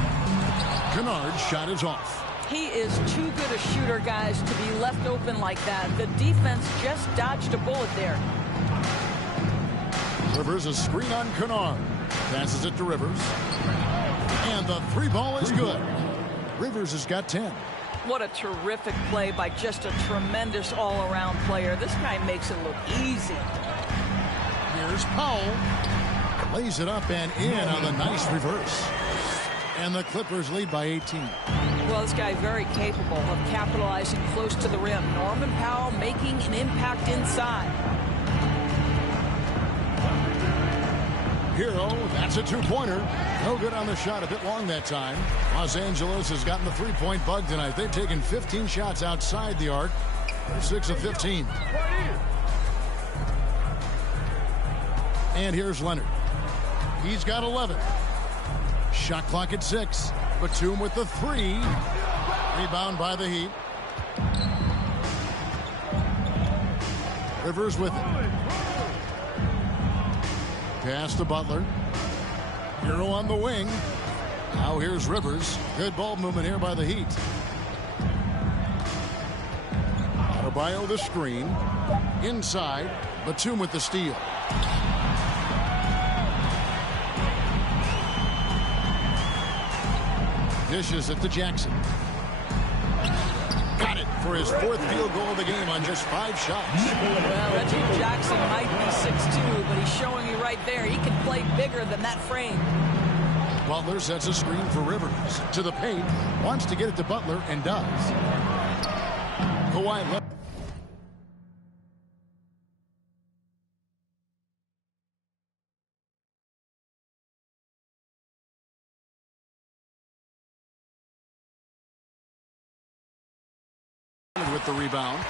Kennard's shot is off. He is too good a shooter, guys, to be left open like that. The defense just dodged a bullet there. Rivers a screen on Kennard. Passes it to Rivers. And the 3 ball is good. Rivers has got 10. What a terrific play by just a tremendous all-around player. This guy makes it look easy. Here's Powell. Lays it up and in on the nice reverse. And the Clippers lead by 18. Well, this guy very capable of capitalizing close to the rim. Norman Powell making an impact inside. Hero, that's a 2-pointer. No good on the shot, a bit long that time. Los Angeles has gotten the 3-point bug tonight. They've taken 15 shots outside the arc. 6 of 15. And here's Leonard. He's got 11. Shot clock at 6. Batum with the 3. Rebound by the Heat. Rivers with it. Pass to Butler. Hero on the wing. Now here's Rivers. Good ball movement here by the Heat. Adebayo the screen. Inside. Batum with the steal. Dishes it to Jackson. Got it for his 4th field goal of the game on just 5 shots. Well, Reggie Jackson might be 6'2", but he's showing you right there he can play bigger than that frame. Butler sets a screen for Rivers. To the paint. Wants to get it to Butler and does. Kawhi left. With the rebound.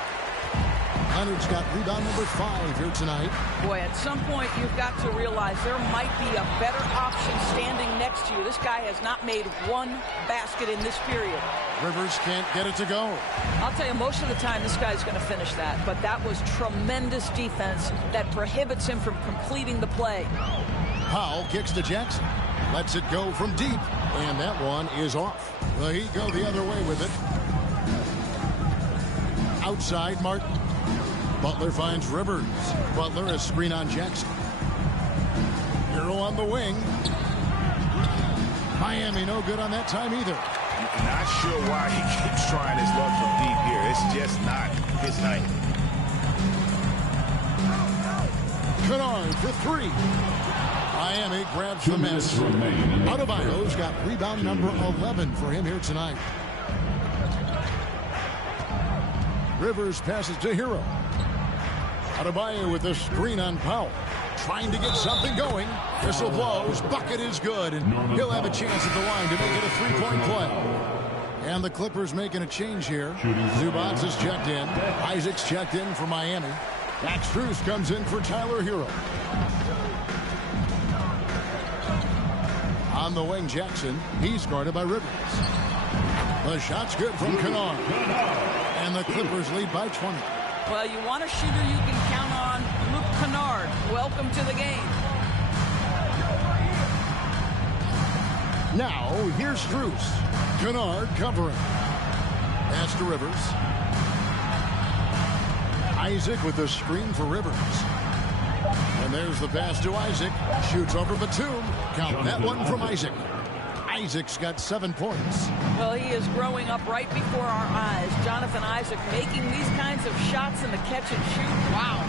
Leonard's got rebound number 5 here tonight. Boy, at some point you've got to realize there might be a better option standing next to you. This guy has not made 1 basket in this period. Rivers can't get it to go. I'll tell you, most of the time this guy's going to finish that, but that was tremendous defense that prohibits him from completing the play. Powell kicks to Jackson. Lets it go from deep, and that one is off. The Heat go the other way with it. Outside, Martin. Butler finds Rivers. Butler a screen on Jackson. Hero on the wing. Miami no good on that time either. Not sure why he keeps trying his luck from deep here. It's just not his night. Kennard for 3. Miami grabs the miss. Adebayo's got rebound number 11 for him here tonight. Rivers passes to Hero. Adebayo with a screen on Powell. Trying to get something going. Whistle blows. Bucket is good. And he'll have a chance at the line to make it a 3-point play. And the Clippers making a change here. Zubats is checked in. Isaac's checked in for Miami. Max Strus comes in for Tyler Hero. On the wing, Jackson. He's guarded by Rivers. The shot's good from Kennard. And the Clippers lead by 20. Well, you want a shooter you can count on. Luke Kennard, welcome to the game. Now, here's Strus. Kennard covering. Pass to Rivers. Isaac with the screen for Rivers. And there's the pass to Isaac. Shoots over Batum. Count that one from Isaac. Isaac's got 7 points. Well, he is growing up right before our eyes. Jonathan Isaac making these kinds of shots in the catch and shoot. Wow.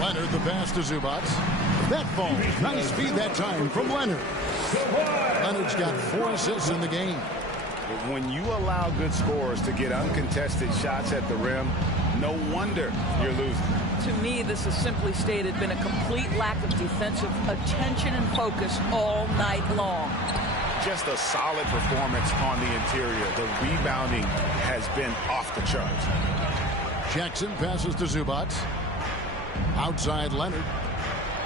Leonard the pass to Zubac. That ball. Nice feed that time from Leonard. Leonard's got 4 assists in the game. When you allow good scorers to get uncontested shots at the rim, no wonder you're losing. To me, this is simply stated been a complete lack of defensive attention and focus all night long. Just a solid performance on the interior. The rebounding has been off the charts. Jackson passes to Zubac. Outside Leonard.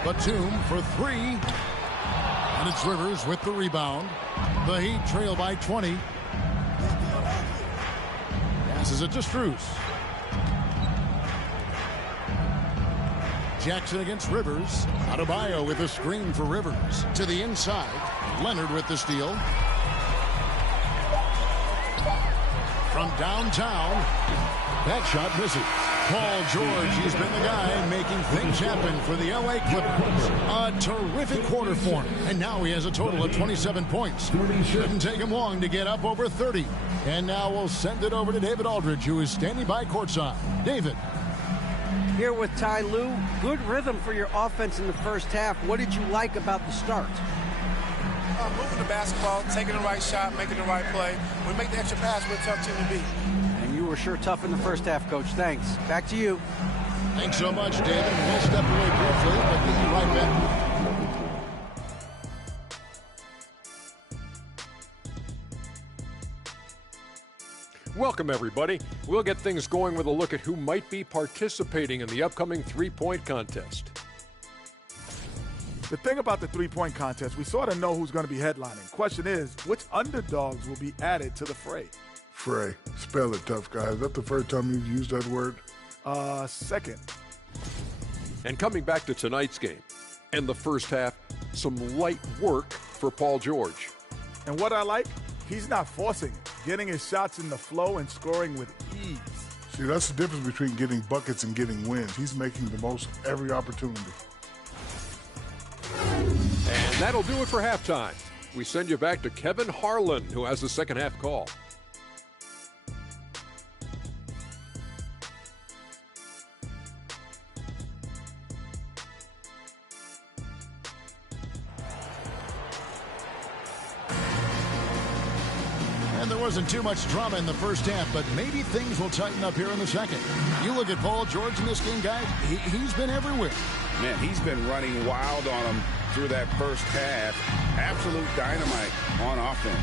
Batum for 3. And it's Rivers with the rebound. The Heat trail by 20. Passes it to Strus. Jackson against Rivers. Adebayo with a screen for Rivers. To the inside. Leonard with the steal. From downtown. That shot misses. Paul George, he's been the guy making things happen for the LA Clippers. A terrific quarter for him. And now he has a total of 27 points. Shouldn't take him long to get up over 30. And now we'll send it over to David Aldridge, who is standing by courtside. David. Here with Ty Lue. Good rhythm for your offense in the first half. What did you like about the start? Moving the basketball, taking the right shot, making the right play. When we make the extra pass, we're a tough team to beat. And you were sure tough in the first half, Coach. Thanks. Back to you. Thanks so much, David. We'll step away briefly, but we'll be right back. Welcome, everybody. We'll get things going with a look at who might be participating in the upcoming three-point contest. The thing about the three-point contest, we sort of know who's going to be headlining. Question is, which underdogs will be added to the fray? Fray. Spell it, tough guy. Is that the first time you've used that word? Second. And coming back to tonight's game, and the first half, some light work for Paul George. And what I like, he's not forcing it. Getting his shots in the flow and scoring with ease. See, that's the difference between getting buckets and getting wins. He's making the most of every opportunity. And that'll do it for halftime. We send you back to Kevin Harlan, who has the second half call. And there wasn't too much drama in the first half, but maybe things will tighten up here in the second. You look at Paul George in this game, guys, he's been everywhere. Man, he's been running wild on him through that first half. Absolute dynamite on offense.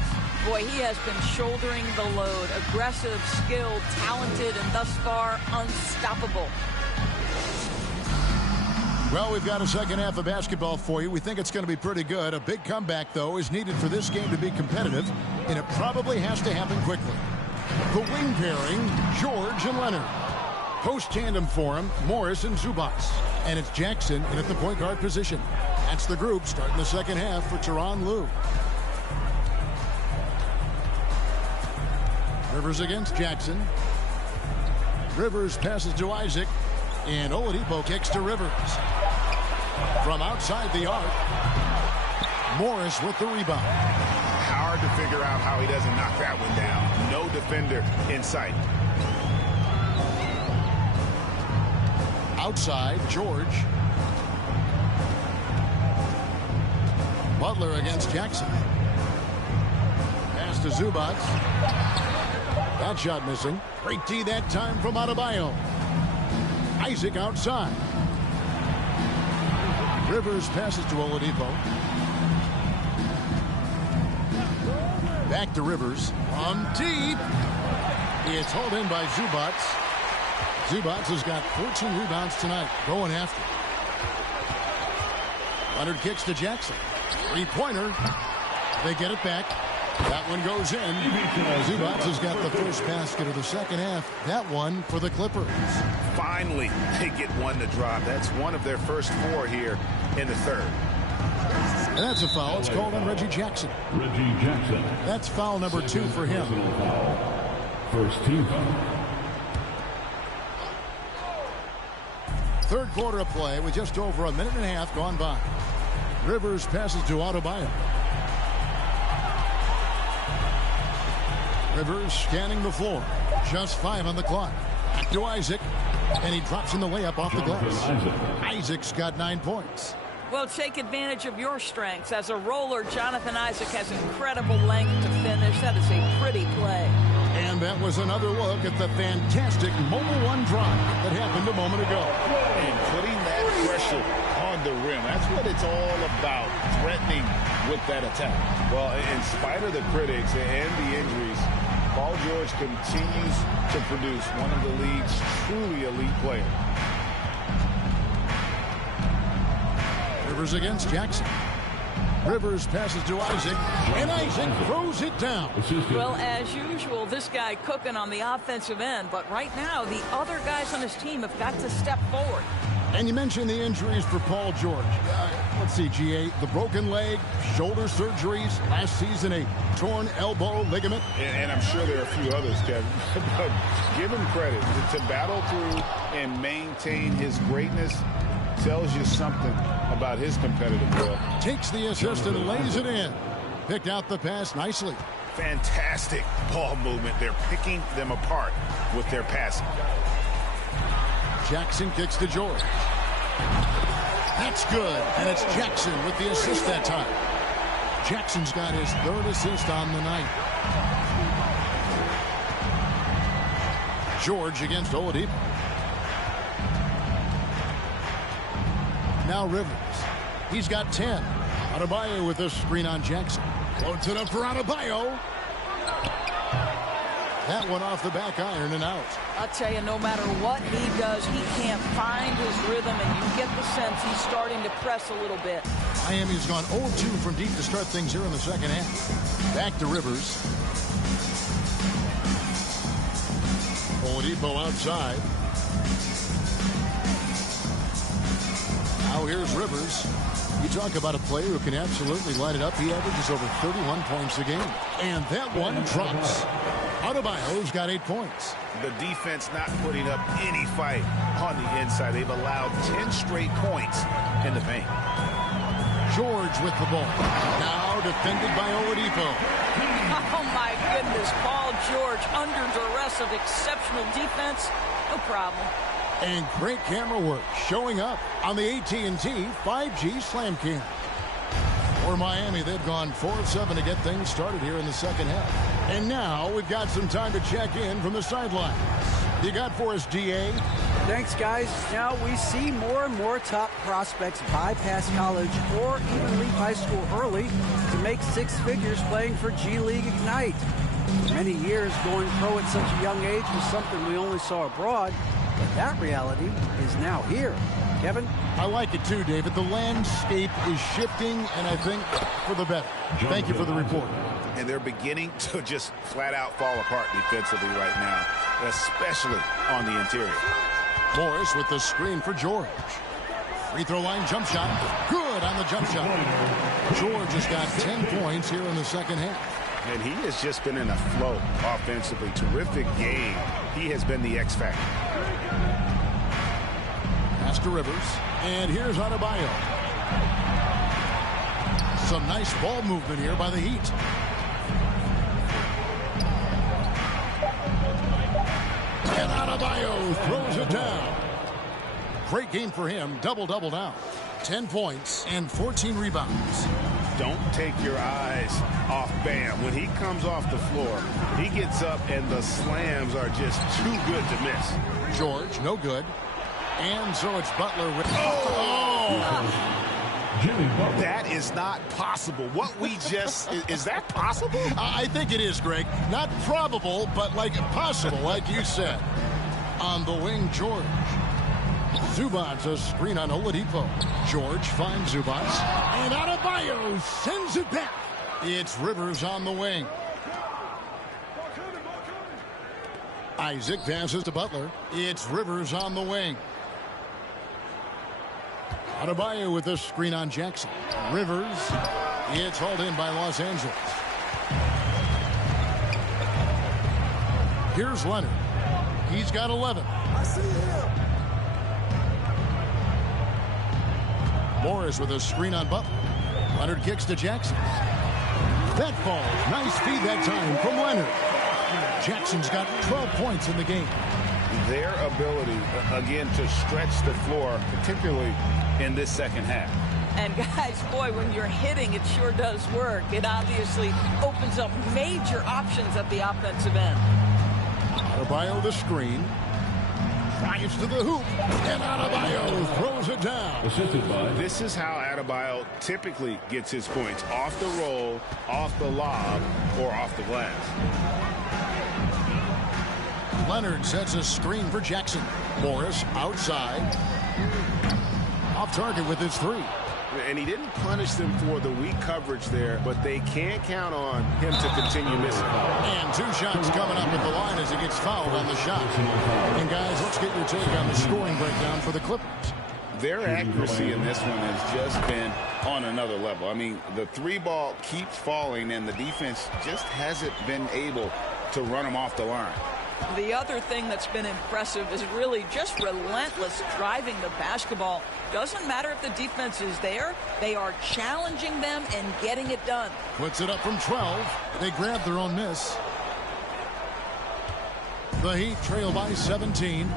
Boy, he has been shouldering the load. Aggressive, skilled, talented, and thus far unstoppable. Well, we've got a second half of basketball for you. We think it's going to be pretty good. A big comeback, though, is needed for this game to be competitive, and it probably has to happen quickly. The wing pairing, George and Leonard. Post tandem for him, Morris and Zubac. And it's Jackson in at the point guard position. That's the group starting the second half for Tyronn Lue. Rivers against Jackson. Rivers passes to Isaac. And Oladipo kicks to Rivers. From outside the arc, Morris with the rebound. Hard to figure out how he doesn't knock that one down. No defender in sight. Outside, George. Butler against Jackson. Pass to Zubac. That shot missing. Great D that time from Adebayo. Isaac outside. Rivers passes to Oladipo. Back to Rivers. From deep. It's hauled in by Zubac. Zubac has got 14 rebounds tonight. Going after. Leonard kicks to Jackson. Three-pointer. They get it back. That one goes in. Zubac has got the first basket of the second half. That one for the Clippers. Finally, they get one to drop. That's one of their first 4 here in the third. And that's a foul. It's called on Reggie Jackson. Reggie Jackson. That's foul number 2 for him. First team foul. Third quarter of play with just over a minute and a half gone by. Rivers passes to Adebayo. Rivers scanning the floor. Just 5 on the clock. Back to Isaac. And he drops in the layup off the glass. Isaac's got 9 points. Well, take advantage of your strengths. As a roller, Jonathan Isaac has incredible length to finish. That is a pretty play. And that was another look at the fantastic Mobile One drive that happened a moment ago. And putting that pressure on the rim. That's what it's all about, threatening with that attack. Well, in spite of the critics and the injuries, Paul George continues to produce one of the league's truly elite players. Rivers against Jackson. Rivers passes to Isaac, and Isaac throws it down. Well, as usual, this guy cooking on the offensive end, but right now, the other guys on his team have got to step forward. And you mentioned the injuries for Paul George. Let's see, GA, the broken leg, shoulder surgeries, last season a torn elbow ligament. And I'm sure there are a few others, Kevin. But give him credit to battle through and maintain his greatness. Tells you something about his competitive will. Takes the assist and lays it in. Picked out the pass nicely. Fantastic ball movement. They're picking them apart with their passing. Jackson kicks to George. That's good. And it's Jackson with the assist that time. Jackson's got his 3rd assist on the night. George against Oladipo. Now Rivers. He's got 10. Adebayo with a screen on Jackson. Floats it up for Adebayo. That one off the back iron and out. I'll tell you, no matter what he does, he can't find his rhythm, and you get the sense he's starting to press a little bit. Miami's gone 0-2 from deep to start things here in the second half. Back to Rivers. Oladipo outside. Now here's Rivers. You talk about a player who can absolutely light it up. He averages over 31 points a game. And that one drops. Adebayo's got 8 points. The defense not putting up any fight on the inside. They've allowed 10 straight points in the paint. George with the ball. Now defended by Oladipo. Oh, my goodness. Paul George under duress of exceptional defense. No problem. And great camera work showing up on the AT&T 5G Slam Cam. For Miami, they've gone 4-7 to get things started here in the second half. And now we've got some time to check in from the sidelines. You got for us, DA? Thanks, guys. Now we see more and more top prospects bypass college or even leave high school early to make 6 figures playing for G League Ignite. For many years, going pro at such a young age was something we only saw abroad. But that reality is now here. Kevin? I like it too, David. The landscape is shifting, and I think for the better. Thank you for the report. And they're beginning to just flat out fall apart defensively right now, especially on the interior. Morris with the screen for George. Free throw line jump shot. Good on the jump shot. George has got 10 points here in the second half. And he has just been in a flow offensively. Terrific game. He has been the X factor. Pass to Rivers. And here's Adebayo. Some nice ball movement here by the Heat. And Adebayo throws it down. Great game for him. Double-double now. 10 points and 14 rebounds. Don't take your eyes off Bam. When he comes off the floor, he gets up and the slams are just too good to miss. George, no good. And so it's Butler with... That is not possible. What we just... is that possible? I think it is, Greg. Not probable, but like possible, like you said. On the wing, George. Zubats a screen on Oladipo. George finds Zubats. And Adebayo sends it back. It's Rivers on the wing. Isaac passes to Butler. It's Rivers on the wing. Adebayo with a screen on Jackson. Rivers. It's hauled in by Los Angeles. Here's Leonard. He's got 11. I see him. Morris with a screen on Butler. Leonard kicks to Jackson. That falls. Nice feed that time from Leonard. Jackson's got 12 points in the game. Their ability, again, to stretch the floor, particularly in this second half. And guys, boy, when you're hitting, it sure does work. It obviously opens up major options at the offensive end. Adebayo the screen. Drives to the hoop. And Adebayo throws it down. This is how Adebayo typically gets his points. Off the roll, off the lob, or off the glass. Leonard sets a screen for Jackson. Morris outside. Off target with his three. And he didn't punish them for the weak coverage there, but they can't count on him to continue missing. And 2 shots coming up at the line as he gets fouled on the shot. And guys, let's get your take on the scoring breakdown for the Clippers. Their accuracy in this one has just been on another level. I mean, the 3 ball keeps falling, and the defense just hasn't been able to run them off the line. The other thing that's been impressive is really just relentless driving the basketball. Doesn't matter if the defense is there. They are challenging them and getting it done. Puts it up from 12. They grab their own miss. The Heat trail by 17.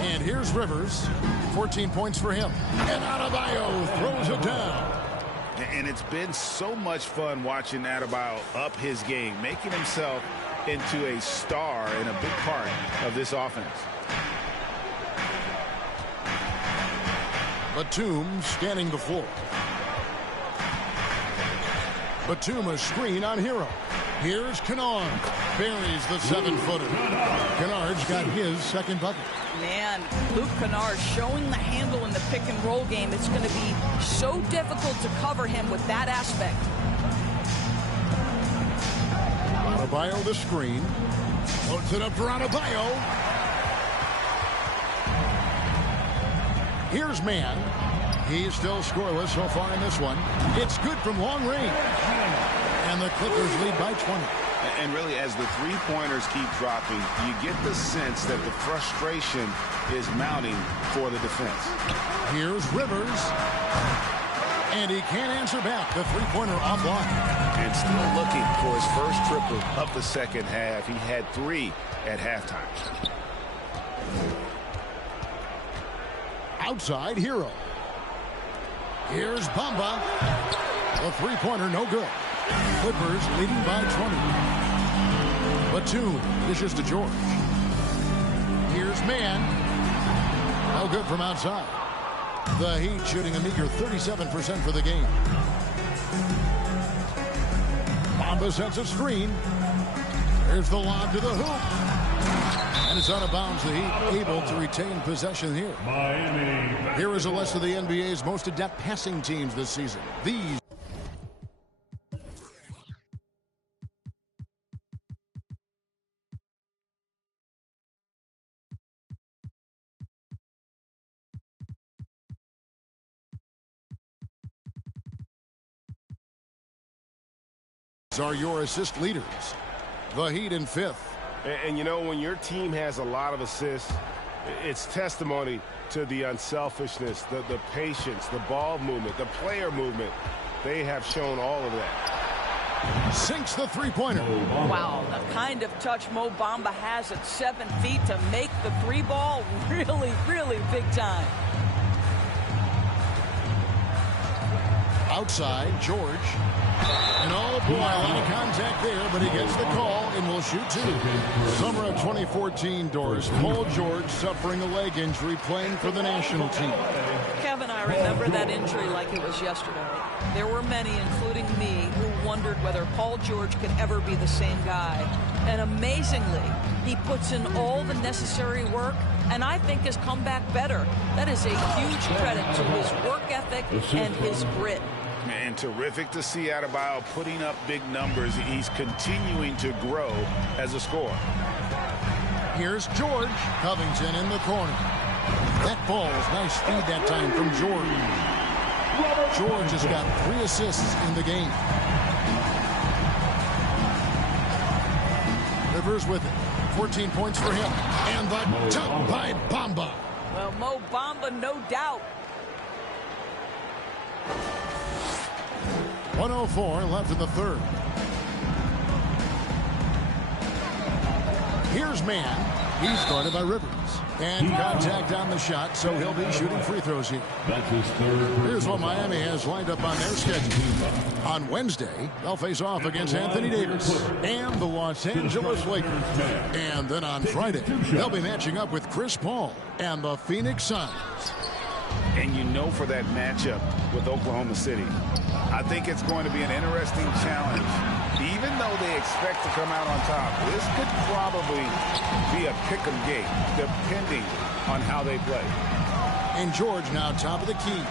And here's Rivers. 14 points for him. And Adebayo throws it down. And it's been so much fun watching Adebayo up his game, making himself into a star and a big part of this offense. Batum scanning the floor. Batum a screen on Hero. Here's Kennard. Buries the 7-footer. Kennard's got his second bucket. Man, Luke Kennard showing the handle in the pick-and-roll game. It's going to be so difficult to cover him with that aspect. Adebayo the screen. Puts it up for Adebayo. Here's Mann. He's still scoreless so far in this one. It's good from long range. And the Clippers lead by 20. And really, as the three-pointers keep dropping, you get the sense that the frustration is mounting for the defense. Here's Rivers. And he can't answer back. The three-pointer offline. And still looking for his first triple of the second half. He had 3 at halftime. Outside, Hero. Here's Bamba. The three-pointer, no good. Clippers leading by 20. Batum dishes to George. Here's Mann. No good from outside. The Heat shooting a meager 37% for the game. Bamba sets a screen. There's the lob to the hoop. And it's out of bounds. The Heat able to retain possession here. Miami. Here is a list of the NBA's most adept passing teams this season. These are your assist leaders. The Heat in 5th. And you know, when your team has a lot of assists, it's testimony to the unselfishness, the patience, the ball movement, the player movement. They have shown all of that. Sinks the three-pointer. Wow, the kind of touch Mo Bamba has at 7 feet to make the 3-ball really, really big time. Outside, George. And oh boy, a lot of contact there, but he gets the call and will shoot 2. Summer of 2014, Doris. Paul George suffering a leg injury playing for the national team. Kevin, I remember that injury like it was yesterday. There were many, including me, who wondered whether Paul George could ever be the same guy. And amazingly, he puts in all the necessary work and I think has come back better. That is a huge credit to his work ethic and his grit. And terrific to see Adebayo putting up big numbers. He's continuing to grow as a scorer. Here's George. Covington in the corner. That falls. Nice feed that time from George. George has got 3 assists in the game. Rivers with 14 points for him. And the dunk by Bamba. Well, Mo Bamba, no doubt. 1:04 left in the third. Here's Mann. He's guarded by Rivers. And contact on the shot, so he'll be shooting free throws here. That's his third. Here's what Miami has lined up on their schedule. On Wednesday, they'll face off against Anthony Davis and the Los Angeles Lakers. And then on Friday, they'll be matching up with Chris Paul and the Phoenix Suns. And you know, for that matchup with Oklahoma City, I think it's going to be an interesting challenge. Even though they expect to come out on top, this could probably be a pick-em game, depending on how they play. And George now top of the key.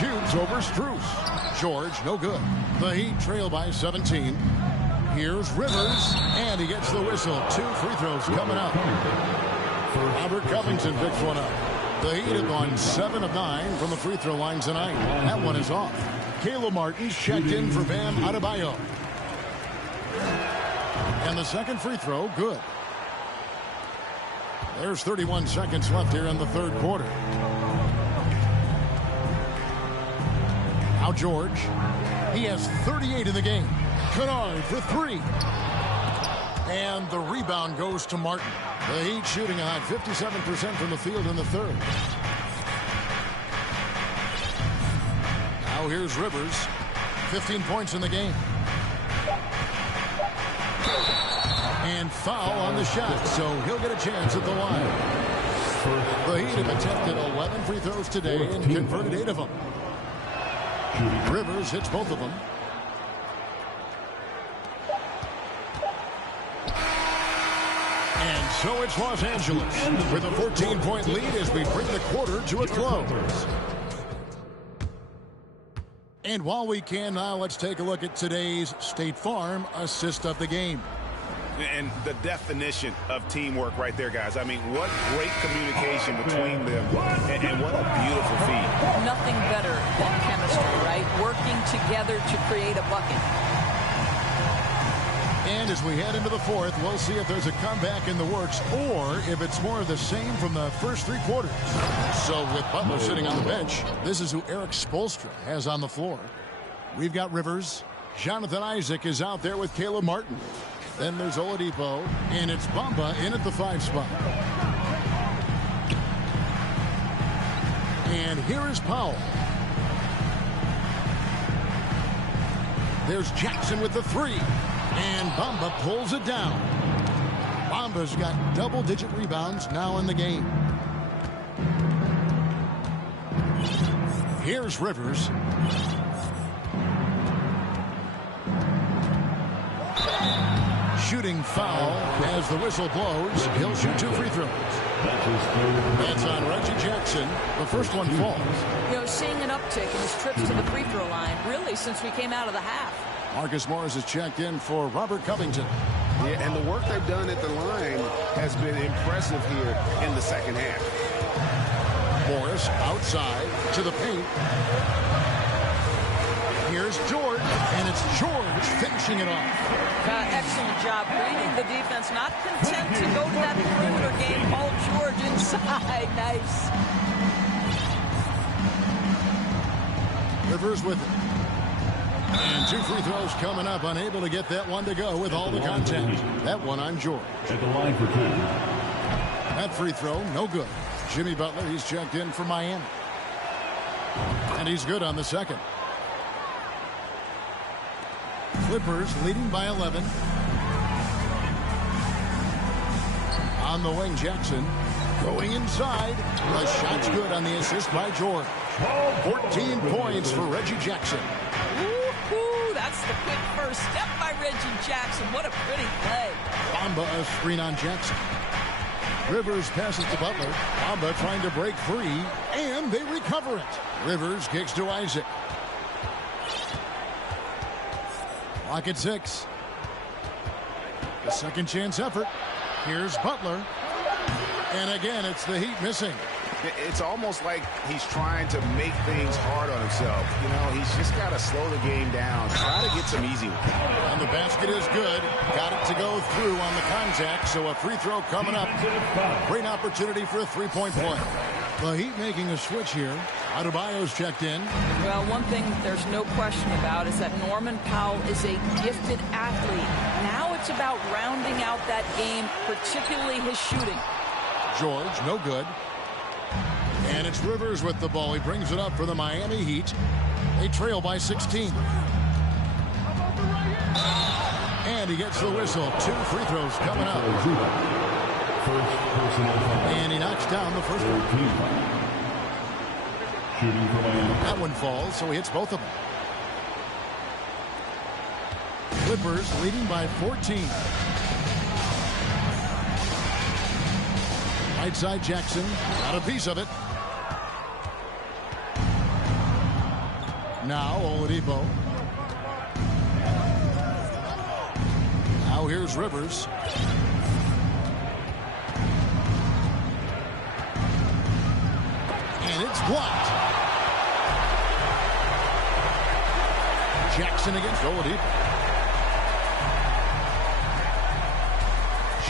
Shoots over Strus. George, no good. The Heat trail by 17. Here's Rivers, and he gets the whistle. 2 free throws coming up. Robert Covington picks one up. The Heat have gone 7 of 9 from the free throw line tonight. That one is off. Caleb Martin's checked in for Bam Adebayo. And the second free throw, good. There's 31 seconds left here in the third quarter. Now George. He has 38 in the game. Kennard for 3. And the rebound goes to Martin. The Heat shooting a high 57% from the field in the third. Now here's Rivers. 15 points in the game. And foul on the shot, so he'll get a chance at the line. The Heat have attempted 11 free throws today and converted 8 of them. Rivers hits both of them. And so it's Los Angeles with a 14-point lead as we bring the quarter to a close. And while we can now, let's take a look at today's State Farm assist of the game. And the definition of teamwork right there, guys. I mean, what great communication between them, and what a beautiful feat. Nothing better than chemistry, right? Working together to create a bucket. And as we head into the fourth, we'll see if there's a comeback in the works or if it's more of the same from the first 3 quarters. So with Butler sitting on the bench, this is who Eric Spoelstra has on the floor. We've got Rivers. Jonathan Isaac is out there with Caleb Martin. Then there's Oladipo, and it's Bamba in at the 5 spot. And here is Powell. There's Jackson with the 3. And Bamba pulls it down. Bamba's got double-digit rebounds now in the game. Here's Rivers. Shooting foul as the whistle blows. He'll shoot 2 free throws. That's on Reggie Jackson. The first one falls. You know, seeing an uptick in his trips to the free throw line, really, since we came out of the half. Marcus Morris is checked in for Robert Covington. Yeah, and the work they've done at the line has been impressive here in the second half. Morris outside to the paint. Here's George, and it's George finishing it off. Excellent job reading the defense, not content to go to that perimeter game. Paul George inside. Nice. Rivers with it. And 2 free throws coming up, unable to get that one to go with all the contact. That one on George. At the line for 2. That free throw, no good. Jimmy Butler, he's checked in for Miami. And he's good on the second. Clippers leading by 11. On the wing, Jackson going inside. The shot's good on the assist by George. 14 points for Reggie Jackson. Woo-hoo, that's the quick first step by Reggie Jackson. What a pretty play. Bamba a screen on Jackson. Rivers passes to Butler. Bamba trying to break free, and they recover it. Rivers kicks to Isaac. Clock at 6. A second chance effort. Here's Butler. And again, it's the Heat missing. It's almost like he's trying to make things hard on himself. You know, he's just got to slow the game down. Try to get some easy ones. And the basket is good. Got it to go through on the contact, so a free throw coming up. Great opportunity for a 3-point play. The Heat making a switch here. Adebayo's checked in. Well, one thing there's no question about is that Norman Powell is a gifted athlete. Now it's about rounding out that game, particularly his shooting. George, no good. And it's Rivers with the ball. He brings it up for the Miami Heat. They trail by 16. And he gets the whistle. 2 free throws coming up. And he knocks down the first one. That one falls, so he hits both of them. Clippers leading by 14. Right side Jackson got a piece of it. Now Oladipo. Now here's Rivers. And it's blocked. Jackson against Oladipo.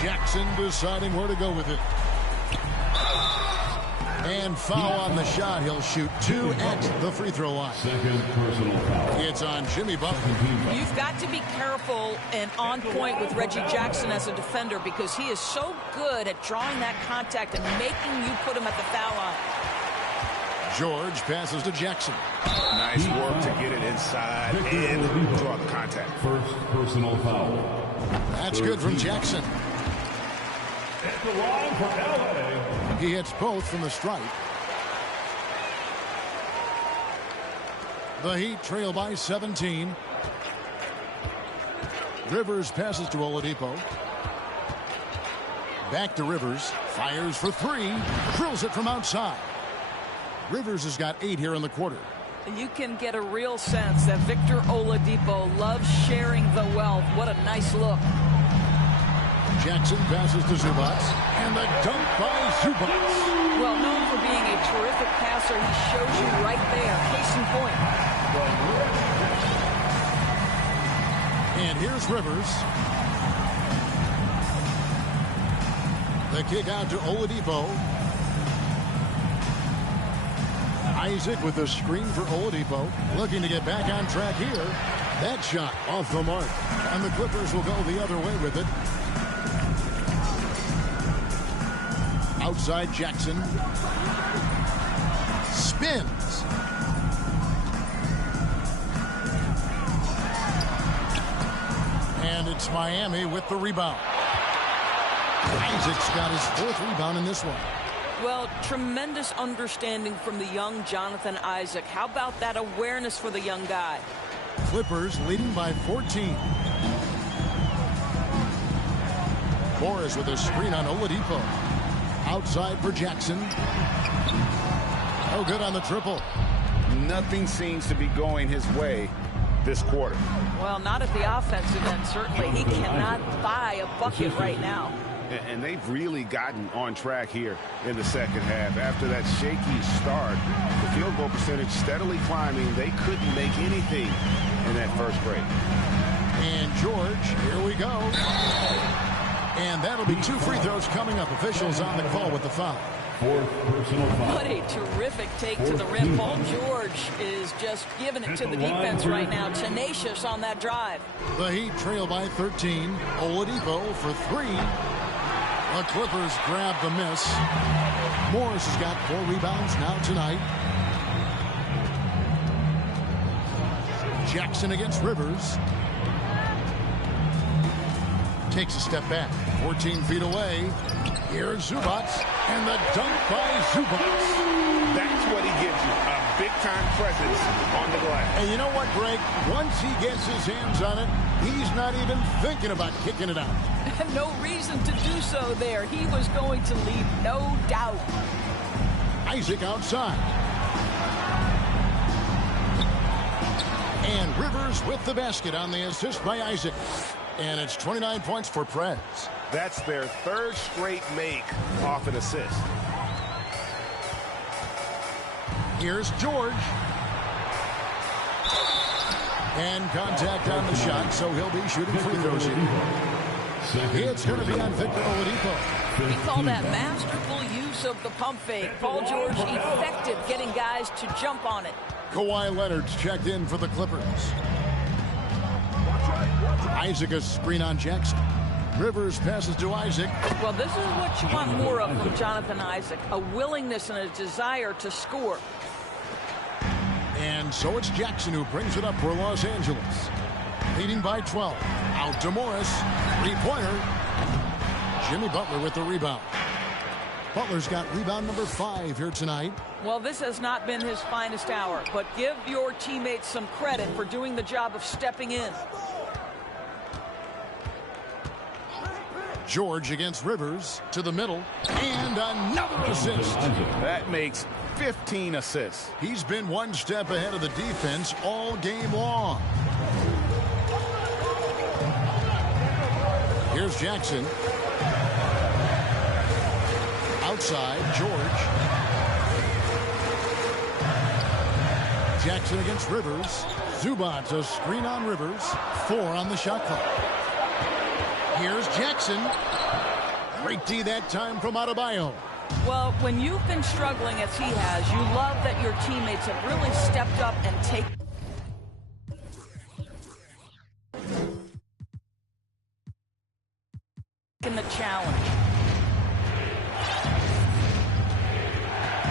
Jackson deciding where to go with it. And foul on the shot. He'll shoot 2 at the free throw line. Second personal foul. It's on Jimmy Butler. You've got to be careful and on point with Reggie Jackson as a defender because he is so good at drawing that contact and making you put him at the foul line. George passes to Jackson. Nice work to get it inside and draw the contact. First personal foul. That's good from Jackson. At the line for LA. He hits both from the stripe. The Heat trail by 17. Rivers passes to Oladipo. Back to Rivers. Fires for 3. Drills it from outside. Rivers has got 8 here in the quarter. You can get a real sense that Victor Oladipo loves sharing the wealth. What a nice look. Jackson passes to Zubac. And the dunk by Zubac. Well, known for being a terrific passer, he shows you right there. Case in point. And here's Rivers. The kick out to Oladipo. Isaac with the screen for Oladipo. Looking to get back on track here. That shot off the mark. And the Clippers will go the other way with it. Outside Jackson. Spins. And it's Miami with the rebound. Isaac's got his 4th rebound in this one. Well, tremendous understanding from the young Jonathan Isaac. How about that awareness for the young guy? Clippers leading by 14. Morris with a screen on Oladipo. Outside for Jackson. Oh, good on the triple. Nothing seems to be going his way this quarter. Well, not at the offensive end, certainly. He cannot buy a bucket right now. And they've really gotten on track here in the second half. After that shaky start, the field goal percentage steadily climbing. They couldn't make anything in that first break. And George, here we go. And that'll be 2 free throws coming up. Officials on the call with the foul. 4th personal foul. What a terrific take to the rim. Paul George is just giving it to the defense right now. Tenacious on that drive. The Heat trail by 13. Oladipo for 3. The Clippers grab the miss. Morris has got 4 rebounds now tonight. Jackson against Rivers. Takes a step back. 14 feet away. Here's Zubac. And the dunk by Zubac. That's what he gives you. A big-time presence on the glass. And you know what, Greg? Once he gets his hands on it, he's not even thinking about kicking it out. No reason to do so there. He was going to leave, no doubt. Isaac outside. And Rivers with the basket on the assist by Isaac. And it's 29 points for Prez. That's their 3rd straight make off an assist. Here's George. And contact on the shot, so he'll be shooting free throws here. It's going to be on Victor Oladipo. We call that masterful use of the pump fake. Paul George effective getting guys to jump on it. Kawhi Leonard's checked in for the Clippers. Isaac a screen on Jackson. Rivers passes to Isaac. Well, this is what you want more of from Jonathan Isaac, a willingness and a desire to score. And so it's Jackson who brings it up for Los Angeles. Leading by 12. Out to Morris. Three-pointer. Jimmy Butler with the rebound. Butler's got rebound number 5 here tonight. Well, this has not been his finest hour, but give your teammates some credit for doing the job of stepping in. George against Rivers to the middle, and another assist. That makes 15 assists. He's been one step ahead of the defense all game long. Here's Jackson. Outside, George. Jackson against Rivers. Zubac, a screen on Rivers. 4 on the shot clock. Here's Jackson. Great D that time from Adebayo. Well, when you've been struggling as he has, you love that your teammates have really stepped up and taken the challenge.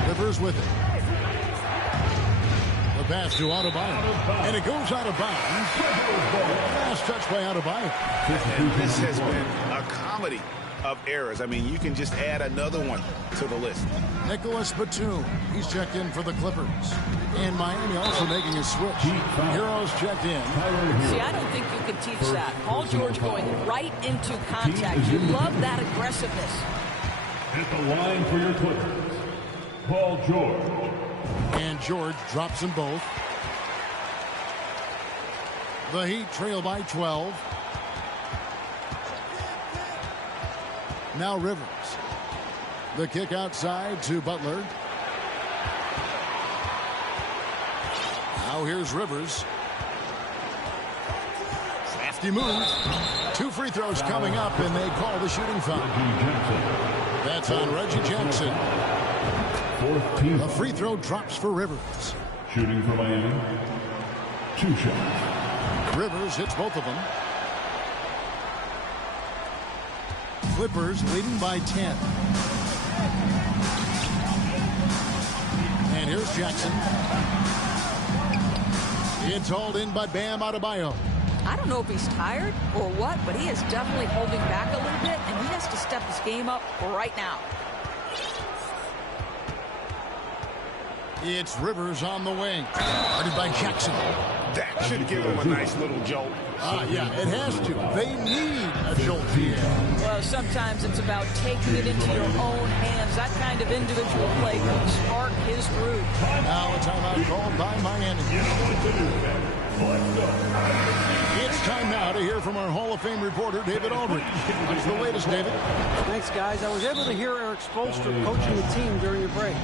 Rivers with it. The pass to Adebayo. And it goes out of bounds. Last touch by Adebayo. And this has been a comedy of errors. I mean, you can just add another one to the list. Nicholas Batum. He's checked in for the Clippers. And Miami also making a switch. Heroes checked in. See, I don't think you can teach that. Paul George going right into contact. You love that aggressiveness. At the line for your Clippers, Paul George. And George drops them both. The Heat trail by 12. Now Rivers. The kick outside to Butler. Now here's Rivers. Crafty move. 2 free throws coming up, and they call the shooting foul. That's on Reggie Jackson. A free throw drops for Rivers. Shooting for Miami. 2 shots. Rivers hits both of them. Clippers leading by 10. And here's Jackson. It's hauled in by Bam Adebayo. I don't know if he's tired or what, but he is definitely holding back a little bit, and he has to step his game up right now. It's Rivers on the wing. Guarded by Jackson. That should give him a nice little jolt. Yeah, it has to. They need a jolt here. Well, sometimes it's about taking it into your own hands. That kind of individual play can spark his groove. Now a timeout called by Miami. It's time now to hear from our Hall of Fame reporter, David Aldridge. What's the latest, David? Thanks, guys. I was able to hear Eric Spoelstra coaching the team during the break.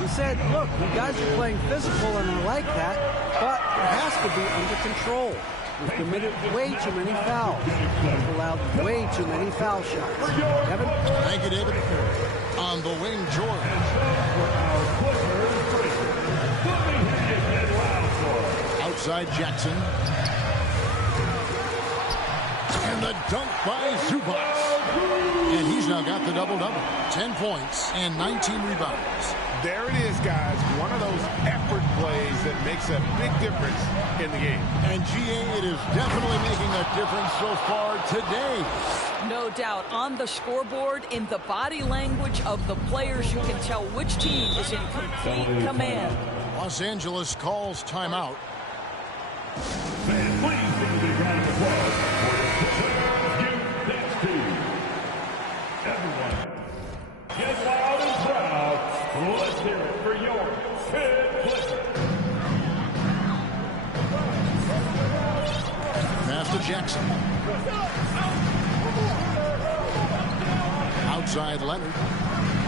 He said, look, you guys are playing physical, and I like that, but it has to be under control. We've committed way too many fouls. We've allowed way too many foul shots. Kevin? Thank you, David. On the wing, George. Outside Jackson. And the dunk by Zubac. And he's now got the double-double. 10 points and 19 rebounds. There it is, guys. One of those effort plays that makes a big difference in the game. And GA, it is definitely making a difference so far today. No doubt. On the scoreboard, in the body language of the players, you can tell which team is in complete command. Los Angeles calls timeout. And please give a big round of applause for the Clippers Youth Dance Team. Everyone, get loud and proud. Let's hear it for your Pitt Clippers. Pass to Jackson. Outside Leonard.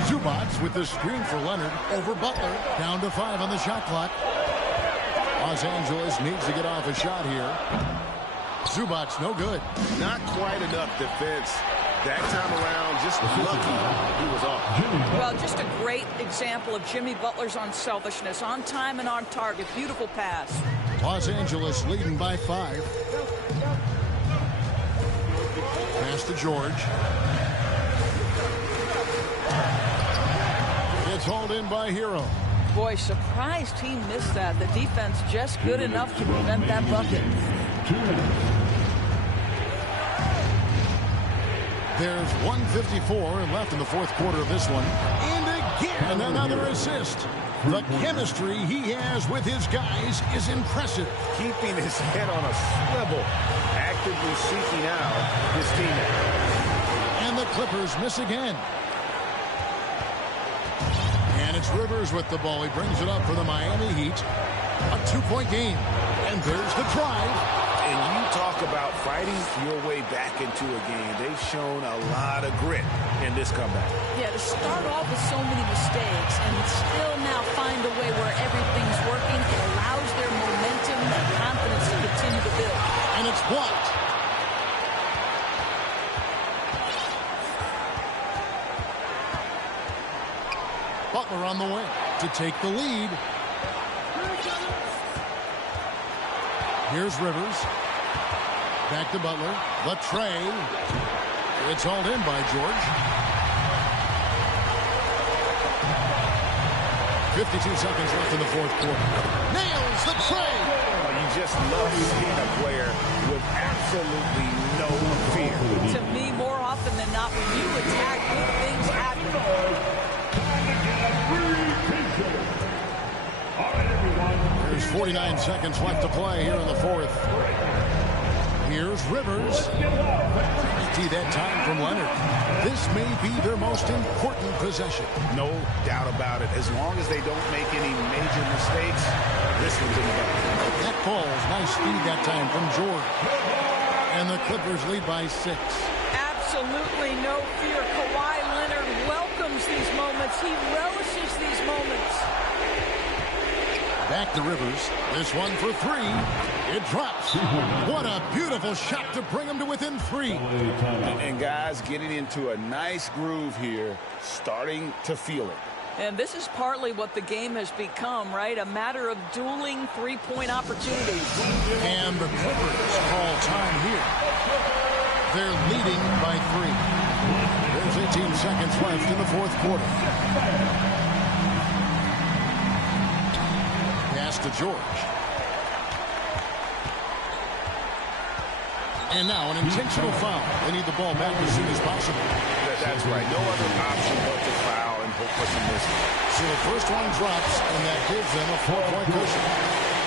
Zubac with the screen for Leonard over Butler. Down to 5 on the shot clock. Los Angeles needs to get off a shot here. Zubac no good. Not quite enough defense That time around, just lucky he was off. Well, just a great example of Jimmy Butler's unselfishness. On time and on target. Beautiful pass. Los Angeles leading by 5. Pass to George. It's hauled in by Hero. Boy, surprised he missed that. The defense just good enough to prevent that bucket. There's 1:54 left in the fourth quarter of this one. And again, another assist. The chemistry he has with his guys is impressive. Keeping his head on a swivel, actively seeking out his teammate. And the Clippers miss again. And it's Rivers with the ball. He brings it up for the Miami Heat. A 2-point game. And there's the drive. And you talk about fighting your way back into a game. They've shown a lot of grit in this comeback. Yeah, to start off with so many mistakes and still now find a way where everything's working, it allows their momentum and confidence to continue to build. And it's blocked. Butler on the way to take the lead. Here's Rivers. Back to Butler. The tray. It's hauled in by George. 52 seconds left in the fourth quarter. Nails the tray. You just love seeing a player with absolutely no fear. To me, more often than not, when you attack, good things happen. There's 49 seconds left to play here in the fourth. Here's Rivers. See that time from Leonard. This may be their most important possession. No doubt about it. As long as they don't make any major mistakes, this one's in the bag. That falls. Nice speed that time from George. And the Clippers lead by 6. Absolutely no fear. Kawhi Leonard welcomes these moments. He relishes these moments. Back to Rivers. This one for 3. It drops. What a beautiful shot to bring him to within 3. And guys getting into a nice groove here, starting to feel it. And this is partly what the game has become, right? A matter of dueling three-point opportunities. And the Clippers call time here. They're leading by 3. There's 18 seconds left in the fourth quarter. Pass to George. And now an intentional foul. They need the ball back as soon as possible. That's right. No other option but to foul and hope for some misses. So the first one drops, and that gives them a 4-point cushion.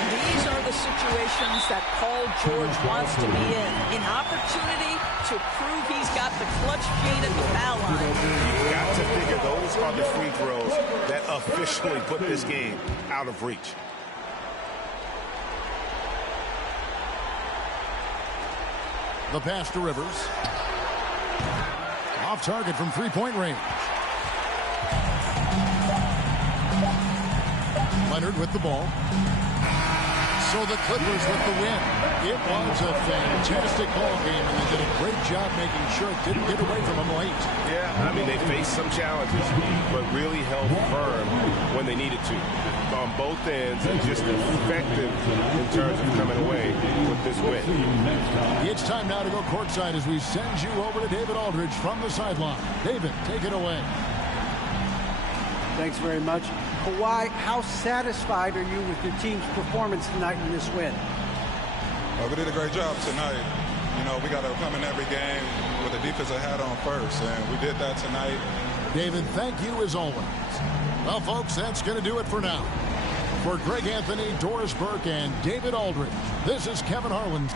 These are the situations that Paul George wants to be in. An opportunity to prove he's got the clutch gene at the foul line. You've got to figure those are the free throws that officially put this game out of reach. The pass to Rivers. Off target from three-point range. Leonard with the ball. So the Clippers with the win. It was a fantastic ball game, and they did a great job making sure it didn't get away from them late. Yeah, I mean, they faced some challenges, but really held firm when they needed to. On both ends, and just effective in terms of coming away with this win. It's time now to go courtside as we send you over to David Aldridge from the sideline. David, take it away. Thanks very much. Kawhi, how satisfied are you with your team's performance tonight in this win? We did a great job tonight. You know, we got to come in every game with the defensive hat on first, and we did that tonight. David, thank you as always. Well, folks, that's going to do it for now. For Greg Anthony, Doris Burke, and David Aldridge, this is Kevin Harlan.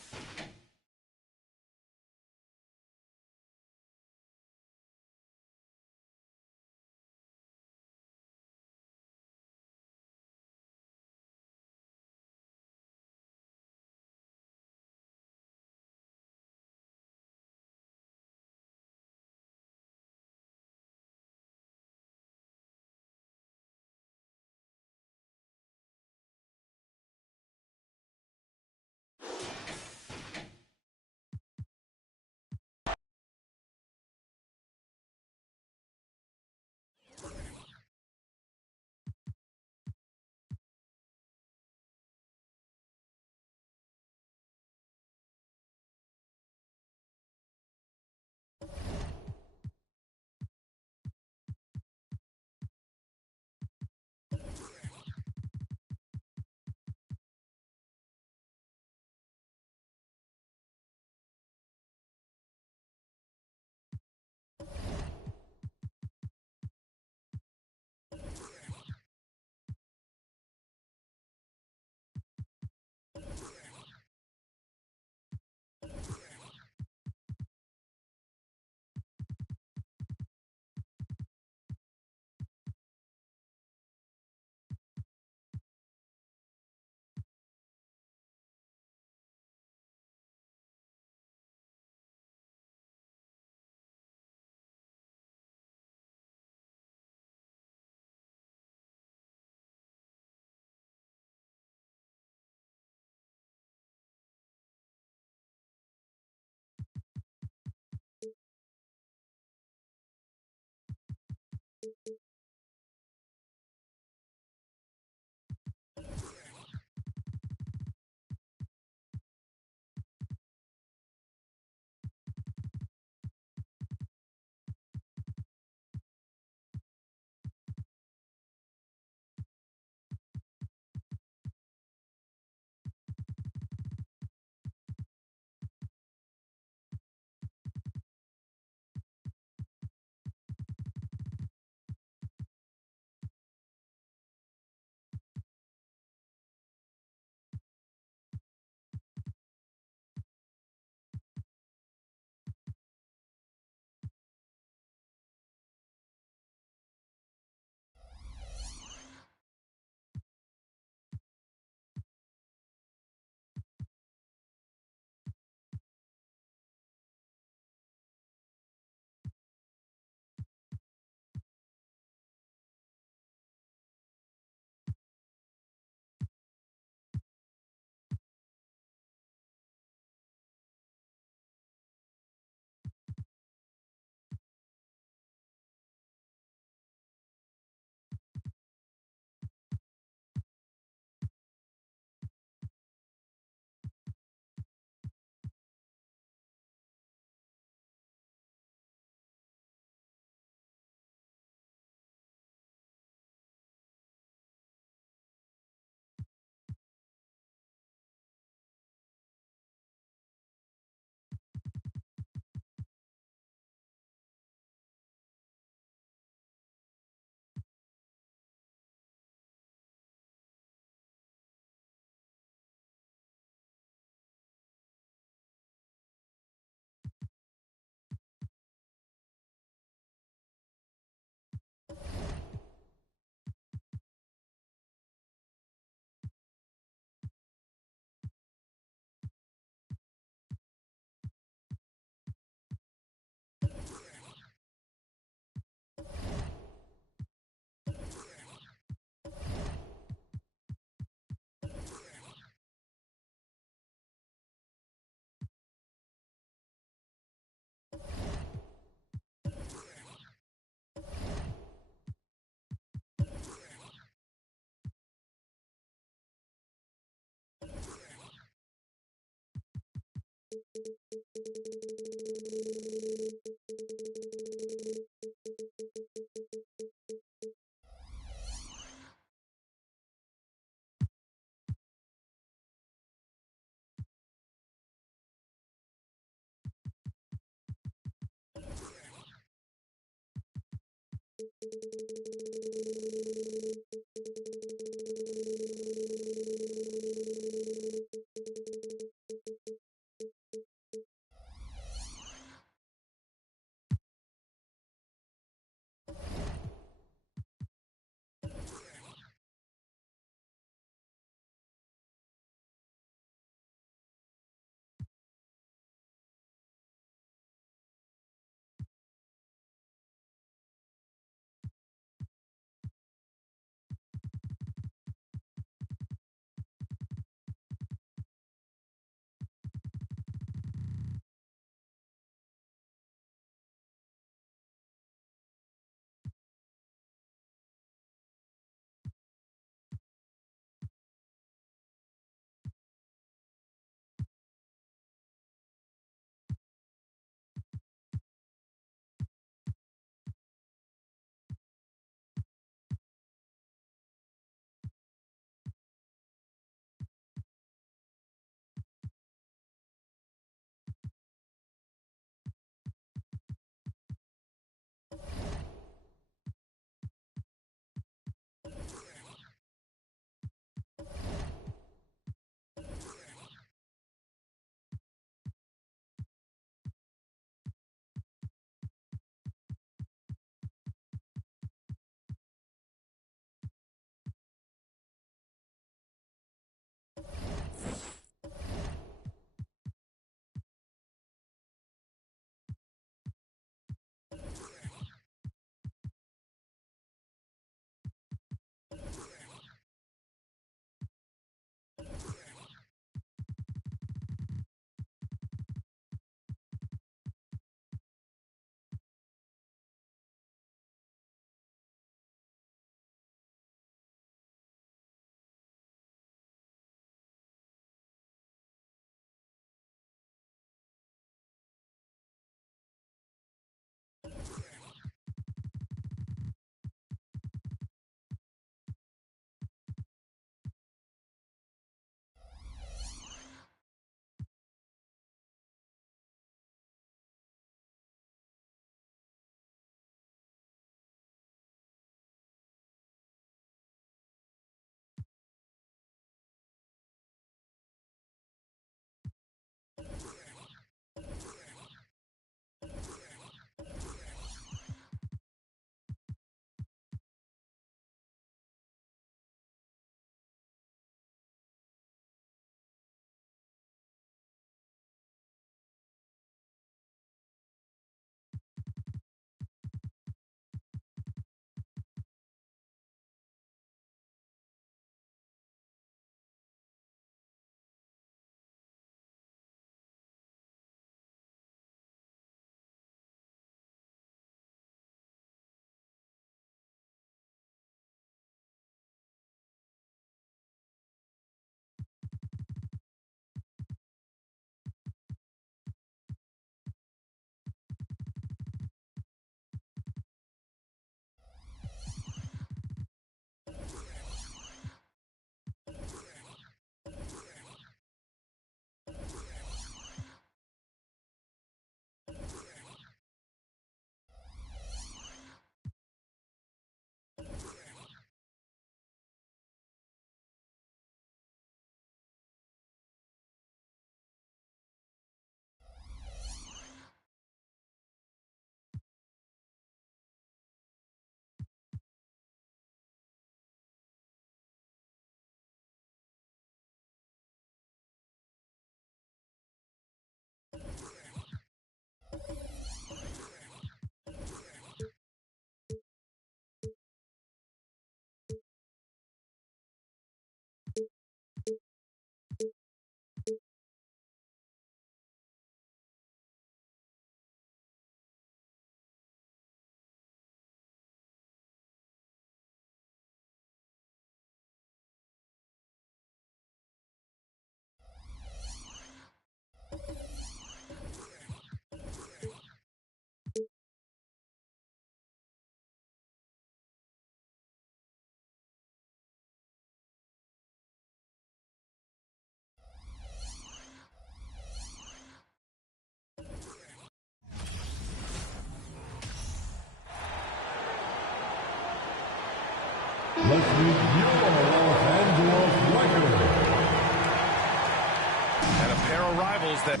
pair of rivals that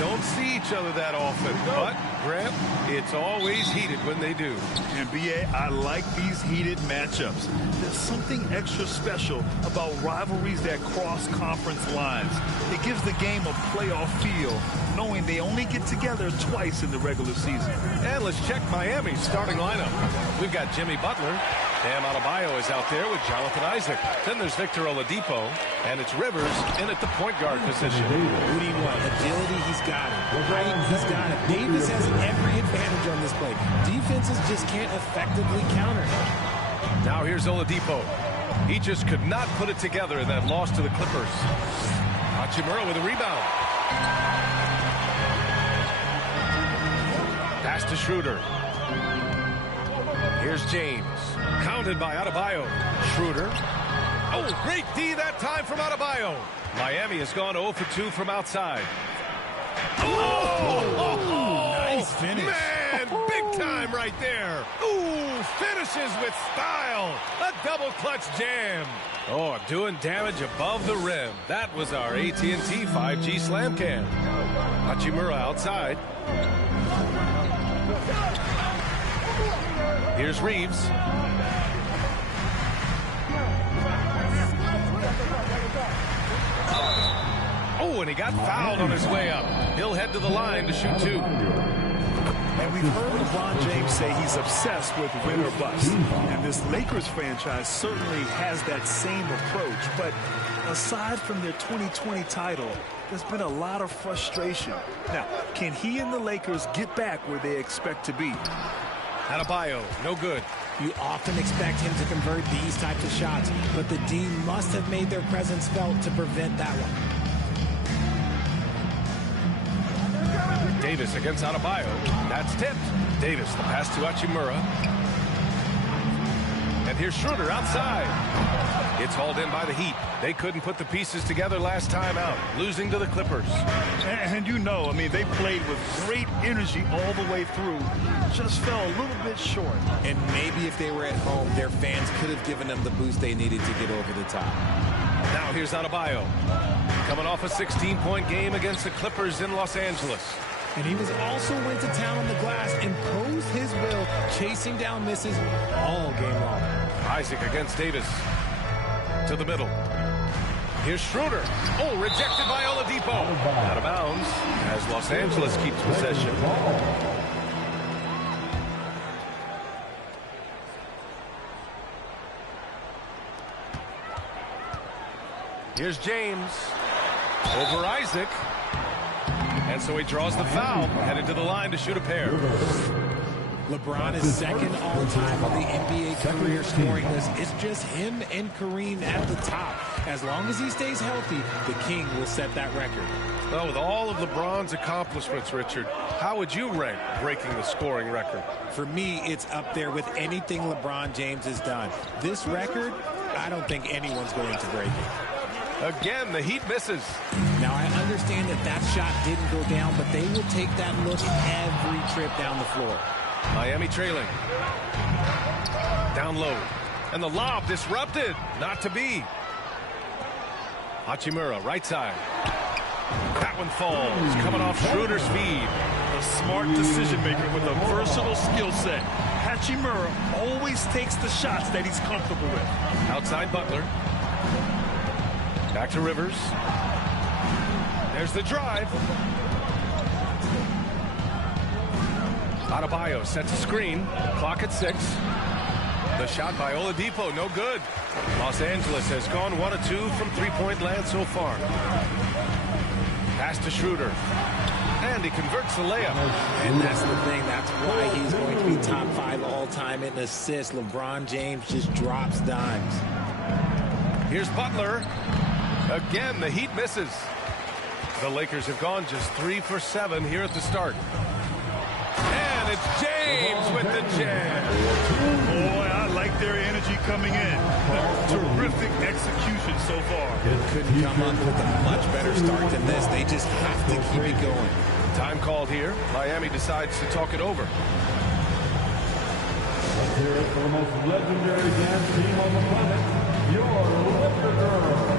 don't see each other that often, but, Grant, it's always heated when they do. And, B.A., I like these heated matchups. There's something extra special about rivalries that cross conference lines. It gives the game a playoff feel, knowing they only get together twice in the regular season. And let's check Miami's starting lineup. We've got Jimmy Butler. Bam Adebayo is out there with Jonathan Isaac. Then there's Victor Oladipo, and it's Rivers in at the point guard position. What do you want? Agility, he's got it. Height, he's got it. Davis has every advantage on this play. Defenses just can't effectively counter him. Now here's Oladipo. He just could not put it together in that loss to the Clippers. Hachimura with a rebound. Pass to Schroeder. Here's James. Counted by Adebayo. Schroeder. Oh, great D that time from Adebayo. Miami has gone 0 for 2 from outside. Nice finish. Man, big time right there. Ooh, finishes with style. A double clutch jam. Oh, doing damage above the rim. That was our AT&T 5G Slam Cam. Hachimura outside. Here's Reeves. Oh, and he got fouled on his way up. He'll head to the line to shoot 2. And we've heard LeBron James say he's obsessed with win or bust. And this Lakers franchise certainly has that same approach. But aside from their 2020 title, there's been a lot of frustration. Now, can he and the Lakers get back where they expect to be? Adebayo, no good. You often expect him to convert these types of shots, but the D must have made their presence felt to prevent that one. Davis against Adebayo. That's tipped. Davis, the pass to Hachimura. And here's Schroeder outside. It's hauled in by the Heat. They couldn't put the pieces together last time out, losing to the Clippers. And you know, I mean, they played with great energy all the way through. Just fell a little bit short. And maybe if they were at home, their fans could have given them the boost they needed to get over the top. Now here's Adebayo. Coming off a 16-point game against the Clippers in Los Angeles. And he also went to town on the glass, imposed his will, chasing down misses all game long. Isaac against Davis. To the middle. Here's Schroeder. Oh, rejected by Oladipo. Out of bounds as Los Angeles keeps possession. Here's James. Over Isaac. And so he draws the foul, headed to the line to shoot a pair. LeBron is second all-time on the NBA career scoring list. It's just him and Kareem at the top. As long as he stays healthy, the King will set that record. Well, with all of LeBron's accomplishments, Richard, how would you rank breaking the scoring record? For me, it's up there with anything LeBron James has done. This record, I don't think anyone's going to break it. Again, the Heat misses. Now, I understand that shot didn't go down, but they will take that look every trip down the floor. Miami trailing. Down low. And the lob disrupted. Not to be. Hachimura, right side. That one falls. Coming off Schroeder's feed. A smart decision maker with a versatile skill set. Hachimura always takes the shots that he's comfortable with. Outside Butler. Back to Rivers. There's the drive. Adebayo sets a screen. Clock at 6. The shot by Oladipo, no good. Los Angeles has gone 1 of 2 from three-point land so far. Pass to Schroeder. And he converts the layup. And that's the thing. That's why he's going to be top 5 all-time in assists. LeBron James just drops dimes. Here's Butler. Again, the Heat misses. The Lakers have gone just 3 for 7 here at the start. And it's James with the jam. Boy, I like their energy coming in. Terrific execution so far. Couldn't come up with a much better start than this. They just have to keep it going. Time called here. Miami decides to talk it over. Let's hear it for the most legendary dance team on the planet, your Lifter Girls.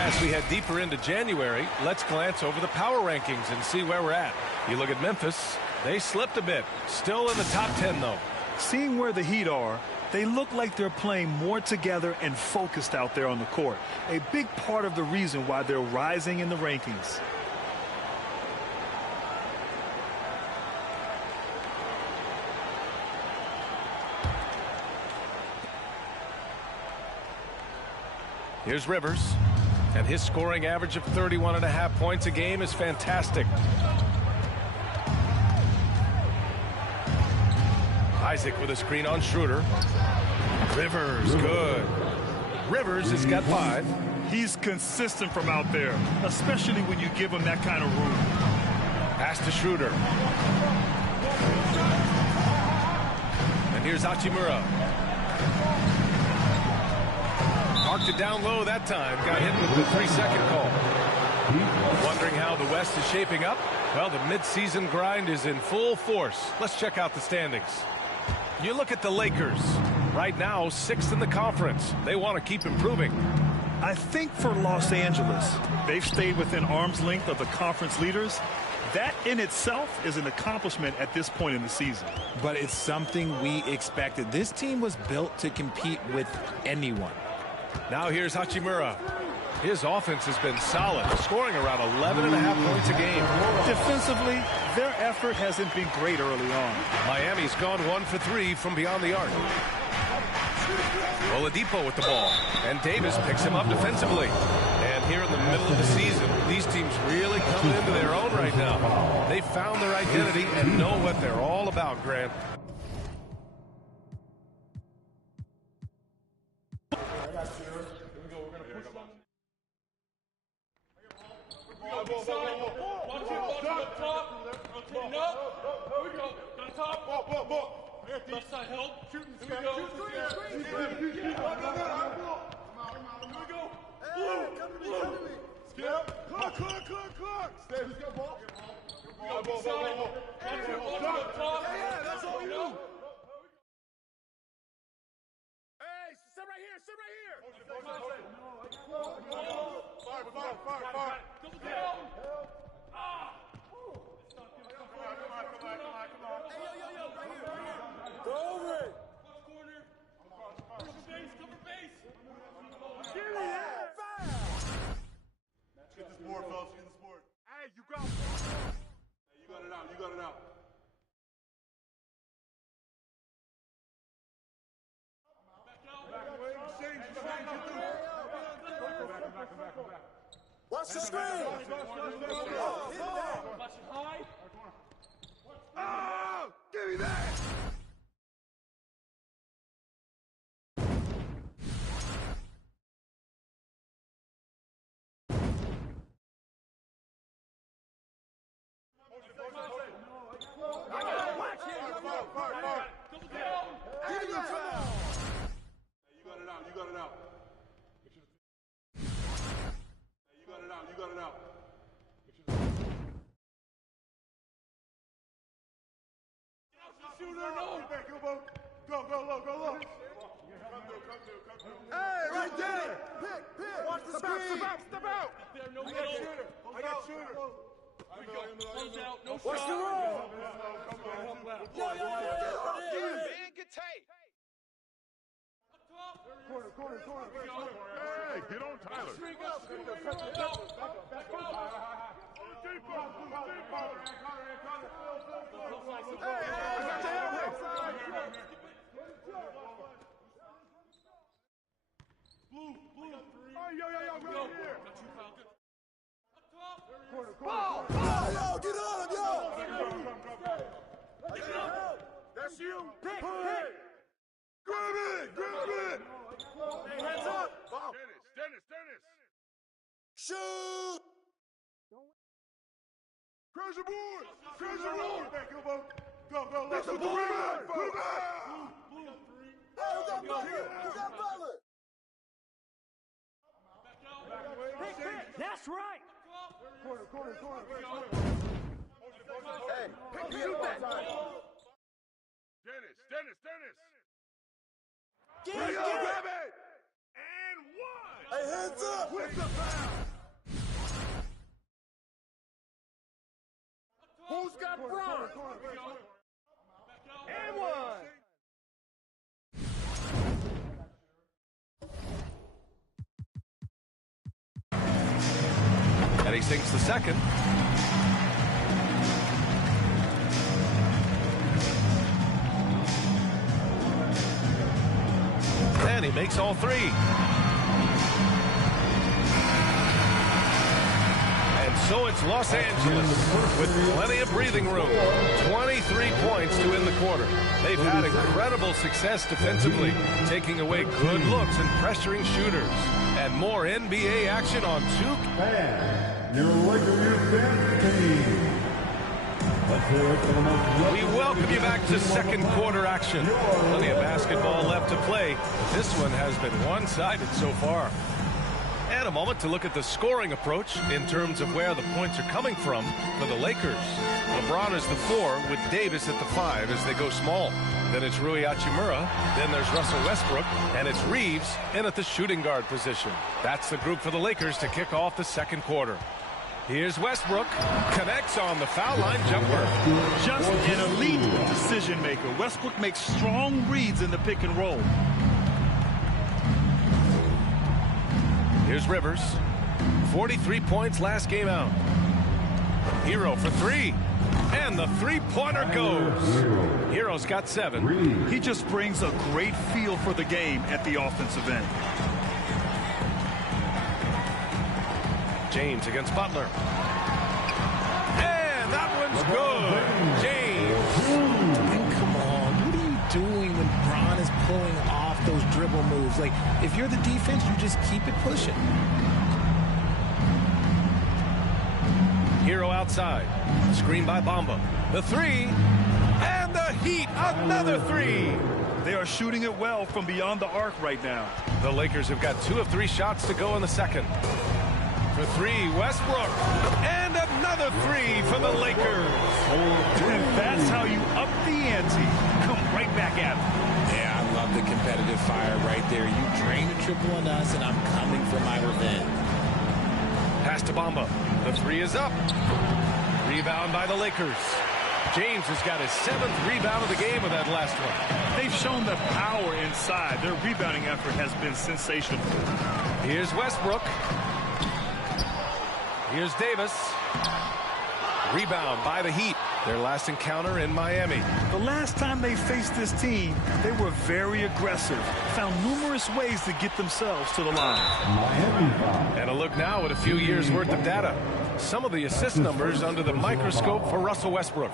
As we head deeper into January, let's glance over the power rankings and see where we're at. You look at Memphis, they slipped a bit. Still in the top 10, though. Seeing where the Heat are, they look like they're playing more together and focused out there on the court. A big part of the reason why they're rising in the rankings. Here's Rivers. And his scoring average of 31.5 points a game is fantastic. Isaac with a screen on Schroeder. Rivers, good. Rivers has got 5. He's consistent from out there, especially when you give him that kind of room. Pass to Schroeder. And here's Hachimura. Marked it down low that time. Got hit with the 3-second call. Wondering how the West is shaping up? Well, the midseason grind is in full force. Let's check out the standings. You look at the Lakers. Right now, 6th in the conference. They want to keep improving. I think for Los Angeles, they've stayed within arm's length of the conference leaders. That in itself is an accomplishment at this point in the season. But it's something we expected. This team was built to compete with anyone. Now here's Hachimura. His offense has been solid, scoring around 11.5 points a game. Defensively, their effort hasn't been great early on. Miami's gone 1 for 3 from beyond the arc. Oladipo with the ball, and Davis picks him up defensively. And here in the middle of the season, these teams really come into their own right now. They found their identity and know what they're all about, Grant. Left side help. Shooting. Here we go. Come to me. Skip. Clark. Stay. Who's got ball? Ball. Yeah, that's all you. Hey, sit right here. Fire. Double down. Come on. Right here. Go over it. Corner. Cover base. Give me that. Get this board, fellas. Get this board. Hey, you got it. Hey, you got it out. Watch the screen. High. Oh, give me that. You got it out. Shooter, no. Go low. Come through. Hey, right there. Pick. Watch the screen. Step out. I got shooter. What's the rule? Yo, man, get tight. Hey, get on Tyler. Blue. Oh, yo, here. Ball! Yo, get on him, yo! That's you. Pick. Grab it. Hey, hands up. Ball. Dennis. Shoot. Crash the board. Go. That's the Put board. it back. Hey, who's that Butler? That's right. Corner. Hey, shoot that. Dennis. Grab it. And one. Hey, hands up. With the foul. Who's got bronze? And one. And he sinks the second. And he makes all three. And so it's Los Angeles with plenty of breathing room. 23 points to win the quarter. They've had incredible success defensively, taking away good looks and pressuring shooters. And more NBA action on 2K. Your Lakers team. We welcome you back to second quarter action. Plenty of basketball left to play. This one has been one-sided so far. And a moment to look at the scoring approach in terms of where the points are coming from for the Lakers. LeBron is the 4 with Davis at the 5 as they go small. Then it's Rui Hachimura. Then there's Russell Westbrook. And it's Reeves in at the shooting guard position. That's the group for the Lakers to kick off the second quarter. Here's Westbrook. Connects on the foul line jumper. Just an elite decision maker. Westbrook makes strong reads in the pick and roll. Here's Rivers. 43 points last game out. Hero for 3. And the three-pointer goes. Hero's got 7. He just brings a great feel for the game at the offensive end. James against Butler. And that one's good. James. And come on, what are you doing when Bron is pulling off those dribble moves? Like, if you're the defense, you just keep it pushing. Hero outside. Screen by Bamba. The 3. And the Heat. Another 3. They are shooting it well from beyond the arc right now. The Lakers have got 2 of 3 shots to go in the second. For 3, Westbrook. And another 3 for the Lakers. And that's how you up the ante. Come right back at them. Yeah, I love the competitive fire right there. You drain a triple on us, and I'm coming for my revenge. Pass to Bamba. The 3 is up. Rebound by the Lakers. James has got his 7th rebound of the game with that last one. They've shown the power inside. Their rebounding effort has been sensational. Here's Westbrook. Here's Davis. Rebound by the Heat. Their last encounter in Miami. The last time they faced this team, they were very aggressive, found numerous ways to get themselves to the line. And a look now at a few years' worth of data. Some of the assist numbers under the microscope for Russell Westbrook.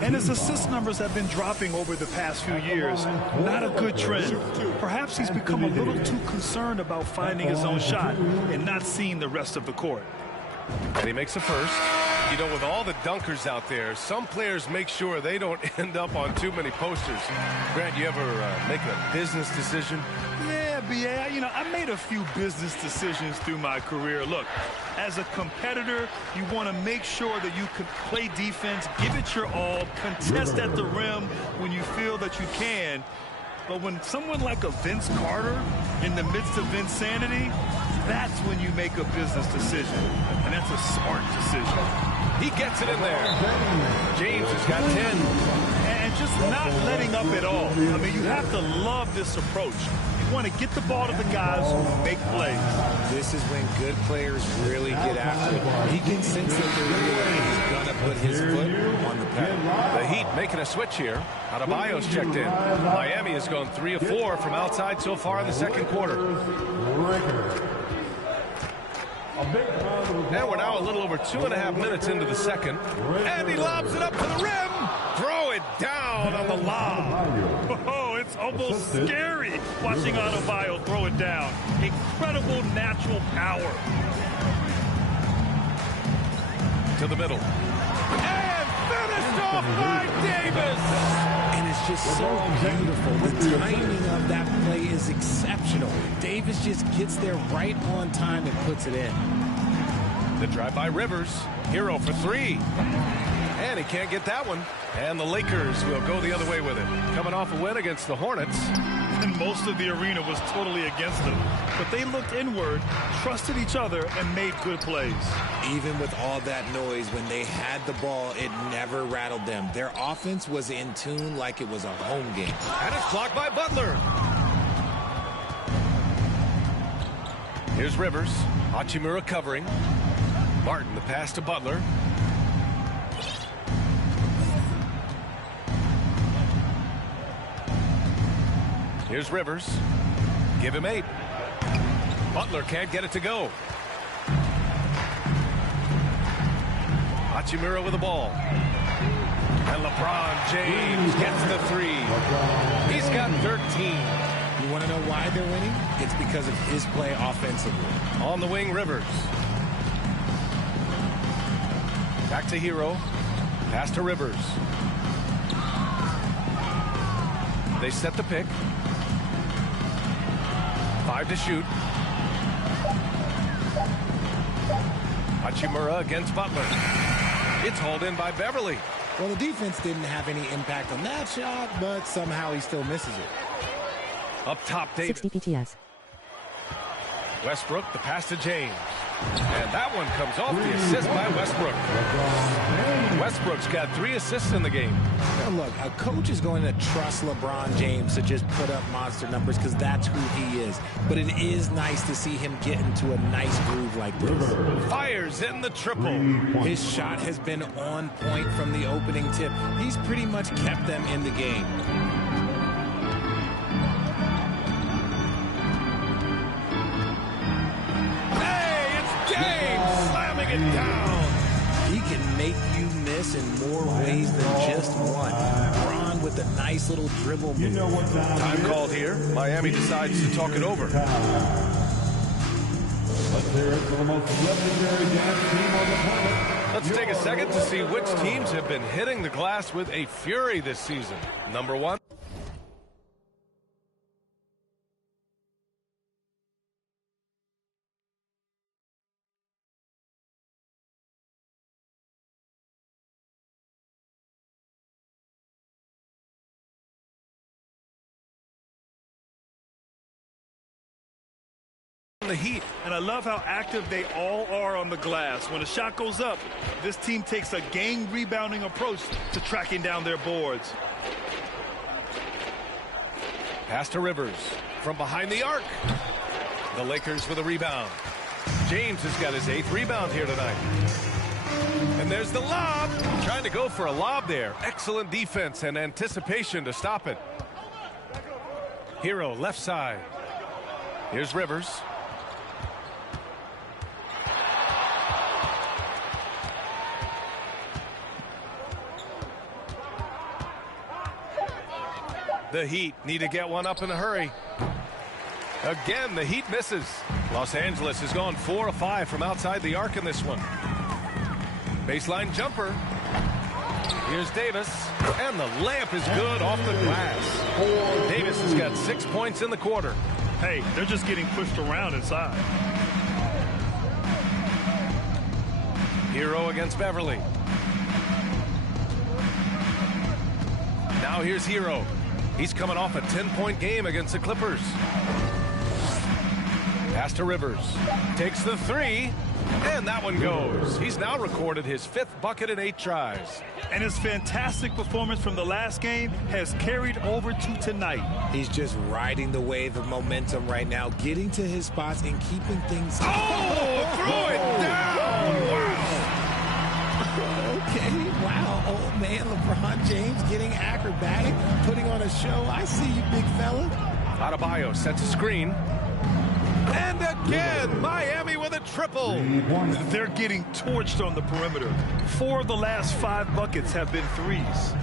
And his assist numbers have been dropping over the past few years. Not a good trend. Perhaps he's become a little too concerned about finding his own shot and not seeing the rest of the court. And he makes a first. You know, with all the dunkers out there, some players make sure they don't end up on too many posters. Grant, you ever make a business decision? Yeah, B.A., I made a few business decisions through my career. Look, as a competitor, you want to make sure that you can play defense, give it your all, contest at the rim when you feel that you can. But when someone like a Vince Carter, in the midst of insanity, That's when you make a business decision, and that's a smart decision. He gets it in there. James has got 10. And just not letting up at all. I mean, you have to love this approach. You want to get the ball to the guys who make plays. This is when good players really get after it. He can sense that they're realizing he's going to put his foot on the pedal. The Heat making a switch here. Adebayo's checked in. Miami has gone 3 of 4 from outside so far in the second quarter. And we're now a little over 2.5 minutes into the second. And he lobs it up to the rim. Throw it down on the lob. Oh, it's almost scary watching Adebayo throw it down. Incredible natural power. To the middle. And finished off by Davis. And it's just so beautiful. The timing of that play is exceptional. Davis just gets there right on time and puts it in. The drive by Rivers. Hero for 3. And he can't get that one. And the Lakers will go the other way with it. Coming off a win against the Hornets. And most of the arena was totally against them. But they looked inward, trusted each other, and made good plays. Even with all that noise, when they had the ball, it never rattled them. Their offense was in tune like it was a home game. And it's blocked by Butler. Here's Rivers. Hachimura covering. Martin, the pass to Butler. Here's Rivers. Give him 8. Butler can't get it to go. Hachimura with the ball. And LeBron James gets the 3. He's got 13. You want to know why they're winning? It's because of his play offensively. On the wing, Rivers. Back to Hero. Pass to Rivers. They set the pick. 5 to shoot. Hachimura against Butler. It's hauled in by Beverly. Well, the defense didn't have any impact on that shot, but somehow he still misses it. Up top, Davis. 60 PTS. Westbrook, the pass to James. And that one comes off the assist by Westbrook. Westbrook's got 3 assists in the game. Now look, a coach is going to trust LeBron James to just put up monster numbers because that's who he is. But it is nice to see him get into a nice groove like this. Fires in the triple. His shot has been on point from the opening tip. He's pretty much kept them in the game. James slamming it down. He can make you miss in more ways than just one. LeBron with a nice little dribble move. Time called here. Miami decides to talk it over. Let's hear it for the most legendary dance team on the planet. Let's take a second to see which teams have been hitting the glass with a fury this season. Number 1. The Heat. And I love how active they all are on the glass. When a shot goes up, this team takes a game rebounding approach to tracking down their boards. Pass to Rivers from behind the arc. The Lakers with a rebound. James has got his 8th rebound here tonight. And there's the lob. Trying to go for a lob there. Excellent defense and anticipation to stop it. Hero left side. Here's Rivers. The Heat need to get one up in a hurry. Again, the Heat misses. Los Angeles has gone 4 of 5 from outside the arc in this one. Baseline jumper. Here's Davis. And the layup is good off the glass. Davis has got 6 points in the quarter. Hey, they're just getting pushed around inside. Hero against Beverly. Now here's Hero. He's coming off a 10-point game against the Clippers. Pass to Rivers. Takes the three, and that one goes. He's now recorded his 5th bucket in 8 tries. And his fantastic performance from the last game has carried over to tonight. He's just riding the wave of momentum right now, getting to his spots and keeping things... Oh, threw it down! Wow! Okay, wow. Old man LeBron James getting acrobatic, putting on a show. I see you, big fella. Adebayo sets a screen. And again, Miami with a triple. They're getting torched on the perimeter. 4 of the last 5 buckets have been threes.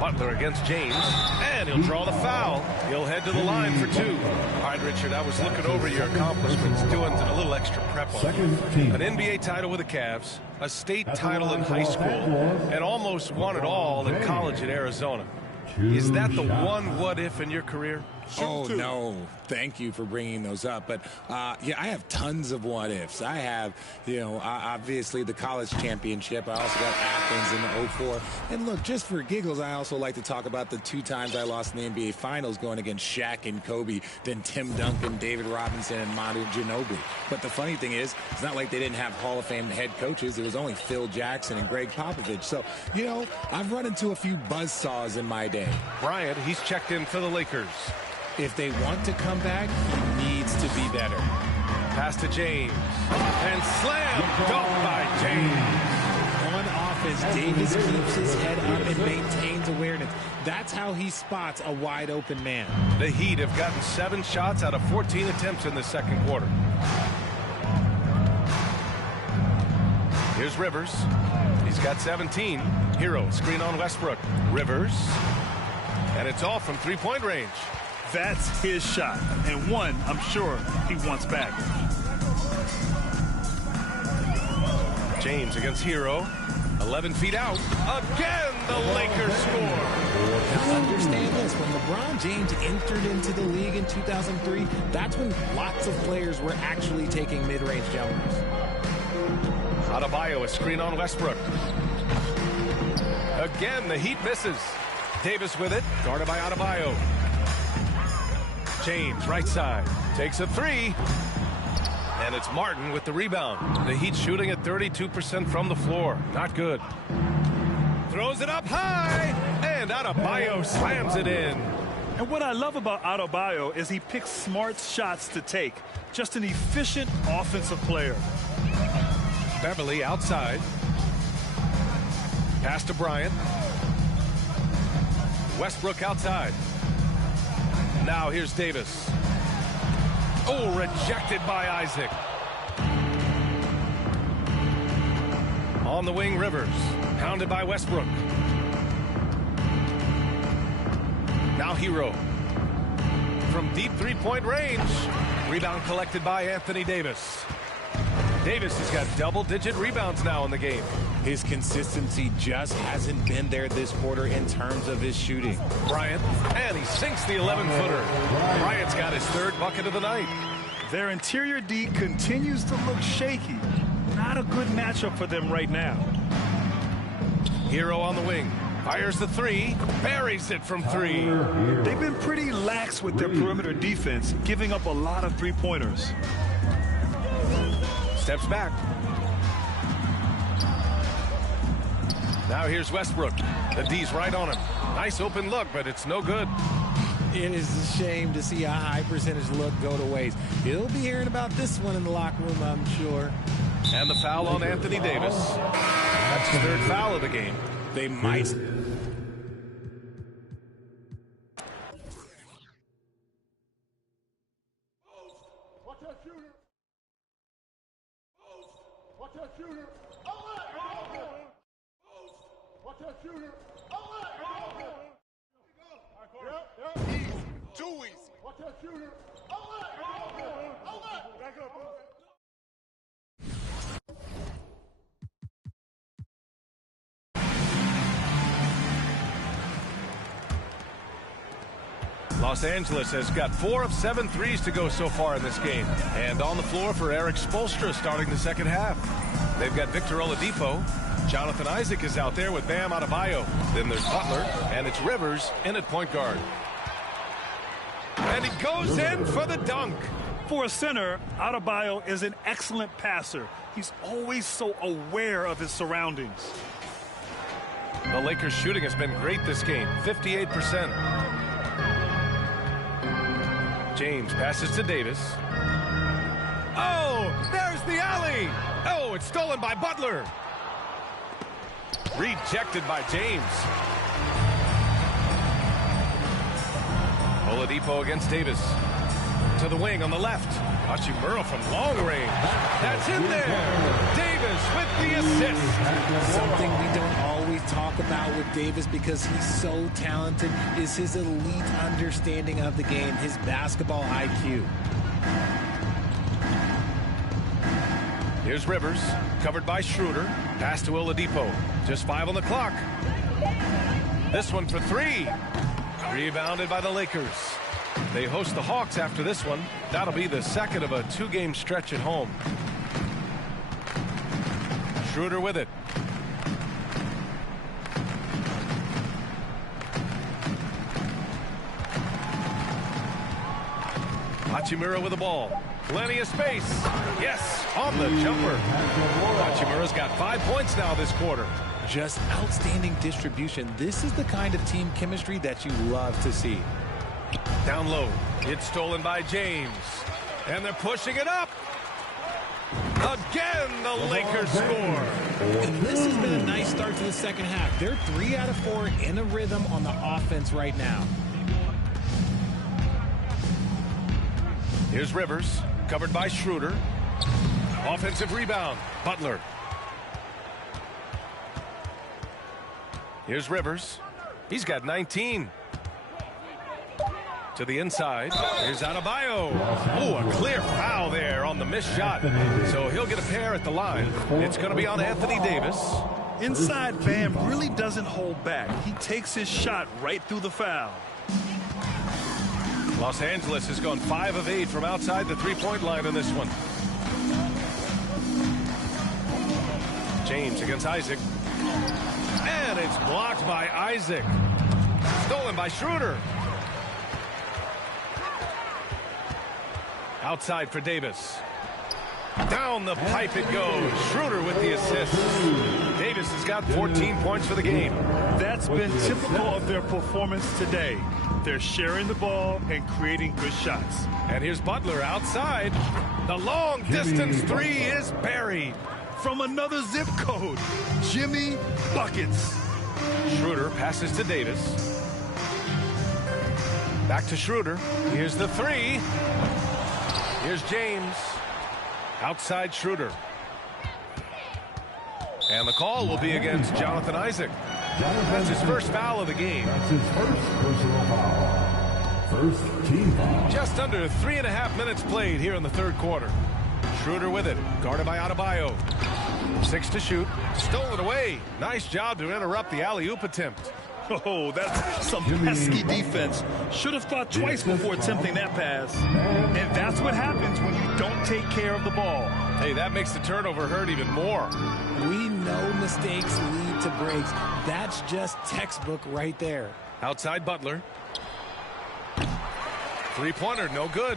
Butler against James, and he'll draw the foul. He'll head to the line for 2. All right, Richard, I was looking over your accomplishments, doing a little extra prep on you. An NBA title with the Cavs, a state title in high school, and almost won it all in college at Arizona. Is that the one what-if in your career? Oh, no. Thank you for bringing those up. But, yeah, I have tons of what-ifs. I have, obviously the college championship. I also got Athens in the 04. And, look, just for giggles, I also like to talk about the 2 times I lost in the NBA Finals going against Shaq and Kobe, then Tim Duncan, David Robinson, and Manu Ginobili. But the funny thing is, it's not like they didn't have Hall of Fame head coaches. It was only Phil Jackson and Greg Popovich. So, I've run into a few buzzsaws in my day. Bryant, he's checked in for the Lakers. If they want to come back, he needs to be better. Pass to James. And slam dunk by James. On offense, Davis keeps his head up and maintains awareness. That's how he spots a wide open man. The Heat have gotten 7 shots out of 14 attempts in the second quarter. Here's Rivers. He's got 17. Hero, screen on Westbrook. Rivers. And it's all from 3-point range. That's his shot, and one I'm sure he wants back. James against Hero. 11 feet out. Again, the Lakers score. Now understand this. When LeBron James entered into the league in 2003, that's when lots of players were actually taking mid-range jumpers. Adebayo, a screen on Westbrook. Again, the Heat misses. Davis with it, guarded by Adebayo. James, right side, takes a 3. And it's Martin with the rebound. The Heat shooting at 32% from the floor. Not good. Throws it up high, and Adebayo slams it in. And what I love about Adebayo is he picks smart shots to take. Just an efficient offensive player. Beverly outside. Pass to Bryant. Westbrook outside. Now here's Davis. Oh, rejected by Isaac. On the wing, Rivers. Pounded by Westbrook. Now Hero. From deep 3-point range. Rebound collected by Anthony Davis. Davis has got double-digit rebounds now in the game. His consistency just hasn't been there this quarter in terms of his shooting. Bryant, and he sinks the 11-footer. Bryant's got his 3rd bucket of the night. Their interior D continues to look shaky. Not a good matchup for them right now. Hero on the wing. Fires the 3. Buries it from 3. They've been pretty lax with their perimeter defense, giving up a lot of 3-pointers. Steps back. Now here's Westbrook. The D's right on him. Nice open look, but it's no good. It is a shame to see a high percentage look go to waste. He'll be hearing about this one in the locker room, I'm sure. And the foul on Anthony Davis. That's his 3rd foul of the game. They might. Watch that shooter. Watch that shooter. Watch that shooter. Yep. Easy. Too easy. Watch that shooter. Back up. Los Angeles has got 4 of 7 threes to go so far in this game. And on the floor for Eric Spoelstra starting the second half. They've got Victor Oladipo. Jonathan Isaac is out there with Bam Adebayo. Then there's Butler, and it's Rivers in at point guard. And he goes in for the dunk. For a center, Adebayo is an excellent passer. He's always so aware of his surroundings. The Lakers' shooting has been great this game, 58%. James passes to Davis. Oh, there's the alley. Oh, it's stolen by Butler. Rejected by James. Oladipo against Davis. To the wing on the left. Hachimura from long range. That's in there. Davis with the assist. Something we don't always talk about with Davis because he's so talented is his elite understanding of the game, his basketball IQ. Here's Rivers, covered by Schroeder. Pass to Oladipo. Just 5 on the clock. This one for 3. Rebounded by the Lakers. They host the Hawks after this one. That'll be the second of a 2-game stretch at home. Schroeder with it. Hachimura with the ball. Plenty of space. Yes, on the jumper. Hachimura's got 5 points now this quarter. Just outstanding distribution. This is the kind of team chemistry that you love to see. Down low. It's stolen by James. And they're pushing it up. Again, the Lakers score. And this has been a nice start to the second half. They're 3 out of 4 in a rhythm on the offense right now. Here's Rivers, covered by Schroeder. Offensive rebound, Butler. Here's Rivers. He's got 19. To the inside. Here's Adebayo. Oh, a clear foul there on the missed shot. So he'll get a pair at the line. It's going to be on Anthony Davis. Inside Bam really doesn't hold back. He takes his shot right through the foul. Los Angeles has gone 5 of 8 from outside the three-point line in this one. James against Isaac. And it's blocked by Isaac. Stolen by Schroeder. Outside for Davis. Down the pipe it goes. Schroeder with the assist. Davis has got 14 points for the game. That's been typical of their performance today. They're sharing the ball and creating good shots. And here's Butler outside. The long distance 3 is buried. From another zip code, Jimmy Buckets. Schroeder passes to Davis. Back to Schroeder. Here's the 3. Here's James. Outside Schroeder. And the call will be against Jonathan Isaac. That's his first foul of the game. That's his first personal foul. First team foul. Just under 3.5 minutes played here in the third quarter. Schroeder with it. Guarded by Adebayo. 6 to shoot. Stolen away. Nice job to interrupt the alley-oop attempt. Oh, that's some pesky defense. Should have thought twice before attempting that pass. And that's what happens when you don't take care of the ball. Hey, that makes the turnover hurt even more. We know mistakes lead to breaks. That's just textbook right there. Outside Butler. Three-pointer, no good.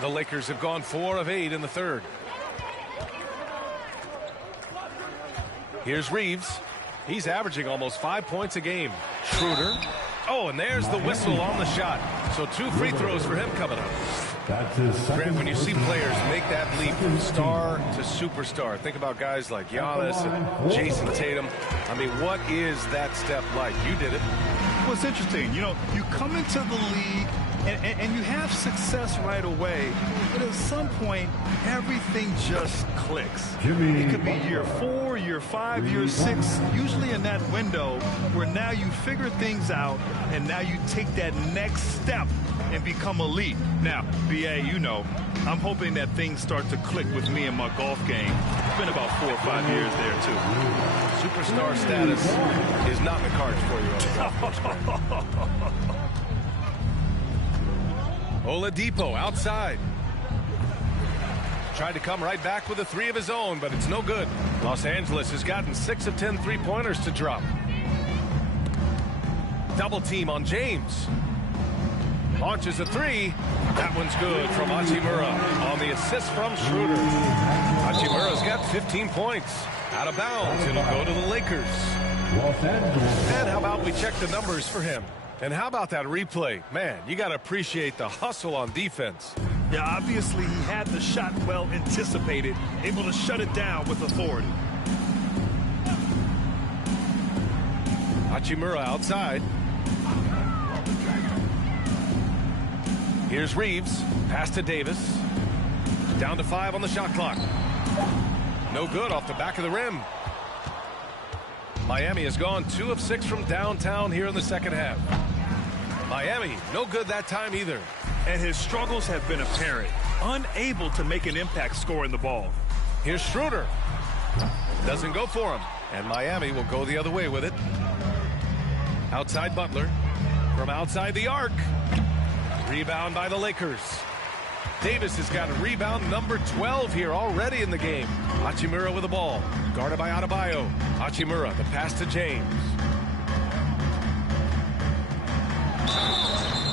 The Lakers have gone 4 of 8 in the third. Here's Reeves. He's averaging almost 5 points a game. Schroeder. Oh, and there's the whistle on the shot. So 2 free throws for him coming up. Grant, when you see players make that leap from star to superstar, think about guys like Giannis and Jason Tatum. I mean, what is that step like? You did it. Well, it's interesting. You know, you come into the league and you have success right away, but at some point, everything just clicks. It could be year 4, year 5, year 6, usually in that window where now you figure things out and now you take that next step and become elite. Now, BA, you know, I'm hoping that things start to click with me in my golf game. It's been about 4 or 5 years there, too. Superstar status is not in the cards for you on the golf course. Oladipo outside. Tried to come right back with a 3 of his own, but it's no good. Los Angeles has gotten 6 of 10 three-pointers to drop. Double team on James. Launches a three. That one's good from Hachimura on the assist from Schroeder. Hachimura's got 15 points. Out of bounds. It'll go to the Lakers. And how about we check the numbers for him? And how about that replay? Man, you got to appreciate the hustle on defense. Yeah, obviously he had the shot well anticipated, able to shut it down with authority. Hachimura outside. Here's Reeves. Pass to Davis. Down to 5 on the shot clock. No good off the back of the rim. Miami has gone 2 of 6 from downtown here in the second half. Miami, no good that time either. And his struggles have been apparent. Unable to make an impact scoring the ball. Here's Schroeder. Doesn't go for him. And Miami will go the other way with it. Outside Butler. From outside the arc. Rebound by the Lakers. Davis has got a rebound number 12 here already in the game. Hachimura with the ball. Guarded by Adebayo. Hachimura, the pass to James.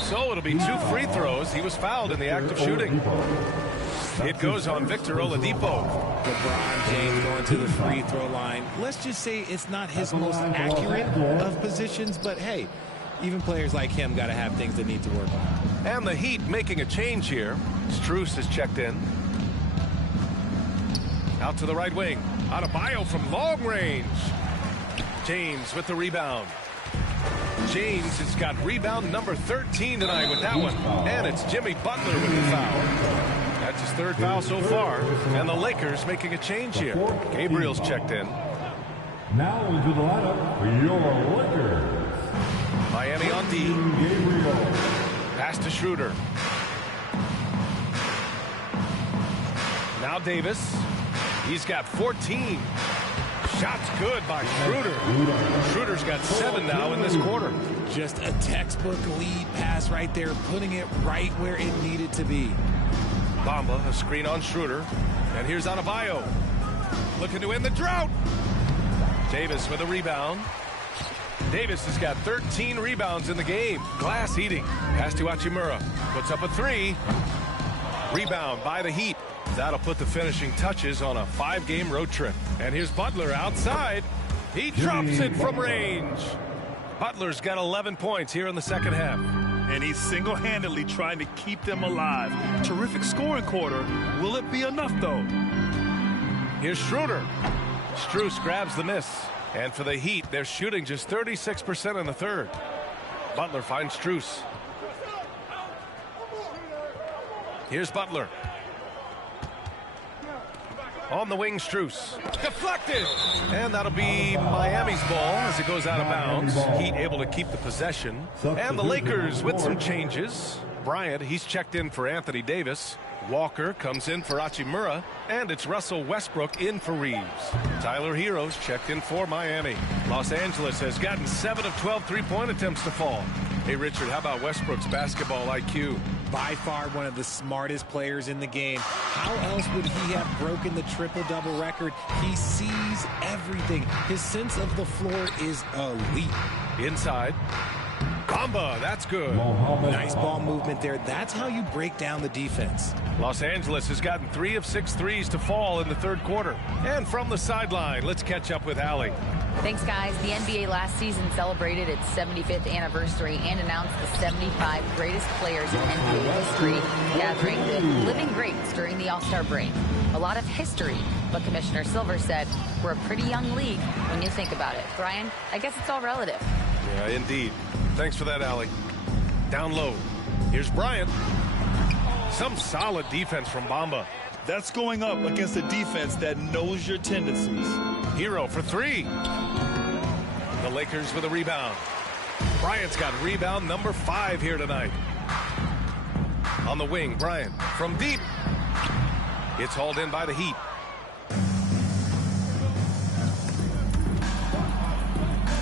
So it'll be 2 free throws. He was fouled in the act of shooting. It goes on Victor Oladipo. LeBron James going to the free throw line. Let's just say it's not his most accurate of positions, but hey, even players like him got to have things they need to work on. And the Heat making a change here. Strus is checked in. Out to the right wing. Adebayo from long range. James with the rebound. James has got rebound number 13 tonight with that one. And it's Jimmy Butler with the foul. That's his 3rd foul so far. And the Lakers making a change here. Gabriel's checked in. Now into the lineup for your Lakers. Miami on D. Pass to Schroeder. Now Davis. He's got 14. Shots good by Schroeder. Schroeder's got 7 now in this quarter. Just a textbook lead pass right there, putting it right where it needed to be. Bamba, a screen on Schroeder. And here's Adebayo. Looking to end the drought. Davis with a rebound. Davis has got 13 rebounds in the game. Glass eating. Pass to Hachimura. Puts up a 3. Rebound by the Heat. That'll put the finishing touches on a 5-game road trip. And here's Butler outside. He drops it from range. Butler's got 11 points here in the second half. And he's single-handedly trying to keep them alive. Terrific scoring quarter. Will it be enough, though? Here's Schroeder. Strus grabs the miss. And for the Heat, they're shooting just 36% in the third. Butler finds Strus. Here's Butler. On the wing, Strus. Deflected! And that'll be Miami's ball as it goes out of bounds. Heat able to keep the possession. And the Lakers with some changes. Bryant, he's checked in for Anthony Davis. Walker comes in for Hachimura. And it's Russell Westbrook in for Reeves. Tyler Hero's checked in for Miami. Los Angeles has gotten 7 of 12 three-point attempts to fall. Hey, Richard, how about Westbrook's basketball IQ? By far one of the smartest players in the game. How else would he have broken the triple-double record? He sees everything. His sense of the floor is elite. Inside. Bamba, that's good. Nice ball movement there. That's how you break down the defense. Los Angeles has gotten 3 of 6 threes to fall in the third quarter. And from the sideline, let's catch up with Allie. Thanks, guys. The NBA last season celebrated its 75th anniversary and announced the 75 greatest players in NBA history, gathering the living greats during the All-Star break. A lot of history, but Commissioner Silver said, we're a pretty young league when you think about it. Brian, I guess it's all relative. Yeah, indeed. Thanks for that, Allie. Down low. Here's Bryant. Some solid defense from Bamba. That's going up against a defense that knows your tendencies. Hero for 3. The Lakers with a rebound. Bryant's got rebound number 5 here tonight. On the wing, Bryant from deep. It's hauled in by the Heat.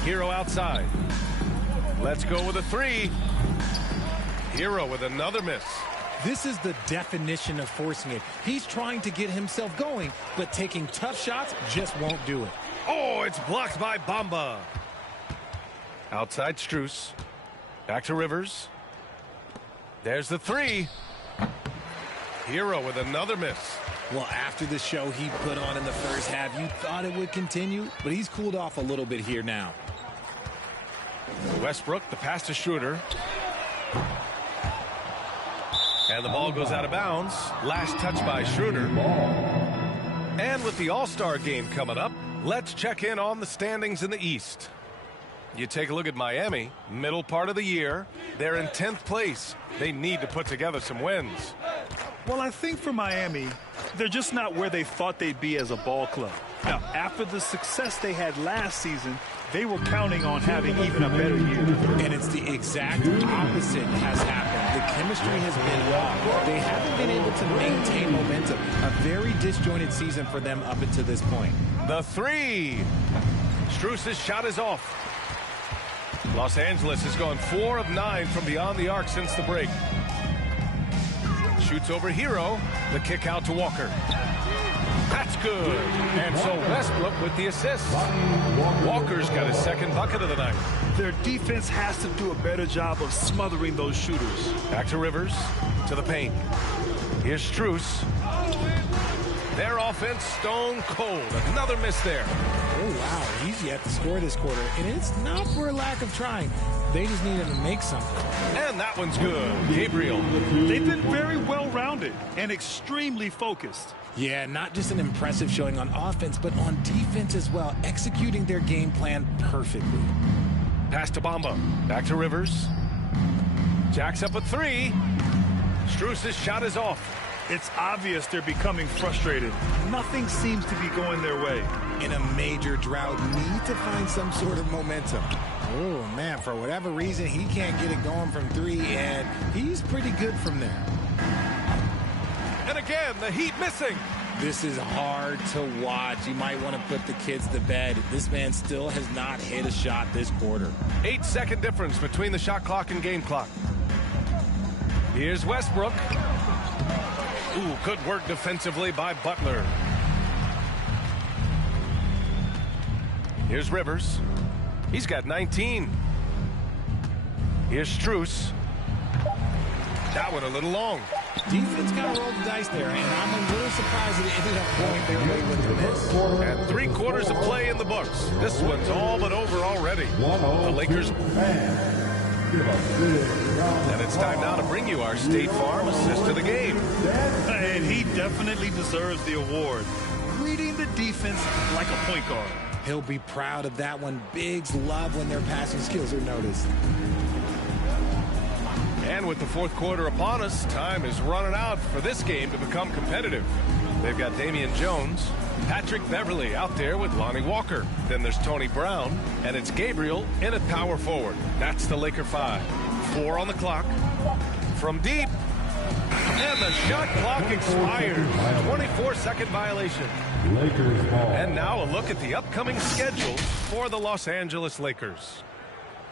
Hero outside. Let's go with a 3. Hero with another miss. This is the definition of forcing it. He's trying to get himself going, but taking tough shots just won't do it. Oh, it's blocked by Bamba. Outside Strus. Back to Rivers. There's the three. Hero with another miss. Well, after the show he put on in the first half, you thought it would continue, but he's cooled off a little bit here now. Westbrook, the pass to Schroeder. And the ball goes out of bounds. Last touch by Schroeder. And with the All-Star game coming up, let's check in on the standings in the East. You take a look at Miami, middle part of the year. They're in 10th place. They need to put together some wins. Well, I think for Miami, they're just not where they thought they'd be as a ball club. Now, after the success they had last season, they were counting on having even a better year. And it's the exact opposite has happened. The chemistry has been off. They haven't been able to maintain momentum. A very disjointed season for them up until this point. The three. Strus's shot is off. Los Angeles has gone 4 of 9 from beyond the arc since the break. Shoots over Hero. The kick out to Walker. That's good. And so Westbrook with the assist. Walker's got his second bucket of the night. Their defense has to do a better job of smothering those shooters. Back to Rivers. To the paint. Here's Strus. Their offense stone cold. Another miss there. Oh, wow. He's yet to score this quarter. And it's not for a lack of trying. They just need him to make something. And that one's good. Gabriel. They've been very well-rounded and extremely focused. Yeah, not just an impressive showing on offense, but on defense as well, executing their game plan perfectly. Pass to Bamba. Back to Rivers. Jacks up a three. Strus's shot is off. It's obvious they're becoming frustrated. Nothing seems to be going their way. In a major drought, need to find some sort of momentum. Oh, man, for whatever reason, he can't get it going from three, and he's pretty good from there. And again, the Heat missing. This is hard to watch. You might want to put the kids to bed. This man still has not hit a shot this quarter. 8-second difference between the shot clock and game clock. Here's Westbrook. Ooh, good work defensively by Butler. Here's Rivers. He's got 19. Here's Strus. That one a little long. Defense kind of rolled the dice there, and I'm a little surprised that it ended up going their way with the miss. And 3 quarters of play in the books. This one's all but over already. The Lakers. And it's time now to bring you our State Farm assist of the game. And he definitely deserves the award. Reading the defense like a point guard. He'll be proud of that one. Bigs love when their passing skills are noticed. And with the fourth quarter upon us, time is running out for this game to become competitive. They've got Damian Jones, Patrick Beverly out there with Lonnie Walker. Then there's Tony Brown, and it's Gabriel in at power forward. That's the Laker 5. 4 on the clock. From deep. And the shot clock expires. 24-second violation. Lakers ball. And now a look at the upcoming schedule for the Los Angeles Lakers.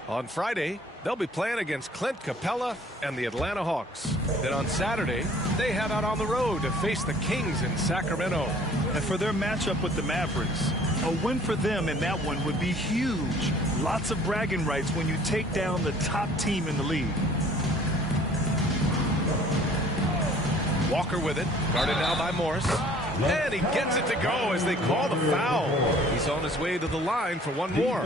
On Friday, they'll be playing against Clint Capella and the Atlanta Hawks. Then on Saturday, they head out on the road to face the Kings in Sacramento. And for their matchup with the Mavericks, a win for them in that one would be huge. Lots of bragging rights when you take down the top team in the league. Walker with it, guarded now by Morris. And he gets it to go as they call the foul. He's on his way to the line for one more.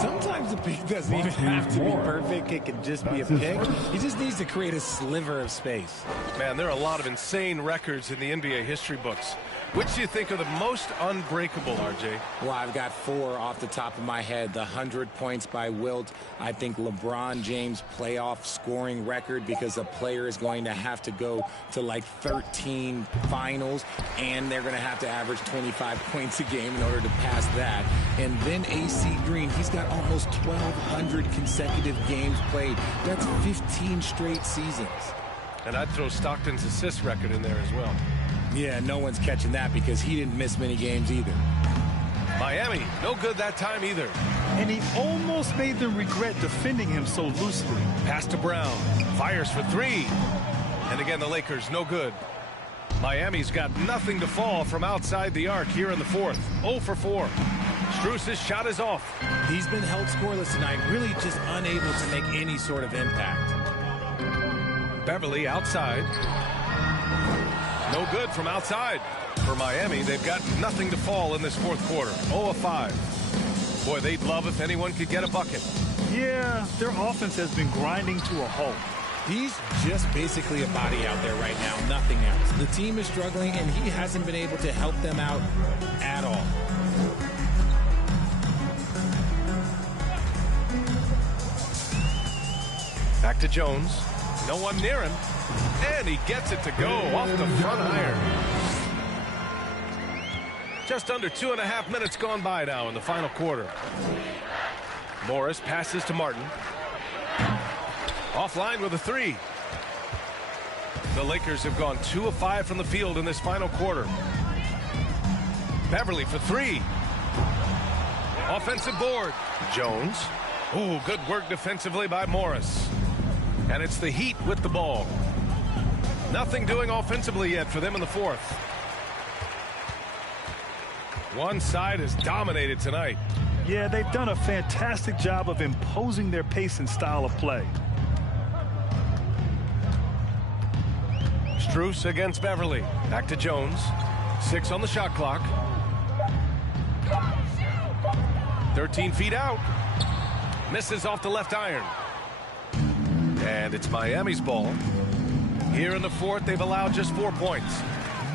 Sometimes the pick doesn't even have to be perfect. It can just be a pick. He just needs to create a sliver of space. Man, there are a lot of insane records in the NBA history books. Which do you think are the most unbreakable, RJ? Well, I've got 4 off the top of my head. The 100 points by Wilt. I think LeBron James playoff scoring record, because a player is going to have to go to like 13 finals, and they're going to have to average 25 points a game in order to pass that. And then AC Green, he's got almost 1,200 consecutive games played. That's 15 straight seasons. And I'd throw Stockton's assist record in there as well. Yeah, no one's catching that because he didn't miss many games either. Miami, no good that time either. And he almost made them regret defending him so loosely. Pass to Brown. Fires for 3. And again, the Lakers, no good. Miami's got nothing to fall from outside the arc here in the fourth. 0 for 4. Strus's shot is off. He's been held scoreless tonight, really just unable to make any sort of impact. Beverly outside. No good from outside. For Miami, they've got nothing to fall in this fourth quarter. 0 of 5. Boy, they'd love if anyone could get a bucket. Yeah, their offense has been grinding to a halt. He's just basically a body out there right now, nothing else. The team is struggling, and he hasn't been able to help them out at all. Back to Jones. No one near him. And he gets it to go off the front iron. Just under 2.5 minutes gone by now in the final quarter. Morris passes to Martin. Offline with a 3. The Lakers have gone 2 of 5 from the field in this final quarter. Beverly for 3. Offensive board. Jones. Ooh, good work defensively by Morris. And it's the Heat with the ball. Nothing doing offensively yet for them in the fourth. One side is dominated tonight. Yeah, they've done a fantastic job of imposing their pace and style of play. Strus against Beverly. Back to Jones. 6 on the shot clock. 13 feet out. Misses off the left iron. And it's Miami's ball. Here in the fourth, they've allowed just 4 points.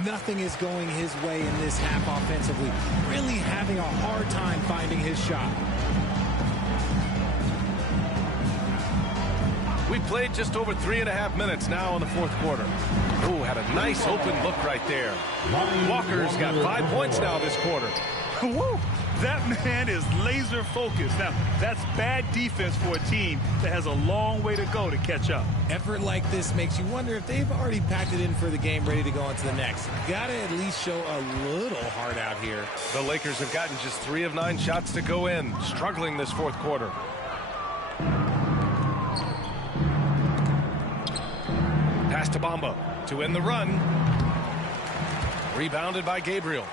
Nothing is going his way in this half offensively. Really having a hard time finding his shot. We've played just over 3.5 minutes now in the fourth quarter. Ooh, had a nice open look right there. Walker's got 5 points now this quarter. Woo! That man is laser focused. Now, that's bad defense for a team that has a long way to go to catch up. Effort like this makes you wonder if they've already packed it in for the game, ready to go on to the next. Gotta at least show a little heart out here. The Lakers have gotten just 3 of 9 shots to go in, struggling this fourth quarter. Pass to Bamba to end the run. Rebounded by Gabriel.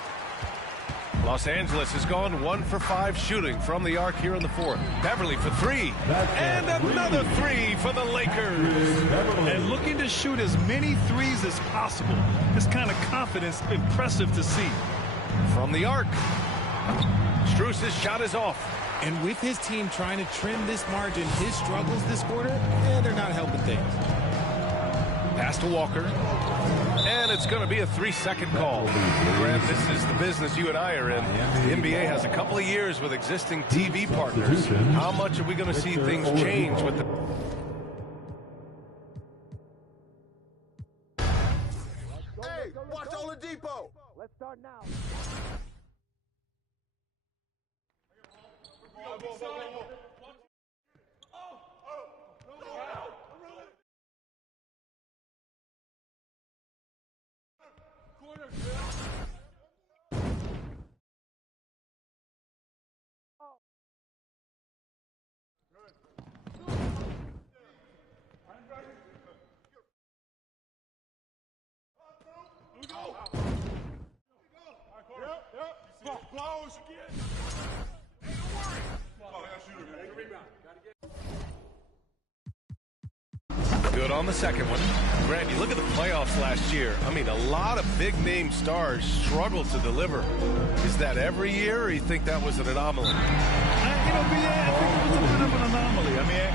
Los Angeles has gone 1 for 5 shooting from the arc here in the fourth. Beverly for 3. And another 3 for the Lakers. And looking to shoot as many threes as possible. This kind of confidence, impressive to see. From the arc. Strus's shot is off. And with his team trying to trim this margin, his struggles this quarter, they're not helping things. Pass to Walker. And it's going to be a 3-second call. Graham, this is the business you and I are in. The NBA has a couple of years with existing TV partners. How much are we going to see things change with the... Hey, watch Oladipo. Let's start now. Good on the second one. Grant, you look at the playoffs last year. I mean, a lot of big-name stars struggle to deliver. Is that every year, or you think that was an anomaly? I think it was a bit of an anomaly. I mean,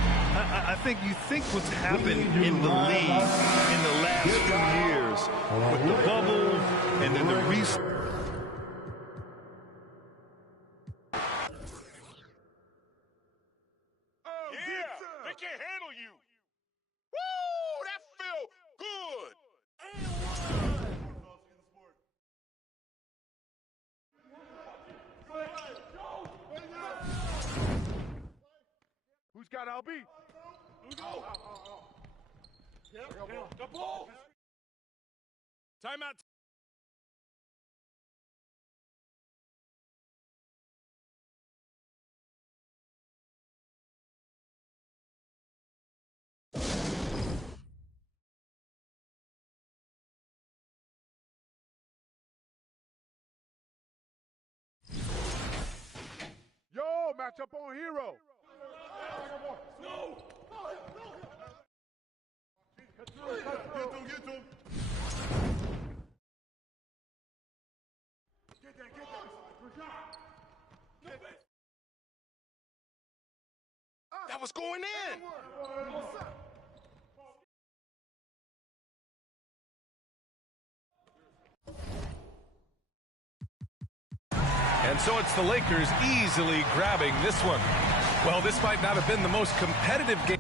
I think you think what's happened in the league in the last few years with the bubble and then the restart. They can't handle you. Woo! That feel good. Who's got LB? The ball. Timeout. Yo, match up on Hero. Get him. Get that. That was going in. And so it's the Lakers easily grabbing this one. Well, this might not have been the most competitive game.